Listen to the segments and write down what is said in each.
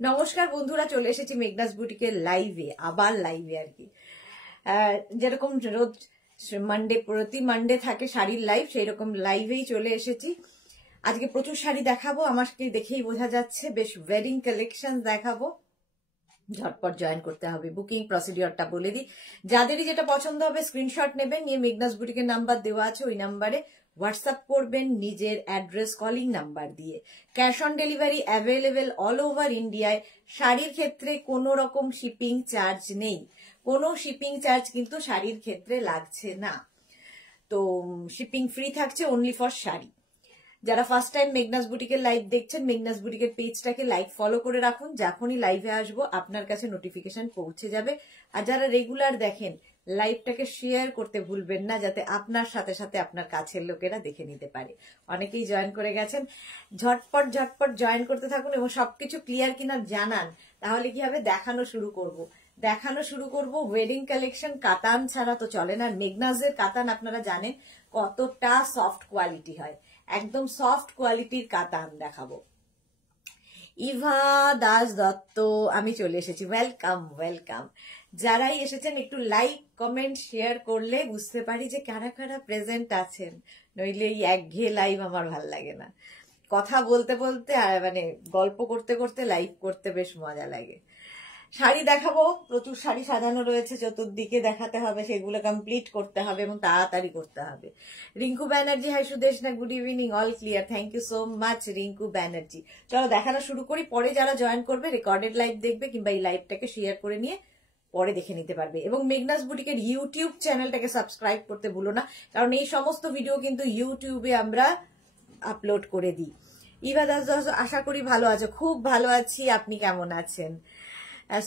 নমস্কার বন্ধুরা, চলে এসেছি মেঘনাস বুটিকের লাইভে, আবার লাইভে আর কি। যেরকম রোজ প্রতি মানডে থাকে শাড়ির লাইভ, সেই রকম লাইভেই চলে এসেছি। আজকে প্রচুর শাড়ি দেখাবো, আমাকে দেখেই বোঝা যাচ্ছে বেশ ওয়েডিং কালেকশন দেখাবো। ঝটপট জয়েন করতে হবে। বুকিং প্রসিডিওরটা বলে দিই, যাদেরই যেটা পছন্দ হবে স্ক্রিনশট নেবেন, নিয়ে মেঘনাস বুটিকের নাম্বার দেওয়া আছে, ওই নাম্বারে হোয়াটসঅ্যাপ করবেন নিজের অ্যাড্রেস কলিং নাম্বার দিয়ে। Cash on delivery available all over ইন্ডিয়ায়। শাড়ির ক্ষেত্রে কোনো রকম শিপিং চার্জ নেই, কোনো শিপিং চার্জ কিন্তু শাড়ির ক্ষেত্রে লাগছে না। তো শিপিং ফ্রি থাকছে অনলি ফর শাড়ি। যারা ফার্স্ট টাইম মেঘনাস বুটিকের লাইভ দেখছেন, মেঘনাস বুটিকের পেজটাকে লাইক ফলো করে রাখুন, যখনই লাইভে আসবো আপনার কাছে নোটিফিকেশন পৌঁছে যাবে। আর যারা রেগুলার দেখেন, লাইভটাকে শেয়ার করতে ভুলবেন না, যাতে আপনার সাথে সাথে আপনার কাছের লোকেরা দেখে নিতে পারে। অনেকেই জয়েন করে গেছেন, ঝটপট ঝটপট জয়েন করতে থাকুন এবং সবকিছু ক্লিয়ার কিনা জানান। তাহলে কি হবে, দেখানো শুরু করব ওয়েডিং কালেকশন। কাতান ছাড়া তো চলে না। মেঘনাসের কাতান আপনারা জানেন কতটা সফট কোয়ালিটি হয়, একদম সফট কোয়ালিটির কাতান দেখাবো। ইভা দাস দত্ত, আমি চলে এসেছি। Welcome welcome. যারাই এসেছেন একটু লাইক কমেন্ট শেয়ার করলে বুঝতে পারি যে কারা কারা প্রেজেন্ট আছেন, নইলে এই একঘেয়ে লাইভ আমার ভাল লাগে না। কথা বলতে বলতে মানে গল্প করতে করতে লাইভ করতে বেশ মজা লাগে। শাড়ি দেখাবো, প্রচুর শাড়ি সাজানো রয়েছে চতুর্দিকে, দেখাতে হবে, সেগুলো কমপ্লিট করতে হবে এবং তাড়াতাড়ি করতে হবে। Rinku Banerjee, hi Sudeshna, good evening, all clear, thank you so much Rinku Banerjee. চলো দেখানো শুরু করি। পরে যারা জয়েন করবে রেকর্ডেড লাইভ দেখবে, কিংবা এই লাইভটাকে শেয়ার করে নিয়ে পরে দেখে নিতে পারবে। এবং মেঘনাস বুটিকের ইউটিউব চ্যানেলটাকে সাবস্ক্রাইব করতে ভুলো না, কারণ এই সমস্ত ভিডিও কিন্তু ইউটিউবে আমরা আপলোড করে দিই। ইভা দাস, আশা করি ভালো আছো। খুব ভালো আছি, আপনি কেমন আছেন?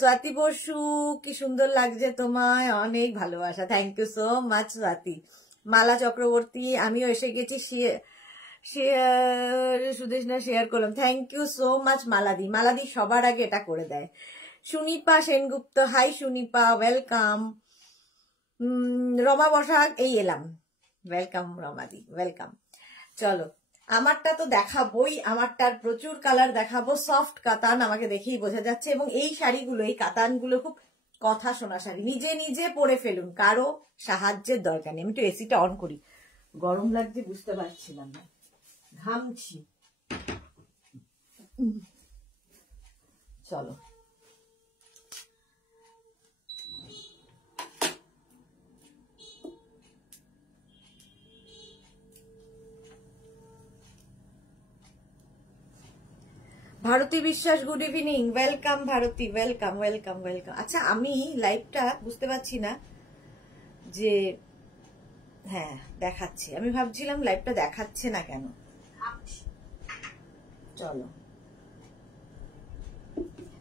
স্বাতি বসু, কি সুন্দর লাগছে তোমায়, অনেক ভালোবাসা, thank you so much Swati. Mala Chakraborty, আমিও এসে গেছি, সুদেশনা শেয়ার করলাম, থ্যাংক ইউ সো মাচ মালাদি। মালাদি সবার আগে এটা করে দেয়। Sunipa Sengupta, hi Sunipa, welcome. রমা বসাক, এই এলাম, ওয়েলকাম রমাদি, ওয়েলকাম। চলো, আমারটা তো দেখাবোই, আমারটার প্রচুর কালার দেখাবো। সফট কাতান, আমাকে দেখেই বোঝা যাচ্ছে। এবং এই শাড়িগুলো, এই কাতানগুলো খুব কথা শোনা শাড়ি, নিজে নিজে পরে ফেলুন, কারো সাহায্যের দরকার নেই। আমি একটু এসিটা অন করি, গরম লাগছে বুঝতে পারছিলাম না, ঘামছি। চলো, Bharati Biswas, good evening, welcome Bharati, welcome welcome welcome. আচ্ছা, আমি লাইভটা বুঝতে পারছি না যে, হ্যাঁ দেখাচ্ছে, আমি ভাবছিলাম লাইভটা দেখাচ্ছে না কেন। চলো,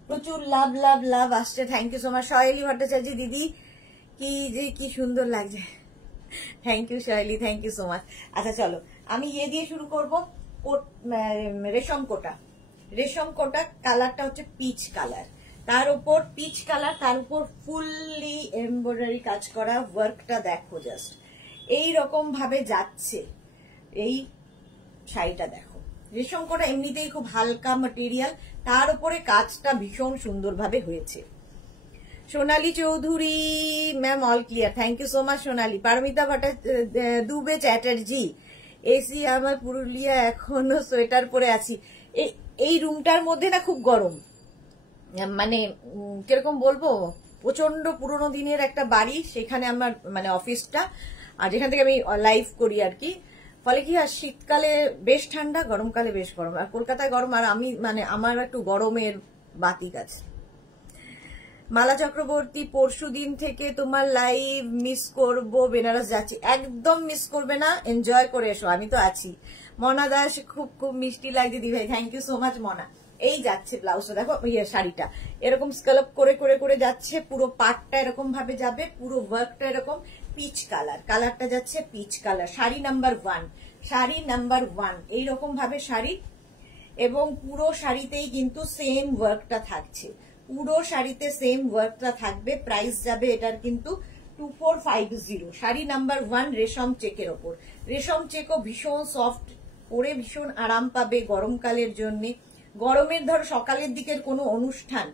প্রচুর লাভ লাভ লাভ আসছে, থ্যাংক ইউ সো মাচ। শৈলী ভট্টাচার্য দিদি, কি সুন্দর লাগছে, থ্যাংক ইউ শৈলী, থ্যাংক ইউ সো মাচ। আচ্ছা চলো, আমি দিয়ে শুরু করবো। রেশম কোটা, রেশম কোটা কালারটা হচ্ছে পিচ কালার, তার উপর পিচ কালার, তার উপর ফুললি এমব্রয়ডারি কাজ করা, ওয়ার্কটা দেখো জাস্ট, এই রকম ভাবে যাচ্ছে এই শাড়িটা। দেখো, রেশম কোটা এমনিতেই খুব হালকা ম্যাটেরিয়াল, তার উপরে কাজটা ভীষণ সুন্দরভাবে হয়েছে। Sonali Chowdhury ma'am, all clear, thank you so much Sonali. Paromita Dubey Chatterjee, এসি আমার পুরুলিয়া, এখনো সোয়েটার পরে আছি। এই রুমটার মধ্যে না খুব গরম, মানে কিরকম বলবো, প্রচন্ড পুরোনো দিনের একটা বাড়ি, সেখানে আমার মানে অফিসটা, আর যেখান থেকে আমি লাইভ করি আর কি। ফলে কি হয়, শীতকালে বেশ ঠান্ডা, গরমকালে বেশ গরম, আর কলকাতায় গরম, আর আমি মানে আমার একটু গরমের বাতিক আছে। মালা চক্রবর্তী, পরশু দিন থেকে তোমার লাইভ মিস করবো, বেনারস যাচ্ছি। একদম মিস করবে না, এনজয় করে এসো, আমি তো আছি। মনা দাস, খুব খুব মিষ্টি লাগছে দি ভাই, থ্যাংক ইউ সো মাচ মনা। এই যাচ্ছে ব্লাউজটা দেখো, শাড়িটা এরকম স্কালপ করে করে করে যাচ্ছে, পুরো পাটটা এরকম ভাবে যাবে, পুরো ওয়ার্কটা এরকম পিচ কালার, কালারটা যাচ্ছে peach colour. Sari number 1, sari number 1, এইরকম ভাবে শাড়ি, এবং পুরো শাড়িতেই কিন্তু সেম ওয়ার্কটা থাকছে, পুরো শাড়িতে সেম ওয়ার্কটা থাকবে। প্রাইস যাবে এটার কিন্তু 2450। শাড়ি নাম্বার 1 রেশম চেকের ওপর, রেশম চেকও ভীষণ সফট, পরে ভীষণ আরাম পাবে গরমকালের জন্য। গরমের ধরো সকালের দিকের কোনো অনুষ্ঠান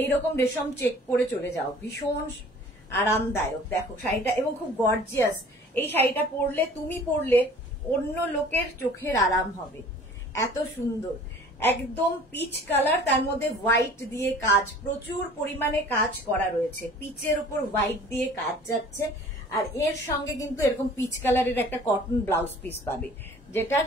এইরকম রেশম চেক করে চলে যাও, ভীষণ আরামদায়ক। দেখো শাড়িটা, এবং খুব গর্জিয়াস। এই শাড়িটা পরলে, তুমি পরলে অন্য লোকের চোখের আরাম হবে, এত সুন্দর। একদম পিচ কালার, তার মধ্যে হোয়াইট দিয়ে কাজ, প্রচুর পরিমাণে কাজ করা রয়েছে, পিচের উপর হোয়াইট দিয়ে কাজ যাচ্ছে। আর এর সঙ্গে কিন্তু এরকম পিচ কালারের একটা কটন ব্লাউজ পিস পাবে, যেটার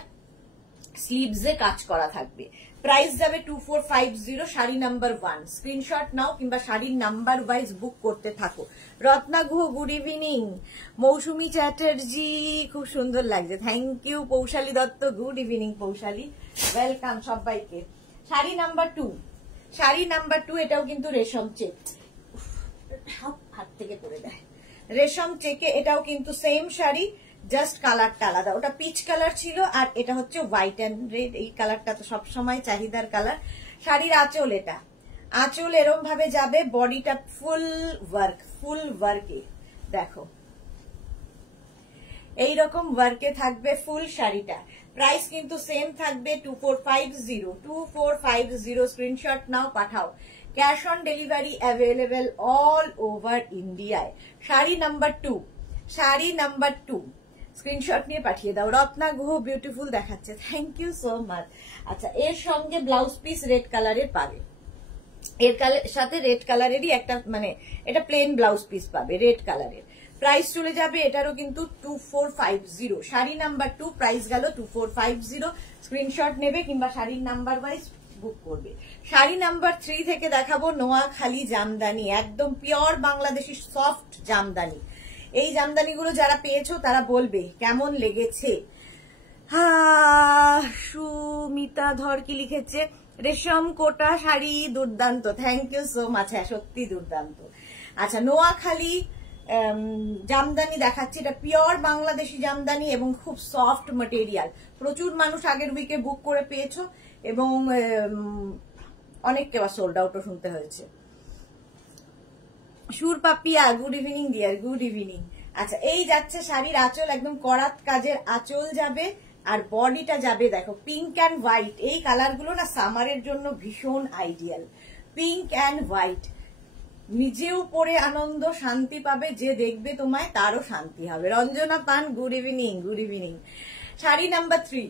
স্লিভসে কাজ করা থাকবে। প্রাইস যাবে 2450, শাড়ি নাম্বার 1। স্ক্রিনশট নাও কিংবা শাড়ির নাম্বার ওয়াইজ বুক করতে থাকো। Ratna Guha, good evening. মৌসুমী চ্যাটার্জি, খুব সুন্দর লাগছে, thank you. Poushali Dutta, good evening Poushali, welcome সবাইকে। শাড়ি নাম্বার 2, শাড়ি নাম্বার 2, এটাও কিন্তু রেশম চেক, হাত থেকে পড়ে দেয়, রেশম চেকে। এটাও কিন্তু সেম শাড়ি, জাস্ট কালারটা আলাদা। ওটা পিচ কালার ছিল, আর এটা হচ্ছে হোয়াইট অ্যান্ড রেড। এই কালারটা তো সবসময় চাহিদার কালার। শাড়ির আঁচল, এটা আঁচল এরম ভাবে যাবে, বডিটা ফুল ওয়ার্ক, ফুল ওয়ার্কে। দেখো এইরকম ওয়ার্কে থাকবে ফুল শাড়িটা। প্রাইস কিন্তু সেম থাকবে 2450। স্ক্রিনশট নাও, পাঠাও। Cash on delivery available all over ইন্ডিয়ায়। Sari number 2, sari number 2, screenshot নিয়ে পাঠিয়ে দাও। রত্না গুহ, বিউটিফুল দেখাচ্ছে, থ্যাংক ইউ সো মাচ। আচ্ছা, এর সঙ্গে ব্লাউজ পিস রেড কালারের পাবে, এর সাথে রেড কালারেরই একটা, মানে এটা প্লেন ব্লাউজ পিস পাবে রেড কালারের। প্রাইস চলে যাবে এটারও কিন্তু 2450। শাড়ি নাম্বার 2, প্রাইস গেল 2450। স্ক্রিনশট নেবে কিংবা শাড়ির নাম্বার ওয়াইজ বুক করবে। শাড়ি নাম্বার 3 থেকে দেখাবো নোয়াখালী জামদানি, একদম পিওর বাংলাদেশি সফট জামদানি। এই জামদানিগুলো যারা পেয়েছো তারা বলবে কেমন লেগেছে। সুমিতা ধর কি লিখেছে, রেশম কোটা শাড়ি দুর্দান্ত, থ্যাংক ইউ সো মাচ। হ্যাঁ সত্যি দুর্দান্ত। আচ্ছা, নোয়াখালী জামদানি দেখাচ্ছি, এটা পিওর বাংলাদেশি জামদানি এবং খুব সফট মেটেরিয়াল। প্রচুর মানুষ আগের উইকে বুক করে পেয়েছো, এবং অনেককে আবার সোল্ড আউটও শুনতে হয়েছে। Sur Papiya, good evening dear, good evening. আচ্ছা, এই যাচ্ছে শাড়ির আঁচল, একদম করাত কাজের আঁচল যাবে, আর বডিটা যাবে দেখো পিঙ্ক অ্যান্ড হোয়াইট। এই কালার গুলো না সামারের জন্য ভীষণ আইডিয়াল, পিঙ্ক অ্যান্ড হোয়াইট। নিজেও পরে আনন্দ শান্তি পাবে, যে দেখবে তোমায় তারও শান্তি হবে। রঞ্জনা পান, good evening, good evening. Sari number 3,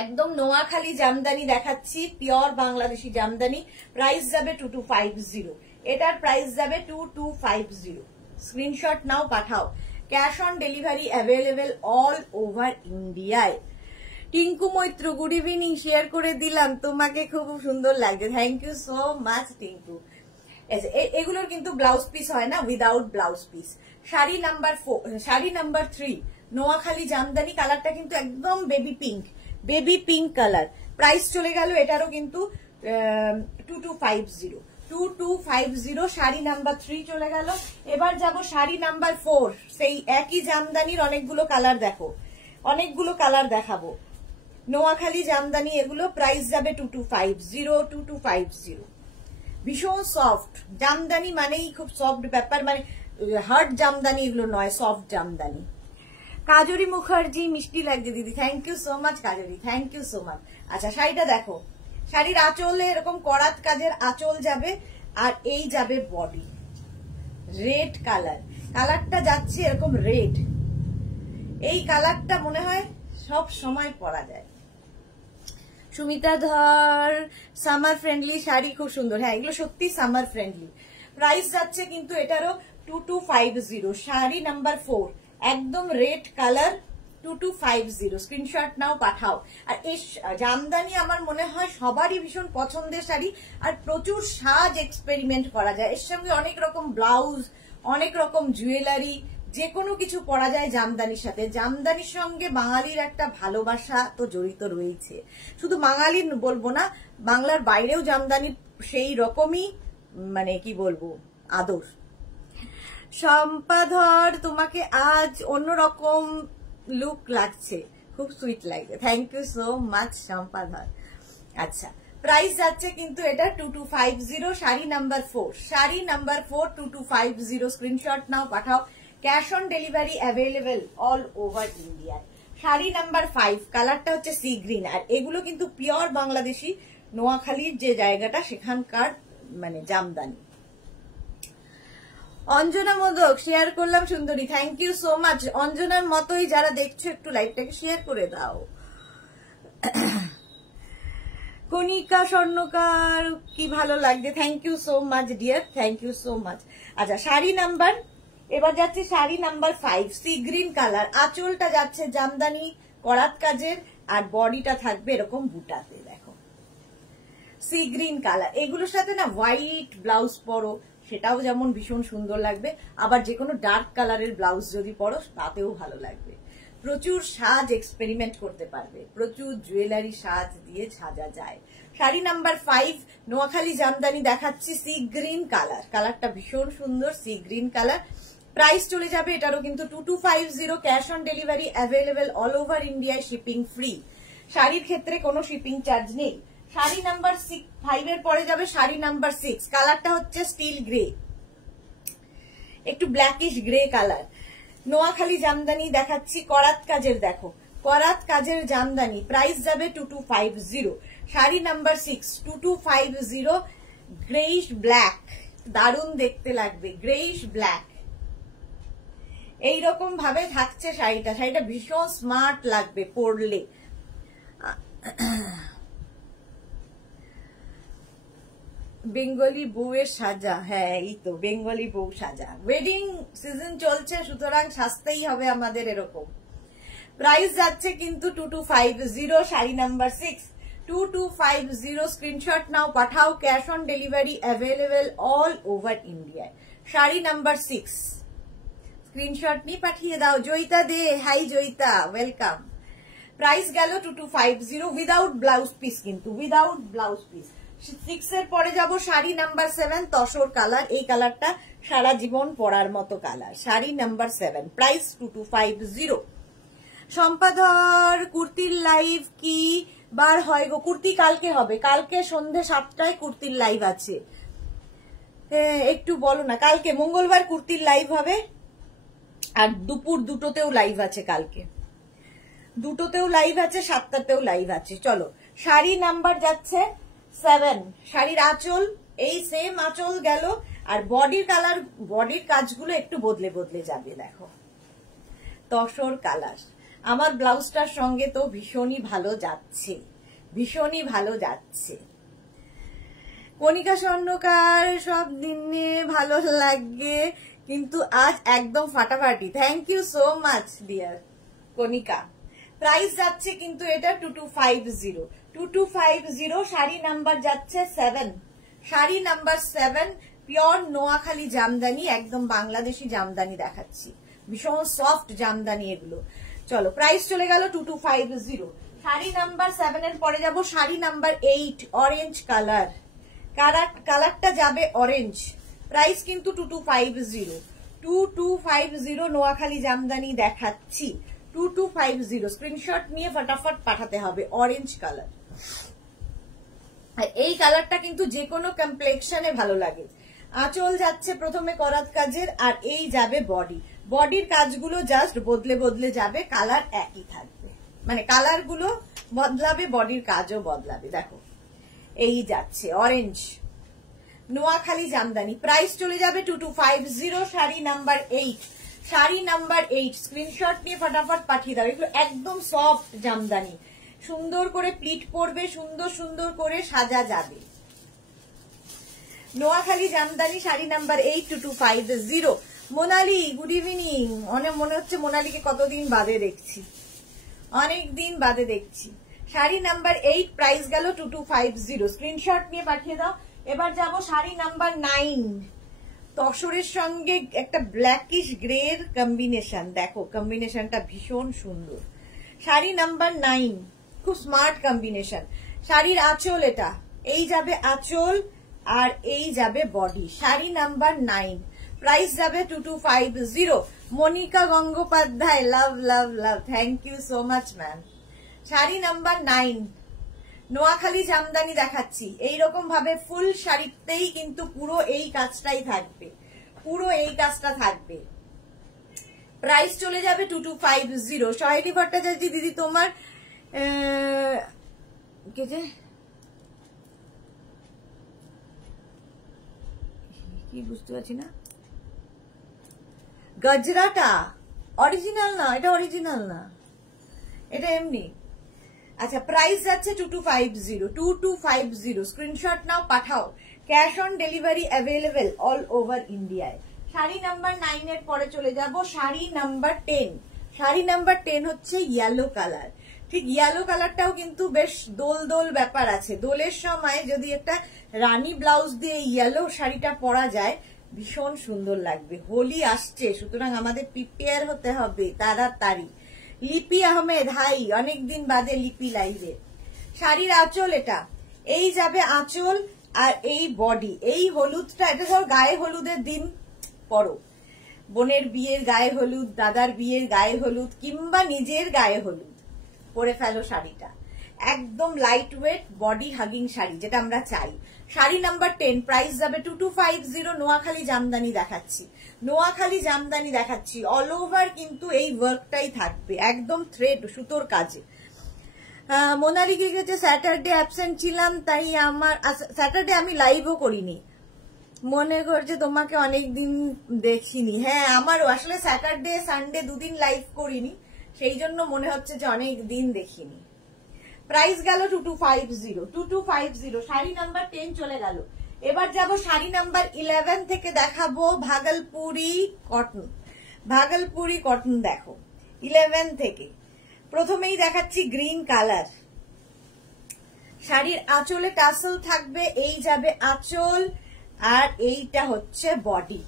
একদম নোয়াখালী জামদানি দেখাচ্ছি, পিওর বাংলাদেশি জামদানি। প্রাইস যাবে 2250, এটার প্রাইস যাবে 2250। স্ক্রিনশট নাও, পাঠাও। Cash on delivery available all over ইন্ডিয়ায়। Tinku Maitra, good evening, share করে দিলাম, তোমাকে খুব সুন্দর লাগছে, thank you so much Tinku. এগুলোর কিন্তু ব্লাউজ পিস হয় না, without blouse piece. Sari number 4, sari number 3, Noakhali Jamdani. কালারটা কিন্তু একদম baby pink, baby pink colour. Price চলে গেল এটারও কিন্তু 2250। শাড়ি নাম্বার 3 চলে গেল। এবার যাব শাড়ি নাম্বার 4, সেই একই জামদানির অনেকগুলো কালার দেখো, অনেকগুলো কালার দেখাবো। নোয়াখালী জামদানি এগুলো, প্রাইস যাবে 2250। ভীষণ সফট জামদানি, মানেই খুব সফট ব্যাপার, মানে হার্ড জামদানি এগুলো নয়, সফট জামদানি। কাজরি মুখার্জি, মিষ্টি লাগছে দিদি, thank you so much Kajri, thank you so much. আচ্ছা, শাড়িটা দেখো, শাড়ির আঁচলে এরকম করাত কাজের আঁচল যাবে, আর এই যাবে বডি রেড কালার। কালারটা যাচ্ছে এরকম রেড, এই কালারটা মনে হয় সব সময় পরা যায়। সুমিতা ধর, সামার ফ্রেন্ডলি শাড়ি, খুব সুন্দর। হ্যাঁ, এগুলো সত্যি সামার ফ্রেন্ডলি। প্রাইস যাচ্ছে কিন্তু এটারও 2250। শাড়ি নাম্বার 4, একদম রেড কালার, 2250। স্ক্রিনশট নাও, পাঠাও। আর এই জামদানি আমার মনে হয় সবারই ভীষণ পছন্দের শাড়ি, আর প্রচুর সাজ এক্সপেরিমেন্ট করা যায় এর সঙ্গে, অনেক রকম ব্লাউজ, অনেক রকম জুয়েলারি, যে কোনো কিছু পরা যায় জামদানির সাথে। জামদানির সঙ্গে বাঙালির একটা ভালোবাসা তো জড়িত রয়েছে, শুধু বাঙালি বলবো না, বাংলার বাইরেও জামদানির সেই রকমই, মানে কি বলবো, আদর। সম্পাধর, তোমাকে আজ অন্যরকম লুক লাগছে, খুব সুইট লাগছে, থ্যাংক ইউ সো মাচ সম্পাধর। আচ্ছা, প্রাইস যাচ্ছে কিন্তু এটা 2250। Sari number 4, sari number 4, 2250। Screenshot নাও, পাঠাও। Cash on delivery available all over India. Sari number 5, কালারটা হচ্ছে সি গ্রিন, আর এগুলো কিন্তু পিওর বাংলাদেশি নোয়াখালীর যে জায়গাটা সেখানকার মানে জামদানি। অঞ্জনা মোদক শেয়ার করলাম সুন্দরী, থ্যাংক ইউ সো মাচ। অঞ্জনার মতোই যারা দেখছো একটু লাইভটাকে শেয়ার করে দাও। কণিকা স্বর্ণকার কি ভালো লাগছে, thank you so much dear, thank you so much. আচ্ছা শাড়ি নাম্বার, এবার যাচ্ছে sari number 5, sea green colour. আঁচলটা যাচ্ছে জামদানি করাত কাজের আর বডিটা থাকবে এরকম বুটাতে, দেখো সি গ্রিন কালার। এগুলোর সাথে না হোয়াইট ব্লাউজ পরো সেটাও যেমন ভীষণ সুন্দর লাগবে, আবার যে কোনো ডার্ক কালারের ব্লাউজ যদি পরো তাতেও ভালো লাগবে। প্রচুর সাজ এক্সপেরিমেন্ট করতে পারবে, প্রচুর জুয়েলারি সাজ দিয়ে সাজা যায়। শাড়ি নাম্বার 5 নোয়াখালী জামদানি দেখাচ্ছি, সি গ্রিন কালার। কালারটা ভীষণ সুন্দর, সি গ্রিন কালার। প্রাইস চলে যাবে এটারও কিন্তু 2250, cash on delivery available all over ইন্ডিয়ায়, শিপিং ফ্রি। শাড়ির ক্ষেত্রে কোনো শিপিং চার্জ নেই। শাড়ি নাম্বার 5 এর পরে যাবে শাড়ি নাম্বার 6, কালারটা হচ্ছে স্টিল গ্রে, একটু blackish grey colour. Noakhali Jamdani দেখাচ্ছি, করাত কাজের, দেখো করাত কাজের জামদানি। প্রাইস যাবে 2250। শাড়ি নাম্বার 6 2250, গ্রেইশ ব্ল্যাক, দারুণ দেখতে লাগবে, গ্রেইশ ব্ল্যাক। এইরকম ভাবে থাকছে শাড়িটা, শাড়িটা ভীষণ স্মার্ট লাগবে পরলে। বেঙ্গলি বউয়ের সাজা, হ্যাঁ এই তো বেঙ্গলি বউ সাজা। ওয়েডিং সিজন চলছে সুতরাং সাজতেই হবে আমাদের এরকম। প্রাইস যাচ্ছে কিন্তু 2250, শাড়ি নাম্বার 6 2250। স্ক্রিনশট নাও, পাঠাও, cash on delivery available all over ইন্ডিয়ায়। শাড়ি নাম্বার 6 স্ক্রিনশট নিয়ে পাঠিয়ে দাও। জয়িতা দে, হাই জয়িতা, ওয়েলকাম। প্রাইস গেল 2250 উইদাউট ব্লাউজ পিস, কিন্তু উইদাউট ব্লাউজ পিস। 6 এর পরে যাব শাড়ি নাম্বার 7, তসর কালার। এই কালারটা সারা জীবন পরার মতো কালার। Sari number 7, price 2250। সম্পাদর কুর্তির লাইভ কি বার হয় গো? কুর্তি কালকে হবে, কালকে সন্ধ্যে 7টায় কুর্তির লাইভ আছে। একটু বলো না, কালকে মঙ্গলবার কুর্তির লাইভ হবে, আর দুপুর 2টোতেও লাইভ আছে, কালকে 2টোতেও লাইভ আছে, 7টাতেও লাইভ আছে। চলো শাড়ি নাম্বার যাচ্ছে 7। শাড়ির আঁচল এই সেম আঁচল গেল, আর বডির কালার, বডির কাজগুলো একটু বদলে বদলে যাবে। দেখো তসর কালার, আমার ব্লাউজটার সঙ্গে তো ভীষণই ভালো যাচ্ছে, ভীষণই ভালো যাচ্ছে। কণিকা স্বর্ণকার, সব দিনে ভালো লাগে কিন্তু আজ একদম ফাটাফাটি, thank you so much dear Kanika. Price যাচ্ছে কিন্তু এটা 2250, 2250। শাড়ি নাম্বার যাচ্ছে 7, শাড়ি নাম্বার 7, পিওর নোয়াখালী জামদানি, একদম বাংলাদেশি জামদানি দেখাচ্ছি, ভীষণ সফট জামদানি এগুলো। চলো প্রাইস চলে গেল 2250। শাড়ি নাম্বার 7 এর পরে যাব শাড়ি নাম্বার 8, অরেঞ্জ কালার। কালারটা যাবে অরেঞ্জ। প্রাইস কিন্তু 2250, 2250 নোয়াখালী জামদানি দেখাচ্ছি, 2250। স্ক্রিনশট নিয়ে ফটাফট পাঠাতে হবে। অরেঞ্জ কালার, এই কালারটা কিন্তু যে কোনো কমপ্লেক্সনে ভালো লাগে। আঁচল যাচ্ছে প্রথমে করাত কাজের, আর এই যাবে বডি। বডির কাজগুলো জাস্ট বদলে বদলে যাবে, কালার একই থাকবে, মানে কালার গুলো বদলাবে, বডির কাজও বদলাবে। দেখো এই যাচ্ছে অরেঞ্জ, নোয়াখালী জামদানি। প্রাইস চলে যাবে 2250। Sari number 8, sari number 8। Screenshot নিয়ে ফটাফট পাঠিয়ে দাও। এগুলো একদম সফট জামদানি, সুন্দর করে প্লিট পরবে, সুন্দর সুন্দর করে সাজা যাবে। Noakhali Jamdani sari number 8, 2250। Monali good evening. অনেক মনে হচ্ছে মোনালিকে কতদিন বাদে দেখছি, অনেক দিন বাদে দেখছি। শাড়ি নাম্বার 8, প্রাইস গেল 2250। স্ক্রিনশট নিয়ে পাঠিয়ে দাও। এবার যাব শাড়ি নাম্বার 9, তসরের সঙ্গে একটা ব্ল্যাকিশ গ্রে এর কম্বিনেশন। দেখো কম্বিনেশনটা ভীষণ সুন্দর। শাড়ি নাম্বার 9, খুব স্মার্ট কম্বিনেশন। শাড়ির আঁচল এটা, এই যাবে আঁচল আর এই যাবে বডি। শাড়ি নাম্বার 9, প্রাইস যাবে 2250। Monika Gangopadhyay, love love love, thank you so much ma'am. Sari number 9, Noakhali Jamdani দেখাচ্ছি। এইরকম ভাবে ফুল শাড়িতেই কিন্তু পুরো এই কাজটাই থাকবে, পুরো এই কাজটা থাকবে। প্রাইস চলে যাবে 2250। সহেলি ভট্টাচার্য দিদি, তোমার কি বুঝতে পারছি না, গজরাটা অরিজিনাল না, এটা অরিজিনাল না, এটা এমনি। আচ্ছা, প্রাইস যাচ্ছে 2250 স্ক্রিনশট নাও, পাঠাও। Cash on delivery available all over ইন্ডিয়ায়। শাড়ি নাম্বার 9 এর পরে চলে যাব শাড়ি নাম্বার 10। শাড়ি নাম্বার 10 হচ্ছে ইয়েলো কালার। ঠিক ইয়েলো কালারটাও কিন্তু বেশ দোল দোল ব্যাপার আছে। দোলের সময় যদি একটা রানী ব্লাউজ দিয়ে ইয়েলো শাড়িটা পরা যায় ভীষণ সুন্দর লাগবে। হোলি আসছে, সুতরাং আমাদের প্রিপেয়ার হতে হবে তাড়াতাড়ি। লিপি আহমেদ, হাই, অনেকদিন বাদে লিপি লাইভে। শাড়ির আঁচল এটা, এই যাবে আঁচল আর এই বডি। এই হলুদটা, এটা ধর গায়ে হলুদের দিন পরো, বোনের বিয়ের গায়ে হলুদ, দাদার বিয়ের গায়ে হলুদ, কিংবা নিজের গায়ে হলুদ পরে ফেলো শাড়িটা। একদম light weight body hugging sari, যেটা আমরা চাই। শাড়ি নাম্বার 10, প্রাইস যাবে 2250। নোয়াখালী জামদানি দেখাচ্ছি, নোয়াখালী জামদানি দেখাচ্ছি। অল ওভার কিন্তু এই ওয়ার্কটাই থাকবে, একদম থ্রেড সুতোর কাজে। মোনালিকে গেছে স্যাটারডে অ্যাবসেন্ট ছিলাম, তাই আমার স্যাটারডে আমি লাইভও করিনি, মনে করছে তোমাকে অনেকদিন দেখিনি। হ্যাঁ, আমারও আসলে স্যাটারডে সানডে দুদিন লাইভ করিনি, সেই জন্য মনে হচ্ছে যে অনেক দিন দেখিনি। প্রাইস গেল 2250। শাড়ি নাম্বার 10 চলে গেল। এবার যাব শাড়ি নাম্বার 11 থেকে দেখাবো ভাগলপুরি কটন। ভাগলপুরি কটন দেখো 11 থেকে। প্রথমেই দেখাচ্ছি গ্রিন কালার। শাড়ির আঁচলে টাসেল থাকবে, এই যাবে আঁচল আর এইটা হচ্ছে বডি।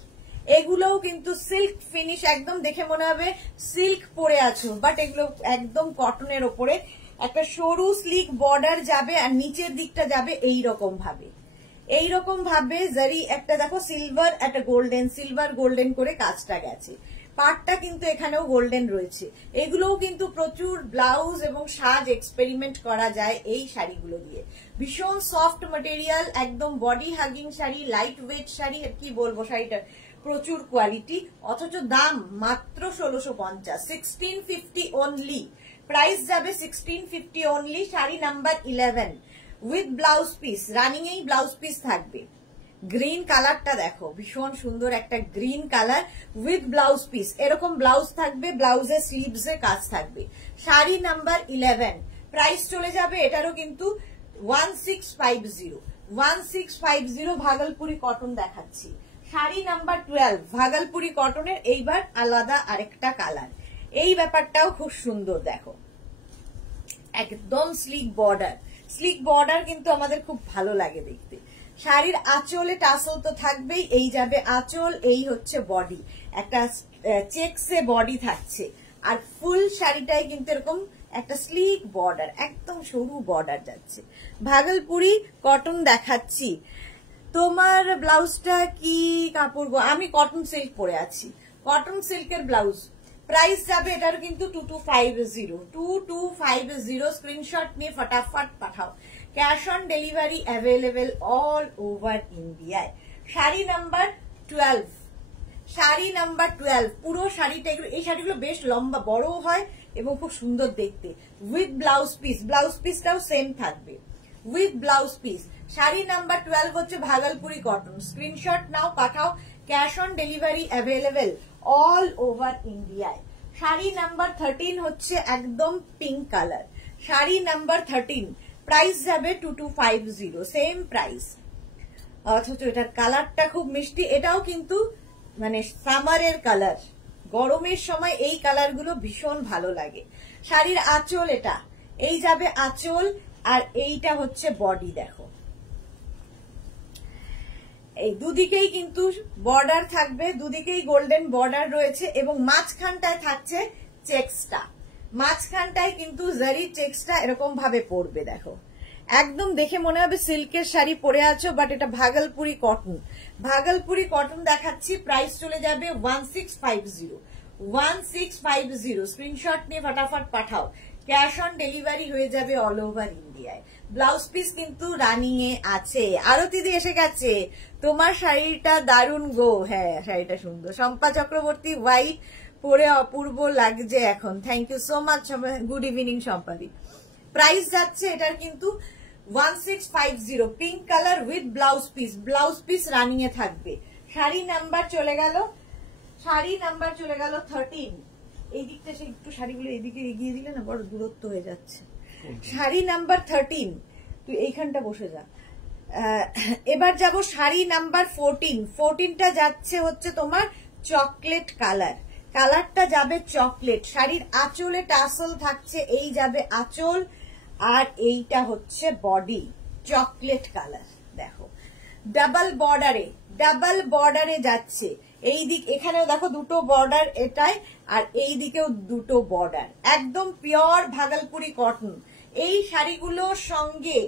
এগুলোও কিন্তু সিল্ক ফিনিশ, একদম দেখে মনে হবে সিল্ক পরে আছো, বাট এগুলো একদম কটনের ওপরে। একটা সরু স্লিক বর্ডার যাবে আর নিচের দিকটা যাবে এইরকম ভাবে জারি একটা দেখো সিলভার, একটা গোল্ডেন, সিলভার গোল্ডেন করে কাজটা গেছে। পাটটা কিন্তু এখানেও গোল্ডেন রয়েছে। এগুলোও কিন্তু প্রচুর ব্লাউজ এবং সাজ এক্সপেরিমেন্ট করা যায় এই শাড়িগুলো দিয়ে। ভীষণ সফট ম্যাটেরিয়াল, একদম body hugging sari, light weight sari, কি বলবো শাড়িটা প্রচুর কোয়ালিটি, অথচ দাম মাত্র 1650, 1650 অনলি। প্রাইস যাবে 1650 only. Sari number 11 with blouse piece, running এই ব্লাউজ পিস থাকবে। গ্রিন কালারটা দেখো, ভীষণ সুন্দর একটা green colour with blouse piece. এরকম ব্লাউজ থাকবে, ব্লাউজের স্লিভসে কাজ থাকবে। শাড়ি নাম্বার 11, প্রাইস চলে যাবে এটারও কিন্তু 1650। ভাগলপুরি কটন দেখাচ্ছি। শাড়ি নাম্বার 12 ভাগলপুরি কটনের, এইবার আলাদা আরেকটা কালার। এই ব্যাপারটাও খুব সুন্দর দেখো, একদম স্লিক বর্ডার। স্লিক বর্ডার কিন্তু আমাদের খুব ভালো লাগে দেখতে। শাড়ির আঁচলে টাসল তো থাকবেই, এই যাবে আঁচল, এই হচ্ছে বডি, একটা চেকসে বডি থাকছে। আর ফুল শাড়িটাই কিন্তু এরকম একটা স্লিক বর্ডার, একদম সরু বর্ডার যাচ্ছে। ভাগলপুরি কটন দেখাচ্ছি। তোমার ব্লাউজটা কি কাপড় গো? আমি কটন সিল্ক পরে আছি, কটন সিল্কের ব্লাউজ। প্রাইস যাবে এটার কিন্তু 2250। স্ক্রিনশট নিয়ে ফটাফট পাঠাও। Cash on delivery available all over ইন্ডিয়ায়। শাড়ি নাম্বার 12, শাড়ি নাম্বার 12 পুরো শাড়িটা, এই শাড়িগুলো বেশ লম্বা বড়ও হয় এবং খুব সুন্দর দেখতে। উইথ ব্লাউজ পিস, ব্লাউজ পিসটাও সেম থাকবে with blouse piece. Sari number 12 হচ্ছে ভাগলপুরি কটন। স্ক্রিনশট নাও, পাঠাও। Cash on delivery available all over ইন্ডিয়ায়। শাড়ি নাম্বার 13 হচ্ছে একদম pink colour. Sari number 13, price যাবে 2250, সেম প্রাইস, অথচ এটার কালারটা খুব মিষ্টি। এটাও কিন্তু মানে সামারের কালার, গরমের সময় এই কালারগুলো ভীষণ ভালো লাগে। শাড়ির আঁচল এটা, এই যাবে আঁচল আর এইটা হচ্ছে বডি। দেখো এই দুদিকেই কিন্তু বর্ডার থাকবে, দুদিকেই গোল্ডেন বর্ডার রয়েছে এবং মাঝখানটায় থাকছে চেক্সটা। মাঝখানটায় কিন্তু জারি চেক্সটা এরকম ভাবে পড়বে। দেখো একদম দেখে মনে হবে সিল্কের শাড়ি পরে আছো, বাট এটা ভাগলপুরি কটন। ভাগলপুরি কটন দেখাচ্ছি। প্রাইস চলে যাবে 1650। স্ক্রিনশট নিয়ে ফটাফট পাঠাও। ক্যাশ অন ডেলিভারি হয়ে যাবে অল ওভার ইন্ডিয়ায়। ব্লাউজ পিস কিন্তু রানিং এ আছে। আরতিদি এসে গেছে, তোমার শাড়িটা দারুণ গো। হ্যাঁ, শাড়িটা সুন্দর। শম্পা চক্রবর্তী, হোয়াইট পরে অপূর্ব লাগছে এখন। Thank you so much, good evening শম্পাদি। প্রাইস যাচ্ছে এটার কিন্তু 1650, pink colour with blouse piece. Blouse piece running এ থাকবে। শাড়ি নাম্বার চলে গেল, শাড়ি নাম্বার চলে গেল 13। এই দিকটা সে একটু শাড়িগুলো এইদিকে এগিয়ে দিলে না, বড় দূরত্ব হয়ে যাচ্ছে। শাড়ি নাম্বার 13, তুই এইখানটা বসে যা। এবার যাব শাড়ি নাম্বার 14। 14টা যাচ্ছে হচ্ছে তোমার চকলেট কালার, কালারটা যাবে চকলেট। শাড়ির আঁচলে টাসল থাকছে, এই যাবে আঁচল, আর এইটা হচ্ছে বডি চকলেট কালার। দেখো ডাবল বর্ডারে যাচ্ছে, এই দিক এখানেও দেখো দুটো বর্ডার এটাই, আর এই দিকেও দুটো বর্ডার, একদম পিওর ভাগলপুরি কটন। এই শাড়িগুলোর সঙ্গে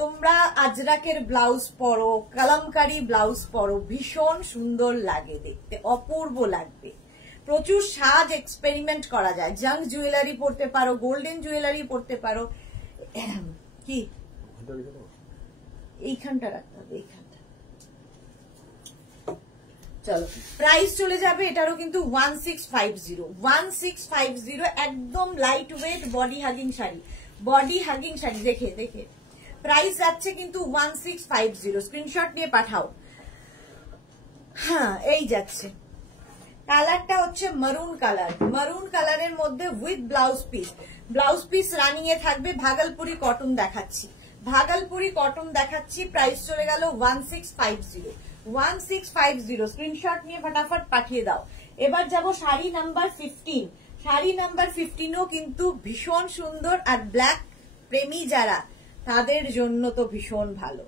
তোমরা আজরাকের ব্লাউজ পরো, কলমকারি ব্লাউজ পরো, ভীষণ সুন্দর লাগে দেখতে, অপূর্ব লাগবে। প্রচুর সাজ এক্সপেরিমেন্ট করা যায়, জাঙ্ক জুয়েলারি পরতে পারো, গোল্ডেন জুয়েলারি পরতে পারো। কি এইখানটা রাখতে হবে, এইখানটা। চলো প্রাইস চলে যাবে এটারও কিন্তু 1650, একদম light weight body hugging sari, দেখে দেখে প্রাইস যাচ্ছে কিন্তু 1650। স্ক্রিনশট নিয়ে পাঠাও। হ্যাঁ এই যাচ্ছে, কালারটা হচ্ছে মারুন কালারের মধ্যে উইথ ব্লাউজ পিস রানিং এ থাকবে। ভাগলপুরি কটন দেখাচ্ছি, প্রাইস চলে গেল 1650। স্ক্রিনশট নিয়ে ফটাফট পাঠিয়ে দাও। এবার যাব শাড়ি নাম্বার 15। শাড়ি নাম্বার 15ও কিন্তু ভীষণ সুন্দর, আর ব্ল্যাক প্রেমী যারা তাদের জন্য তো ভীষণ ভালো।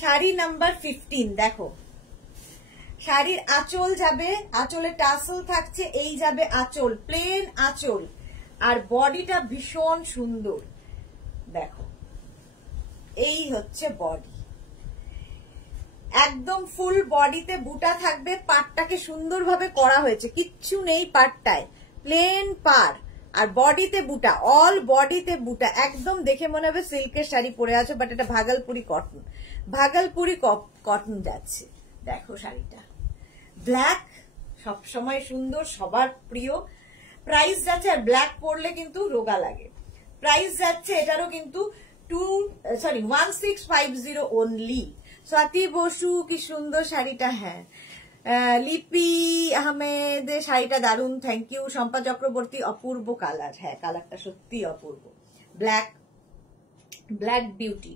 শাড়ি নাম্বার 15 দেখো, শাড়ির আঁচল যাবে, আঁচলে টাসল থাকছে, এই যাবে আঁচল, প্লেন আঁচল, আর বডিটা ভীষণ সুন্দর। দেখো এই হচ্ছে বডি, একদম ফুল বডিতে বুটা থাকবে, পাটটাকে সুন্দরভাবে করা হয়েছে, কিচ্ছু নেই পাটটায়, প্লেন পার, আর বডিতে বুটা, অল বডিতে বুটা, একদম দেখে মনে হবে সিল্কের শাড়ি পরে আছে, বাট এটা ভাগলপুরি কটন যাচ্ছে। দেখো শাড়িটা ব্ল্যাক, সবসময় সুন্দর, সবার প্রিয়। প্রাইস যাচ্ছে, আর ব্ল্যাক পরলে কিন্তু রোগা লাগে। প্রাইস যাচ্ছে এটারও কিন্তু 1650 অনলি। স্বাতি বসু, কি সুন্দর শাড়িটা। হ্যাঁ লিপি আহমেদ, শাড়িটা দারুন, থ্যাংক ইউ। শম্পা চক্রবর্তী, অপূর্ব কালার। হ্যাঁ কালারটা সত্যি অপূর্ব, ব্ল্যাক বিউটি।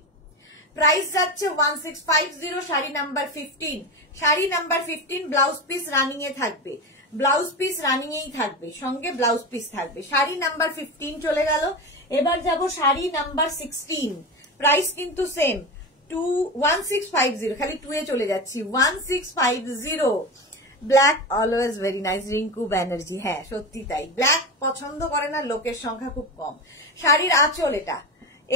প্রাইস যাচ্ছে 1650। Sari number 15, blouse piece running এ থাকবে, সঙ্গে ব্লাউজ পিস থাকবে। শাড়ি নাম্বার 15 চলে গেল। এবার যাব শাড়ি নাম্বার 16। প্রাইস কিন্তু সেম, 1650, খালি 2 এ চলে যাচ্ছি। 1650, black always very nice. Rinku Banerjee, হ্যাঁ সত্যি তাই, ব্ল্যাক পছন্দ করে না লোকের সংখ্যা খুব কম। শাড়ির আঁচল, এটা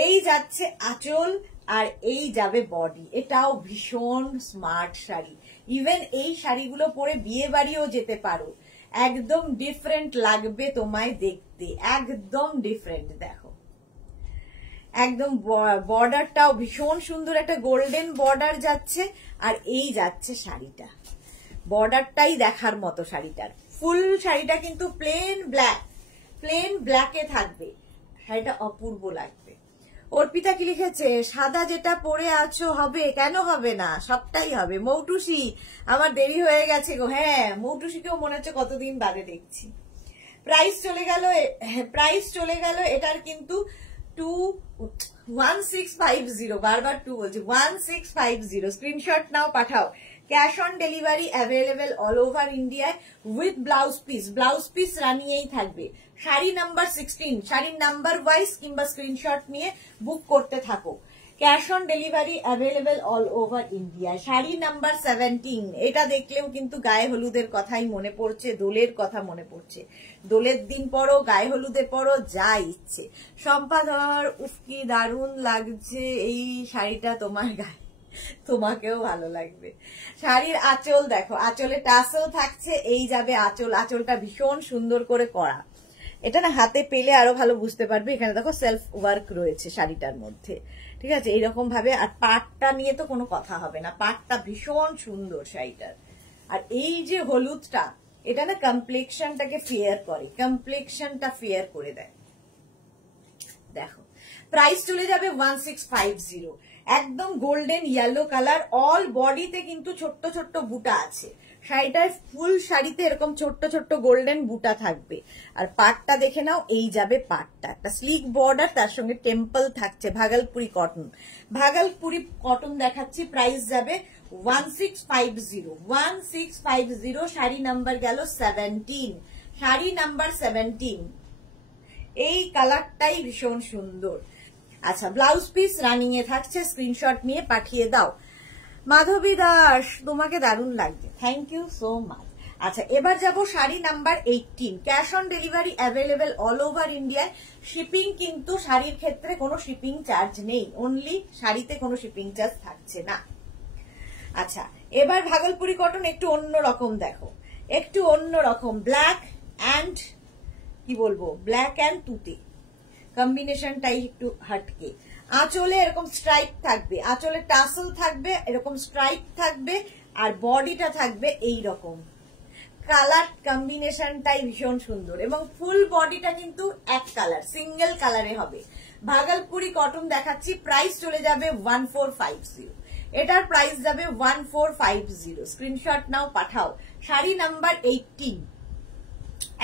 এই যাচ্ছে আঁচল, আর এই যাবে বডি। এটাও ভীষণ স্মার্ট শাড়ি, ইভেন এই শাড়িগুলো পরে বিয়ে বাড়িও যেতে পারো, একদম ডিফারেন্ট লাগবে তোমায় দেখতে, একদম ডিফারেন্ট। দেখো একদম বর্ডারটাও ভীষণ সুন্দর, একটা গোল্ডেন বর্ডার যাচ্ছে, আর এই যাচ্ছে শাড়িটা, বর্ডারটাই দেখার মতো শাড়িটার। ফুল শাড়িটা কিন্তু প্লেন ব্ল্যাকে থাকবে, শাড়িটা অপূর্ব লাগবে। অর্পিতা কি লিখেছে, সাদা যেটা পরে আছো হবে, কেন হবে না, সবটাই হবে। মৌটুসি, আমার দেরি হয়ে গেছে গো। হ্যাঁ মৌটুসিকেও মনে হচ্ছে কতদিন বাদে দেখছি। প্রাইস চলে গেল এটার কিন্তু 1650, বারবার 2 বলছি, 1650। স্ক্রিনশট নাও, পাঠাও। Cash on delivery available all over ইন্ডিয়ায় উইথ ব্লাউজ পিস রানিয়েই থাকবে। শাড়ি নাম্বার 16, শাড়ির নাম্বার ওয়াইজ কিংবা স্ক্রিনশট নিয়ে বুক করতে থাকো। Cash on delivery available all over India. Sari number 17, এটা দেখলেও কিন্তু গায়ে হলুদের কথাই মনে পড়ছে, দোলের কথা মনে পড়ছে। দোলের দিন পরো, গায়ে হলুদে পরো, যা ইচ্ছে। শম্পা ধর, উফ কি দারুণ লাগছে এই শাড়িটা তোমার গায়ে, তোমাকেও ভালো লাগবে। শাড়ির আঁচল দেখো, আঁচলে টাসেল থাকছে, এই যাবে আঁচল, আঁচলটা ভীষণ সুন্দর করে করা। এটা না হাতে পেলে আরো ভালো বুঝতে পারবে। এখানে দেখো সেলফ ওয়ার্ক রয়েছে শাড়িটার মধ্যে, ঠিক আছে, এইরকম ভাবে। আর পাটটা নিয়ে তো কোনো কথা হবে না, পাটটা ভীষণ সুন্দর শাড়িটার। আর এই যে হলুদটা, এটা না কমপ্লেক্সনটাকে ফেয়ার করে দেয়। দেখো প্রাইস চলে যাবে 1650। একদম গোল্ডেন ইয়েলো কালার, অল বডিতে কিন্তু ছোট্ট ছোট্ট বুটা আছে। শাড়িটায় ফুল শাড়িতে এরকম ছোট্ট ছোট্ট গোল্ডেন বুটা থাকবে। আর পাটটা দেখে নাও, এই যাবে পাটটা, একটা স্লিক বর্ডার, তার সঙ্গে টেম্পল থাকছে। ভাগলপুরি কটন, ভাগলপুরি কটন দেখাচ্ছি। প্রাইস যাবে 1650, 1650। শাড়ি নাম্বার গেল 17, শাড়ি নাম্বার 17। এই কালারটাই ভীষণ সুন্দর। আচ্ছা, ব্লাউজ পিস রানিং এ থাকছে, স্ক্রিনশট নিয়ে পাঠিয়ে দাও। মাধবী দাস, তোমাকে দারুণ লাগছে, থ্যাংক ইউ সো মাচ। আচ্ছা, এবার যাব sari number 18। Cash on delivery available all over ইন্ডিয়ায়। শিপিং কিন্তু শাড়ির ক্ষেত্রে কোনো শিপিং চার্জ নেই, অনলি শাড়িতে কোনো শিপিং চার্জ থাকছে না। আচ্ছা, এবার ভাগলপুরি কটন একটু অন্য রকম দেখো, একটু অন্য রকম, ব্ল্যাক অ্যান্ড কি বলবো, ব্ল্যাক অ্যান্ড তুতে কম্বিনেশনটাই একটু হাটকে। আঁচলে এরকম স্ট্রাইপ থাকবে, আঁচলে টাসেল থাকবে, এরকম স্ট্রাইপ থাকবে, আর বডিটা থাকবে এই রকম। কালার কম্বিনেশনটাই ভীষণ সুন্দর, এবং ফুল বডিটা কিন্তু এক কালার, সিঙ্গেল কালারে হবে। ভাগলপুরি কটন দেখাচ্ছি, প্রাইস চলে যাবে 1450। এটার প্রাইস যাবে 1450। স্ক্রিনশট নাও, পাঠাও। শাড়ি নাম্বার 18,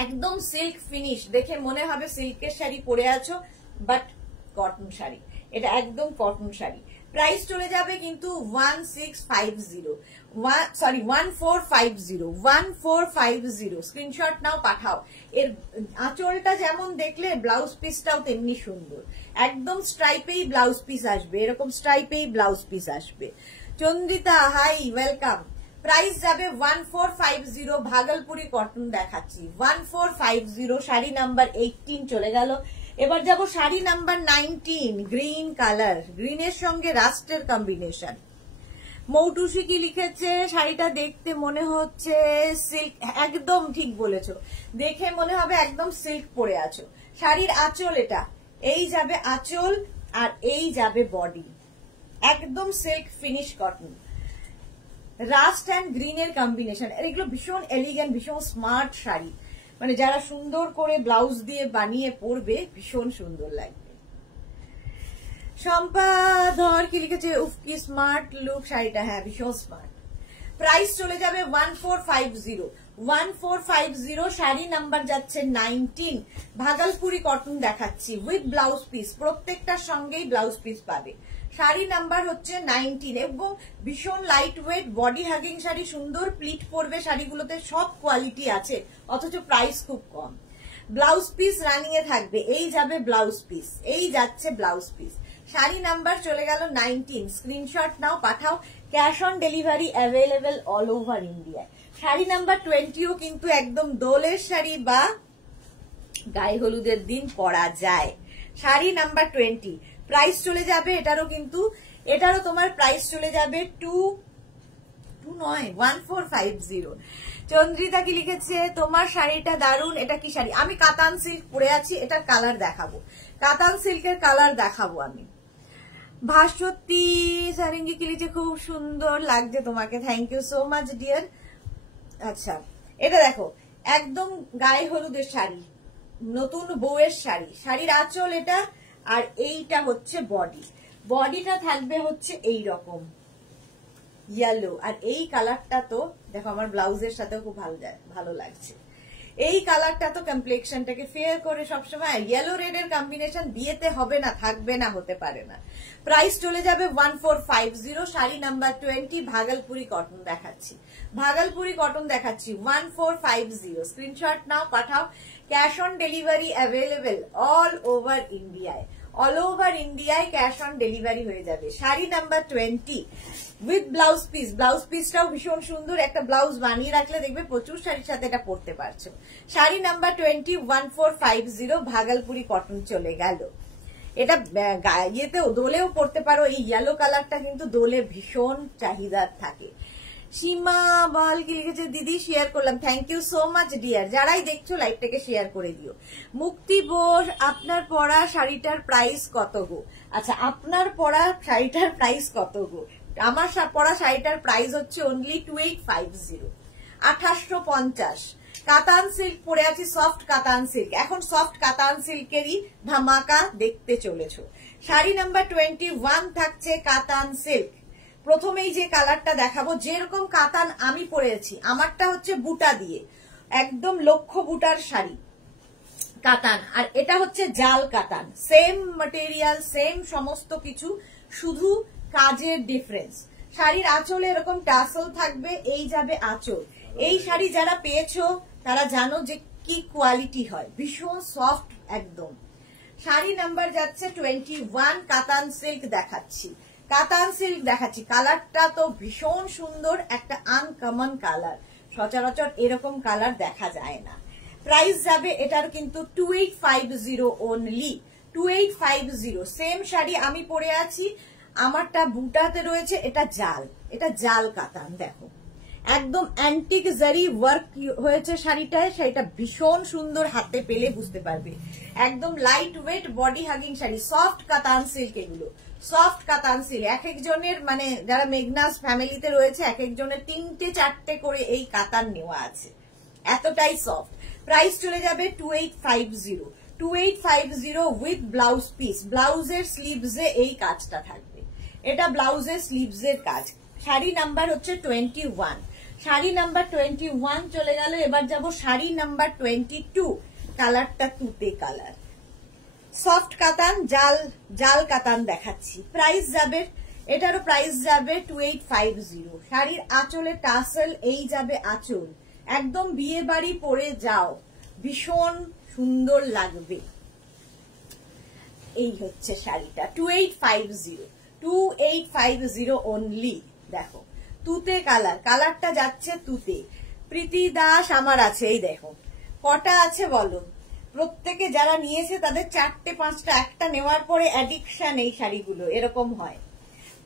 একদম সিল্ক ফিনিশ, দেখে মনে হবে সিল্কের শাড়ি পরে আছো, বাট কটন শাড়ি, এটা একদম কটন শাড়ি। প্রাইস চলে যাবে কিন্তু 1650, সরি 1450, 1450। স্ক্রিনশট নাও, পাঠাও। এর আঁচলটা যেমন দেখলে, ব্লাউজ পিসটাও তেমনি সুন্দর, একদম স্ট্রাইপেই ব্লাউজ পিস আসবে, এরকম স্ট্রাইপেই ব্লাউজ পিস আসবে। চন্দ্রিতা, হাই, ওয়েলকাম। প্রাইস যাবে 1450। ভাগলপুরি কটন দেখাচ্ছি, 1450। শাড়ি নাম্বার 18 চলে গেল। এবার যাব শাড়ি নাম্বার 19, গ্রিন কালার, গ্রিনের সঙ্গে রাস্টের কম্বিনেশন। মৌটুসি কি লিখেছে, শাড়িটা দেখতে মনে হচ্ছে সিল্ক, একদম ঠিক বলেছো, দেখে মনে হবে একদম সিল্ক পরে আছো। শাড়ির আঁচল এটা, এই যাবে আঁচল, আর এই যাবে বডি, একদম silk finish cotton, rust and গ্রিনের কম্বিনেশন। এগুলো ভীষণ এলিগেন্ট, ভীষণ স্মার্ট শাড়ি, মানে যারা সুন্দর করে ব্লাউজ দিয়ে বানিয়ে পরবে, ভীষণ সুন্দর লাগবে। সম্পাধর কি লিখেছে, উফ কি স্মার্ট লুক শাড়িটা, হ্যাঁ ভীষণ স্মার্ট। প্রাইস চলে যাবে 1450, 1450। শাড়ি নাম্বার যাচ্ছে 19। ভাগলপুরি কটন দেখাচ্ছি উইথ ব্লাউজ পিস, প্রত্যেকটার সঙ্গেই ব্লাউজ পিস পাবে। শাড়ি নাম্বার হচ্ছে 19, এবং ভীষণ light weight body hugging sari, সুন্দর প্লিট পরবে শাড়িগুলোতে, সব কোয়ালিটি আছে, অথচ প্রাইস খুব কম। ব্লাউজ পিস রানিং এ থাকবে, এই যাবে ব্লাউজ পিস, এই যাচ্ছে ব্লাউজ পিস। শাড়ি নাম্বার চলে গেল 19। স্ক্রিনশট নাও, পাঠাও। Cash on delivery available all over ইন্ডিয়ায়। শাড়ি নাম্বার 20ও কিন্তু একদম দোলের শাড়ি বা গায়ে হলুদের দিন পরা যায়। শাড়ি নাম্বার 20, প্রাইস চলে যাবে এটারও, কিন্তু এটারও তোমার প্রাইস চলে যাবে 1450। চন্দ্রিতা কি লিখেছে, তোমার শাড়িটা দারুণ, এটা কি শাড়ি? আমি কাতান সিল্ক পরে আছি, এটার কালার দেখাবো, কাতান সিল্কের কালার দেখাবো আমি। ভাস্বতী সারিঙ্গি কি লিখেছে, খুব সুন্দর লাগছে তোমাকে, thank you so much dear. আচ্ছা, এটা দেখো, একদম গায়ে হলুদের শাড়ি, নতুন বউয়ের শাড়ি, শাড়ির আঁচল এটা, আর এইটা হচ্ছে বডি, বডিটা থাকবে হচ্ছে এই রকম ইয়েলো, আর এই কালারটা তো দেখো আমার ব্লাউজের সাথেও খুব ভালো লাগছে। এই কালারটা তো কমপ্লেক্সনটাকে ফেয়ার করে সবসময়, ইয়েলো রেড এর কম্বিনেশন বিয়েতে হবে না, থাকবে না, হতে পারে না। প্রাইস চলে যাবে 1450। শাড়ি নাম্বার 20। ভাগলপুরি কটন দেখাচ্ছি, ভাগলপুরি কটন দেখাচ্ছি 1450। স্ক্রিনশট নাও, পাঠাও। Cash on delivery available all over ইন্ডিয়ায়, অল ওভার ইন্ডিয়ায় ক্যাশ অন ডেলিভারি হয়ে যাবে। Sari number 20 with blouse piece, blouse পিসটাও ভীষণ সুন্দর, একটা ব্লাউজ বানিয়ে রাখলে দেখবে প্রচুর শাড়ির সাথে এটা পরতে পারছো। শাড়ি নাম্বার 20, 1450। ভাগলপুরি কটন চলে গেল। এটা ইয়েতেও দোলেও পরতে পারো, এই ইয়েলো কালারটা কিন্তু দোলে ভীষণ চাহিদার থাকে। সীমা বল কি লিখেছে, দিদি শেয়ার করলাম, thank you so much dear. যারাই দেখছো লাইভটাকে শেয়ার করে দিও। মুক্তি বোস, আপনার পরা শাড়িটার প্রাইস কত গো? আচ্ছা, আপনার পরা শাড়িটার প্রাইস কত গো? আমার পরা শাড়িটার প্রাইস হচ্ছে অনলি 2850, 2850। কাতান সিল্ক পরে আছি, সফট কাতান সিল্ক, এখন সফট কাতান সিল্কেরই ধামাকা দেখতে চলেছো। শাড়ি নাম্বার 21 থাকছে কাতান সিল্ক। প্রথমেই যে কালারটা দেখাবো, যেরকম কাতান আমি পরেছি, আমারটা হচ্ছে বুটা দিয়ে, একদম লক্ষ্য বুটার শাড়ি কাতান, আর এটা হচ্ছে জাল কাতান। সেম ম্যাটেরিয়াল, সেম সমস্ত কিছু, শুধু কাজের ডিফারেন্স। শাড়ির আঁচলে এরকম টাসেল থাকবে, এই যাবে আঁচল। এই শাড়ি যারা পেয়েছো তারা জানো যে কি কোয়ালিটি হয়, ভীষণ সফট একদম। শাড়ি নাম্বার যাচ্ছে 21, কাতান সিল্ক দেখাচ্ছি, কাতান সিল্ক দেখাচ্ছি। কালারটা তো ভীষণ সুন্দর, একটা আনকমন কালার, সচরাচর এরকম কালার দেখা যায় না। প্রাইস যাবে এটার কিন্তু 2850 অনলি, 2850। সেম শাড়ি আমি পরে আছি, আমারটা বুটাতে রয়েছে, এটা জাল কাতান। দেখো একদম অ্যান্টিক জারি ওয়ার্ক হয়েছে শাড়িটায়, সেটা ভীষণ সুন্দর, হাতে পেলে বুঝতে পারবে। একদম light weight body hugging sari, soft কাতান সিল্ক। এগুলো সফট কাতান সিল্ক, এক একজনের মানে যারা মেঘনাস ফ্যামিলিতে রয়েছে, এক একজনের 3-4টে করে এই কাতান নেওয়া আছে, এতটাই সফট। প্রাইস চলে যাবে 2850, 2850 উইথ ব্লাউজ পিস। ব্লাউজের স্লিভসে এই কাজটা থাকবে, এটা ব্লাউজের স্লিভসের কাজ। শাড়ি নাম্বার হচ্ছে 21, শাড়ি নাম্বার 21 চলে গেল। এবার যাব শাড়ি নাম্বার 22, কালারটা তুতে কালার, সফট কাতান, জাল কাতান দেখাচ্ছি। প্রাইস যাবে এটারও, প্রাইস যাবে 2850। শাড়ির আঁচলে টাসেল, এই যাবে আঁচল, একদম বিয়ে বাড়ি পরে যাও, ভীষণ সুন্দর লাগবে। এই হচ্ছে শাড়িটা 2850 অনলি। দেখো তুতে কালার, কালারটা যাচ্ছে তুতে। প্রীতি দাস আমার আছে, এই দেখো কটা আছে বলো। প্রত্যেকে যারা নিয়েছে তাদের 4-5টা, একটা নেওয়ার পরে অ্যাডিকশন এই শাড়িগুলো, এরকম হয়।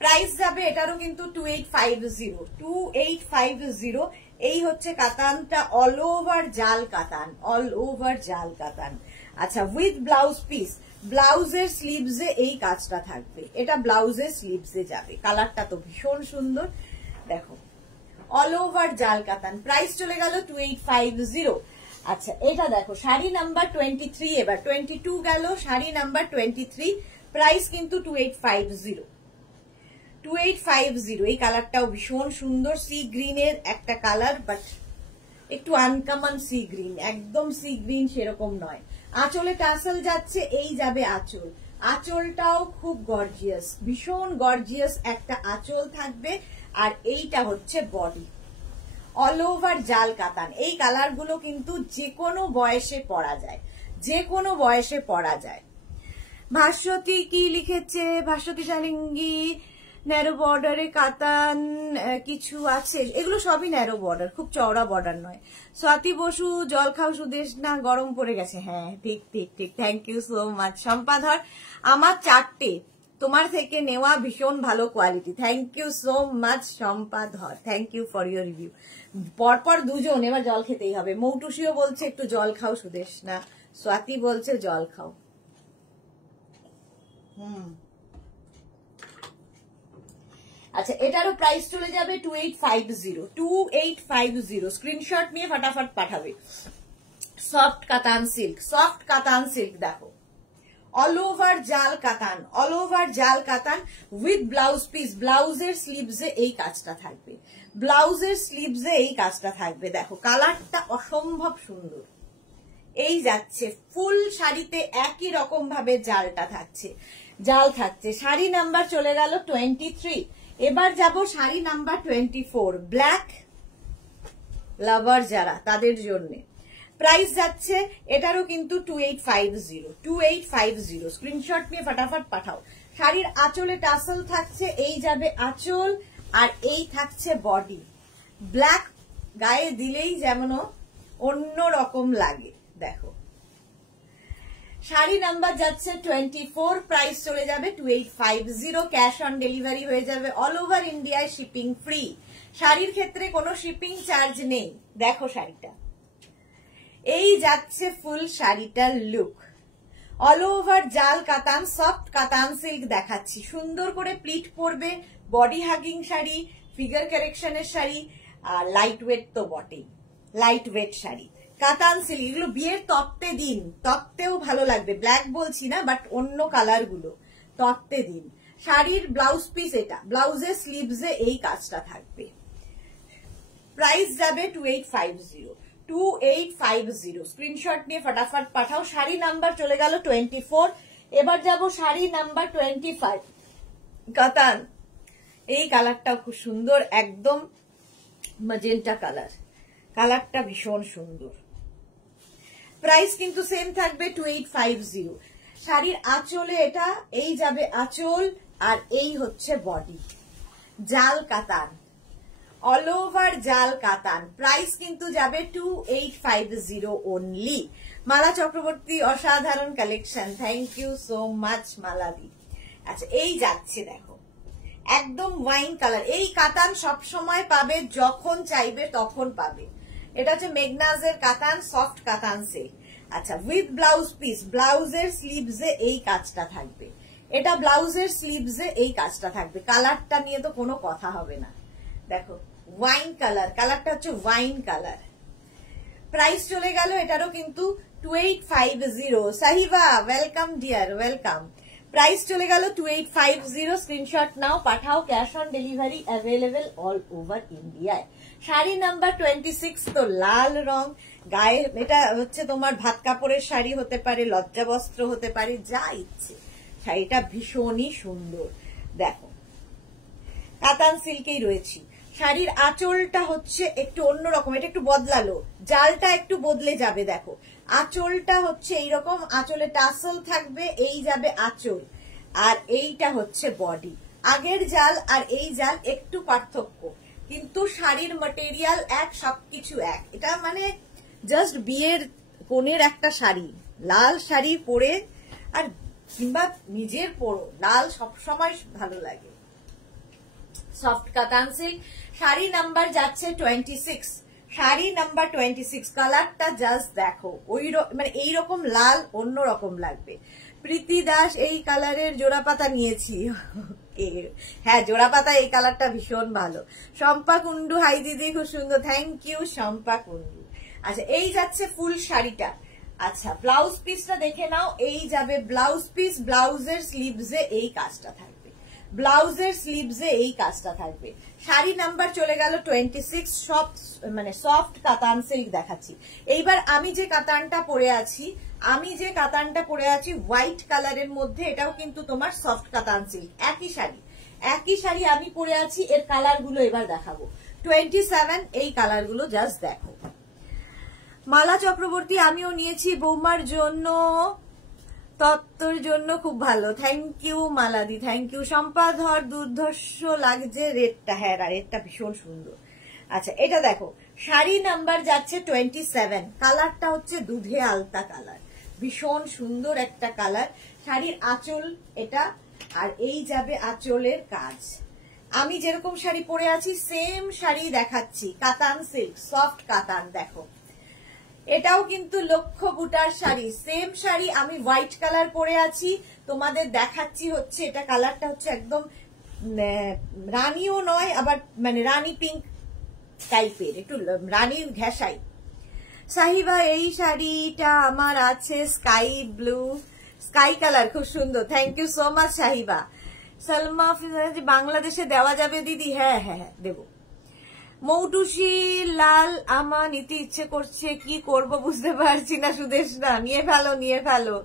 প্রাইস যাবে এটারও কিন্তু 2850। এই হচ্ছে কাতানটা, অল ওভার জাল কাতান, অল ওভার জাল কাতান। আচ্ছা, উইথ ব্লাউজ পিস, ব্লাউজের স্লিভসে এই কাজটা থাকবে, এটা ব্লাউজের স্লিভসে যাবে। কালারটা তো ভীষণ সুন্দর, দেখো অল ওভার জাল কাতান। প্রাইস চলে গেল 2850। আচ্ছা, এটা দেখো শাড়ি নাম্বার 23, এবার 22 গেল, শাড়ি নাম্বার 23, প্রাইস কিন্তু 2850। এই কালারটাও ভীষণ সুন্দর, সি গ্রিনের একটা কালার, বাট একটু আনকমন সি গ্রিন, একদম সি গ্রিন সেরকম নয়। আঁচলে টাসেল যাচ্ছে, এই যাবে আঁচল, আঁচলটাও খুব গর্জিয়াস, ভীষণ গর্জিয়াস একটা আঁচল থাকবে। আর এইটা হচ্ছে বডি, অল ওভার জাল কাতান। এই কালারগুলো কিন্তু যে কোনো বয়সে পরা যায়, যে কোনো বয়সে পরা যায়। ভাস্বতী কি লিখেছে, ভাস্বতী সালিঙ্গি, ন্যারো বর্ডারে কাতান কিছু আছে, এগুলো সবই ন্যারো বর্ডার, খুব চওড়া বর্ডার নয়। স্বাতি বসু, জল খাও সুদেশ না, গরম পড়ে গেছে। হ্যাঁ ঠিক ঠিক ঠিক, থ্যাংক ইউ সো মাচ। সম্পাধর, আমার 4টে তোমার থেকে নেওয়া, ভীষণ ভালো quality, thank you so much সম্পাধর, thank you for your review. পরপর দুজন, এবার জল খেতেই হবে। মৌটুসিও বলছে একটু জল খাও সুদেশ না, স্বাতি বলছে জল খাও। আচ্ছা, এটারও প্রাইস চলে যাবে 2850। স্ক্রিনশট নিয়ে ফটাফট পাঠাবে। সফট কাতান সিল্ক, সফট কাতান সিল্ক দেখো, অল ওভার জাল কাতান, অল ওভার জাল কাতান উইথ ব্লাউজ পিস। ব্লাউজের স্লিভসে এই কাজটা থাকবে, ব্লাউজের স্লিভসে এই কাজটা থাকবে। দেখো কালারটা অসম্ভব সুন্দর, এই যাচ্ছে ফুল শাড়িতে একই রকম ভাবে জালটা থাকছে, জাল থাকছে। শাড়ি নাম্বার চলে গেল 23। এবার যাব শাড়ি নাম্বার 24, ব্ল্যাক লাভার যারা, তাদের জন্য। প্রাইস যাচ্ছে এটারও কিন্তু 2850। স্ক্রিনশট নিয়ে ফটাফট পাঠাও। শাড়ির আঁচলে টাসেল থাকছে, এই যাবে আঁচল, আর এই থাকছে বডি। ব্ল্যাক গায়ে দিলেই যেমন অন্য রকম লাগে। দেখো শাড়ি নাম্বার যাচ্ছে 24, প্রাইস চলে যাবে 2850। ক্যাশ অন ডেলিভারি হয়ে যাবে, অল ওভার ইন্ডিয়ায় শিপিং ফ্রি। শাড়ির ক্ষেত্রে কোনো শিপিং চার্জ নেই। দেখো শাড়িটা, এই যাচ্ছে ফুল শাড়িটার লুক, অল ওভার জাল কাতান, সফট কাতান সিল্ক দেখাচ্ছি। সুন্দর করে প্লিট পরবে, বডি হাগিং শাড়ি, ফিগার কারেকশনের শাড়ি, আর লাইট ওয়েট তো বটেই, লাইট ওয়েট শাড়ি কাতান সিল্ক। এগুলো বিয়ের তত্ত্বে দিন, তত্ত্বেও ভালো লাগবে। ব্ল্যাক বলছি না, বাট অন্য কালার গুলো তত্ত্বে দিন। শাড়ির ব্লাউজ পিস এটা, ব্লাউজের স্লিভসে এই কাজটা থাকবে। প্রাইস যাবে 2850, 2850। স্ক্রিনশট নিয়ে ফটাফট পাঠাও। শাড়ি নাম্বার চলে গেল 24। এবার যাব শাড়ি নাম্বার 25, কাতান। এই কালারটাও খুব সুন্দর, একদম ম্যাজেন্টা কালার, কালারটা ভীষণ সুন্দর। প্রাইস কিন্তু সেম থাকবে 2850। শাড়ির আঁচলে এটা, এই যাবে আঁচল, আর এই হচ্ছে বডি। জাল কাতান, অল ওভার জাল কাতান। প্রাইস কিন্তু যাবে 2850 অনলি। মালা চক্রবর্তী, অসাধারণ collection, thank you so much মালাদি। আচ্ছা, এই যাচ্ছে দেখো, একদম ওয়াইন কালার। এই কাতান সব সময় পাবে, যখন চাইবে তখন পাবে। এটা হচ্ছে মেঘনাজের কাতান, সফট কাতান সে। আচ্ছা, উইথ ব্লাউজ পিস, ব্লাউজের স্লিভসে এই কাজটা থাকবে। এটা ব্লাউজের স্লিভসে এই কাজটা থাকবে। কালারটা নিয়ে তো কোনো কথা হবে না। দেখো ওয়াইন কালার, কালারটা হচ্ছে ওয়াইন কালার। প্রাইস চলে গেল এটারও কিন্তু 2850। Sahiba, welcome deer, welcome. Price চলে গেল 2850। স্ক্রিনশট নাও, পাঠাও। Cash on delivery available all over ইন্ডিয়ায়। শাড়ি নাম্বার 26 তো লাল রং, গায়ে এটা হচ্ছে তোমার ভাত কাপড়ের শাড়ি হতে পারে, লজ্জা বস্ত্র হতে পারে, যা ইচ্ছে। শাড়িটা ভীষণই সুন্দর। দেখো কাতান সিল্কেই রয়েছি। শাড়ির আঁচলটা হচ্ছে একটু অন্যরকম, এটা একটু বদলালো, জালটা একটু বদলে যাবে। দেখো আঁচলটা হচ্ছে এইরকম, আঁচলে টাসল থাকবে, এই যাবে আঁচল, আর এইটা হচ্ছে বডি। আগের জাল আর এই জাল একটু পার্থক্য, কিন্তু শাড়ির ম্যাটেরিয়াল এক, সবকিছু এক। এটা মানে জাস্ট বিয়ের কোণের একটা শাড়ি, লাল শাড়ি পরে, আর কিংবা নিজের পরো, লাল সবসময় ভালো লাগে। সফট কাতান সিল্ক। শাড়ি নাম্বার যাচ্ছে 26। শাড়ি নাম্বার 26। কালারটা জাস্ট দেখো, ওই মানে এইরকম লাল অন্যরকম লাগবে। প্রীতি দাস, এই কালারের জোড়া পাতা নিয়েছি। হ্যাঁ, জোড়া পাতা এই কালারটা ভীষণ ভালো। শম্পা কুন্ডু, হাই দিদি, খুব সুন্দর, থ্যাংক ইউ শম্পা কুন্ডু। আচ্ছা, এই যাচ্ছে ফুল শাড়িটা। আচ্ছা, ব্লাউজ পিসটা দেখে নাও, এই যাবে ব্লাউজ পিস, ব্লাউজের স্লিভসে এই কাজটা থাকবে, ব্লাউজের স্লিভসে এই কাজটা থাকবে। শাড়ি নাম্বার চলে গেল 26। সব মানে সফট কাতান সিল্ক দেখাচ্ছি। এইবার আমি যে কাতানটা পরে আছি, হোয়াইট কালারের মধ্যে, এটাও কিন্তু তোমার সফট কাতান সিল্ক। একই শাড়ি আমি পরে আছি, এর কালার গুলো এবার দেখাবো। 27, এই কালার গুলো জাস্ট দেখো। মালা চক্রবর্তী, আমিও নিয়েছি বৌমার জন্য, তত্ত্বর জন্য, খুব ভালো, থ্যাংক ইউ মালাদি, থ্যাংক ইউ। সম্পাধর, দুর্ধর্ষ লাগছে রেডটা, হ্যাঁ রেডটা ভীষণ সুন্দর। আচ্ছা, এটা দেখো, শাড়ি নাম্বার যাচ্ছে 27। কালারটা হচ্ছে দুধে আলতা কালার, ভীষণ সুন্দর একটা কালার। শাড়ির আঁচল এটা, আর এই যাবে আঁচলের কাজ। আমি যেরকম শাড়ি পরে আছি সেম শাড়ি দেখাচ্ছি, কাতান সিল্ক, সফট কাতান। দেখো এটাও কিন্তু লক্ষ বুটার শাড়ি, সেম শাড়ি। আমি হোয়াইট কালার পরে আছি, তোমাদের দেখাচ্ছি হচ্ছে এটা, কালারটা হচ্ছে একদম রানীও নয়, আবার মানে রানী পিঙ্ক টাইপের, একটু রানীর ঘেঁষাই। সাহিবা, এই শাড়িটা আমার আছে স্কাই ব্লু, স্কাই কালার, খুব সুন্দর, thank you so much Sahiba. Salma, বাংলাদেশে দেওয়া যাবে দিদি? হ্যাঁ হ্যাঁ হ্যাঁ, দেবো। মৌটুসি লাল, আমার নিতে ইচ্ছে করছে, কি করব বুঝতে পারছি না। সুদেশ না, নিয়ে ফেলো।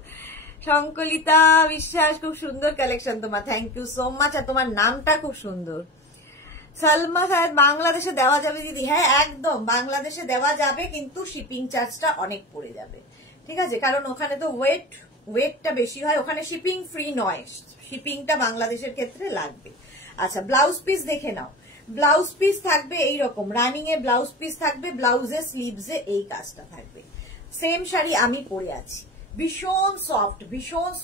সংকলিতা বিশ্বাস, খুব সুন্দর কালেকশন তোমার, থ্যাংক ইউ সো মাচ। আর তোমার নামটা খুব সুন্দর। সালমা সাহেব, বাংলাদেশে দেওয়া যাবে দিদি? হ্যাঁ একদম বাংলাদেশে দেওয়া যাবে, কিন্তু শিপিং চার্জটা অনেক পড়ে যাবে, ঠিক আছে? কারণ ওখানে তো ওয়েটটা বেশি হয়, ওখানে শিপিং ফ্রি নয়, শিপিংটা বাংলাদেশের ক্ষেত্রে লাগবে। আচ্ছা, ব্লাউজ পিস দেখে নাও। ব্লাউজ পিস থাকবে এইরকম, রানিং এ ব্লাউজ পিস থাকবে, ব্লাউজের স্লিভসে এই কাজটা থাকবে। সেম শাড়ি আমি পরে আছি, ভীষণ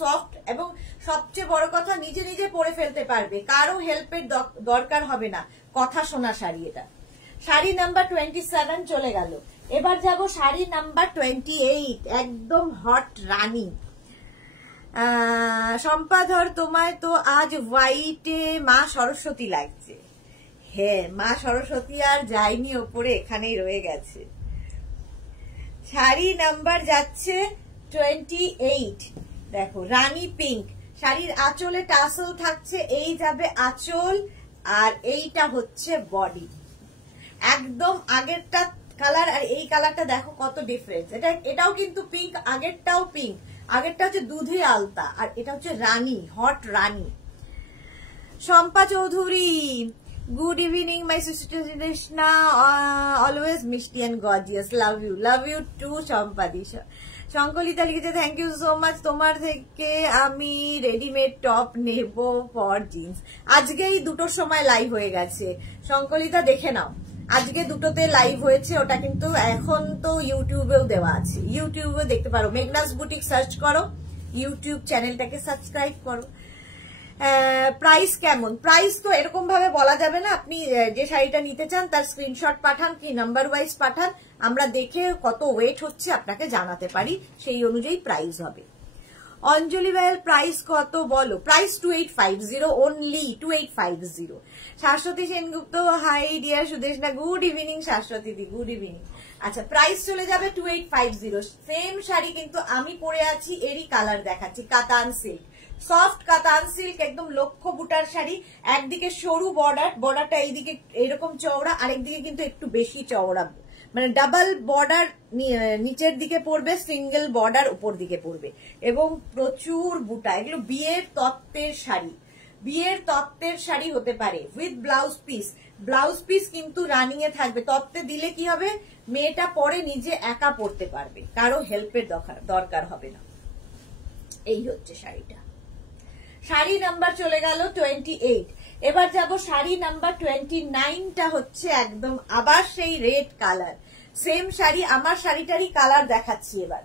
সফট, এবং সবচেয়ে বড় কথা নিজে নিজে পরে ফেলতে পারবে, কারো হেল্পের দরকার হবে না। কথা শোনা শাড়ি এটা। শাড়ি নাম্বার 27 চলে গেল। এবার যাব শাড়ি নাম্বার 28, একদম হট রানী। সম্পাধর, তোমায় তো আজ হোয়াইটে মা সরস্বতী লাগছে। হ্যাঁ, মা সরস্বতী আর যায়নি ওপরে, এখানেই রয়ে গেছে। শাড়ি নাম্বার যাচ্ছে 28, দেখো রানী পিঙ্ক। শাড়ির আঁচলে টাসেল থাকছে, এই যাবে আঁচল, আর এইটা হচ্ছে বডি। একদম আগেরটা কালার আর এই কালারটা দেখো কত ডিফারেন্স। এটাও কিন্তু পিঙ্ক, আগেরটাও পিঙ্ক, আগেরটা হচ্ছে দুধে আলতা, আর এটা হচ্ছে রানী, হট রানী। Shampa Chowdhury, good evening my sister Krishna, always mishti and gorgeous, love you too Shampa di. Sankalita লিখেছে থ্যাংক ইউ সো মাচ, তোমার থেকে আমি রেডিমেড টপ নেব ফর জিন্স। আজকেই 2টোর সময় লাইভ হয়ে গেছে শঙ্কলিতা, দেখে নাও, আজকে 2টোতে লাইভ হয়েছে, ওটা কিন্তু এখন তো ইউটিউবেও দেওয়া আছে, ইউটিউবে দেখতে পারো, মেঘনাস বুটিক সার্চ করো, ইউটিউব চ্যানেলটাকে সাবস্ক্রাইব করো। প্রাইস কেমন? প্রাইস তো এরকম ভাবে বলা যাবে না, আপনি যে শাড়িটা নিতে চান তার স্ক্রিনশট পাঠান কি নাম্বার ওয়াইজ পাঠান, আমরা দেখে কত ওয়েট হচ্ছে আপনাকে জানাতে পারি, সেই অনুযায়ী প্রাইস হবে। অঞ্জলি ভাইয়ের প্রাইস কত বলো? Price 2850 only, 2850। Shashwati Sengupta, hi dear Sudeshna, good evening Shashwati di, good evening. আচ্ছা, প্রাইস চলে যাবে 2850। সেম শাড়ি কিন্তু আমি পরে আছি, এরই কালার দেখাচ্ছি, কাতান সিল্ক, সফট কাতান সিল্ক, একদম লক্ষ্য বুটার শাড়ি, একদিকে সরু বর্ডার, বর্ডারটা এইদিকে এরকম চওড়া, আরেকদিকে কিন্তু একটু বেশি চওড়া, মানে ডাবল বর্ডার নিচের দিকে পড়বে, সিঙ্গেল বর্ডার উপর দিকে পড়বে, এবং প্রচুর বুটা। এগুলো বিয়ের তত্ত্বের শাড়ি, বিয়ের তত্ত্বের শাড়ি হতে পারে with blouse piece. Blouse piece কিন্তু রানিং এ থাকবে, তত্ত্বে দিলে কি হবে, মেয়েটা পরে নিজে একা পড়তে পারবে, কারো হেল্পের দরকার হবে না। এই হচ্ছে শাড়িটা। শাড়ি নাম্বার চলে গেল 28। এবার যাব শাড়ি নাম্বার 29টা হচ্ছে একদম আবার সেই রেড কালার, সেম শাড়ি, আমার শাড়িটারই কালার দেখাচ্ছি, এবার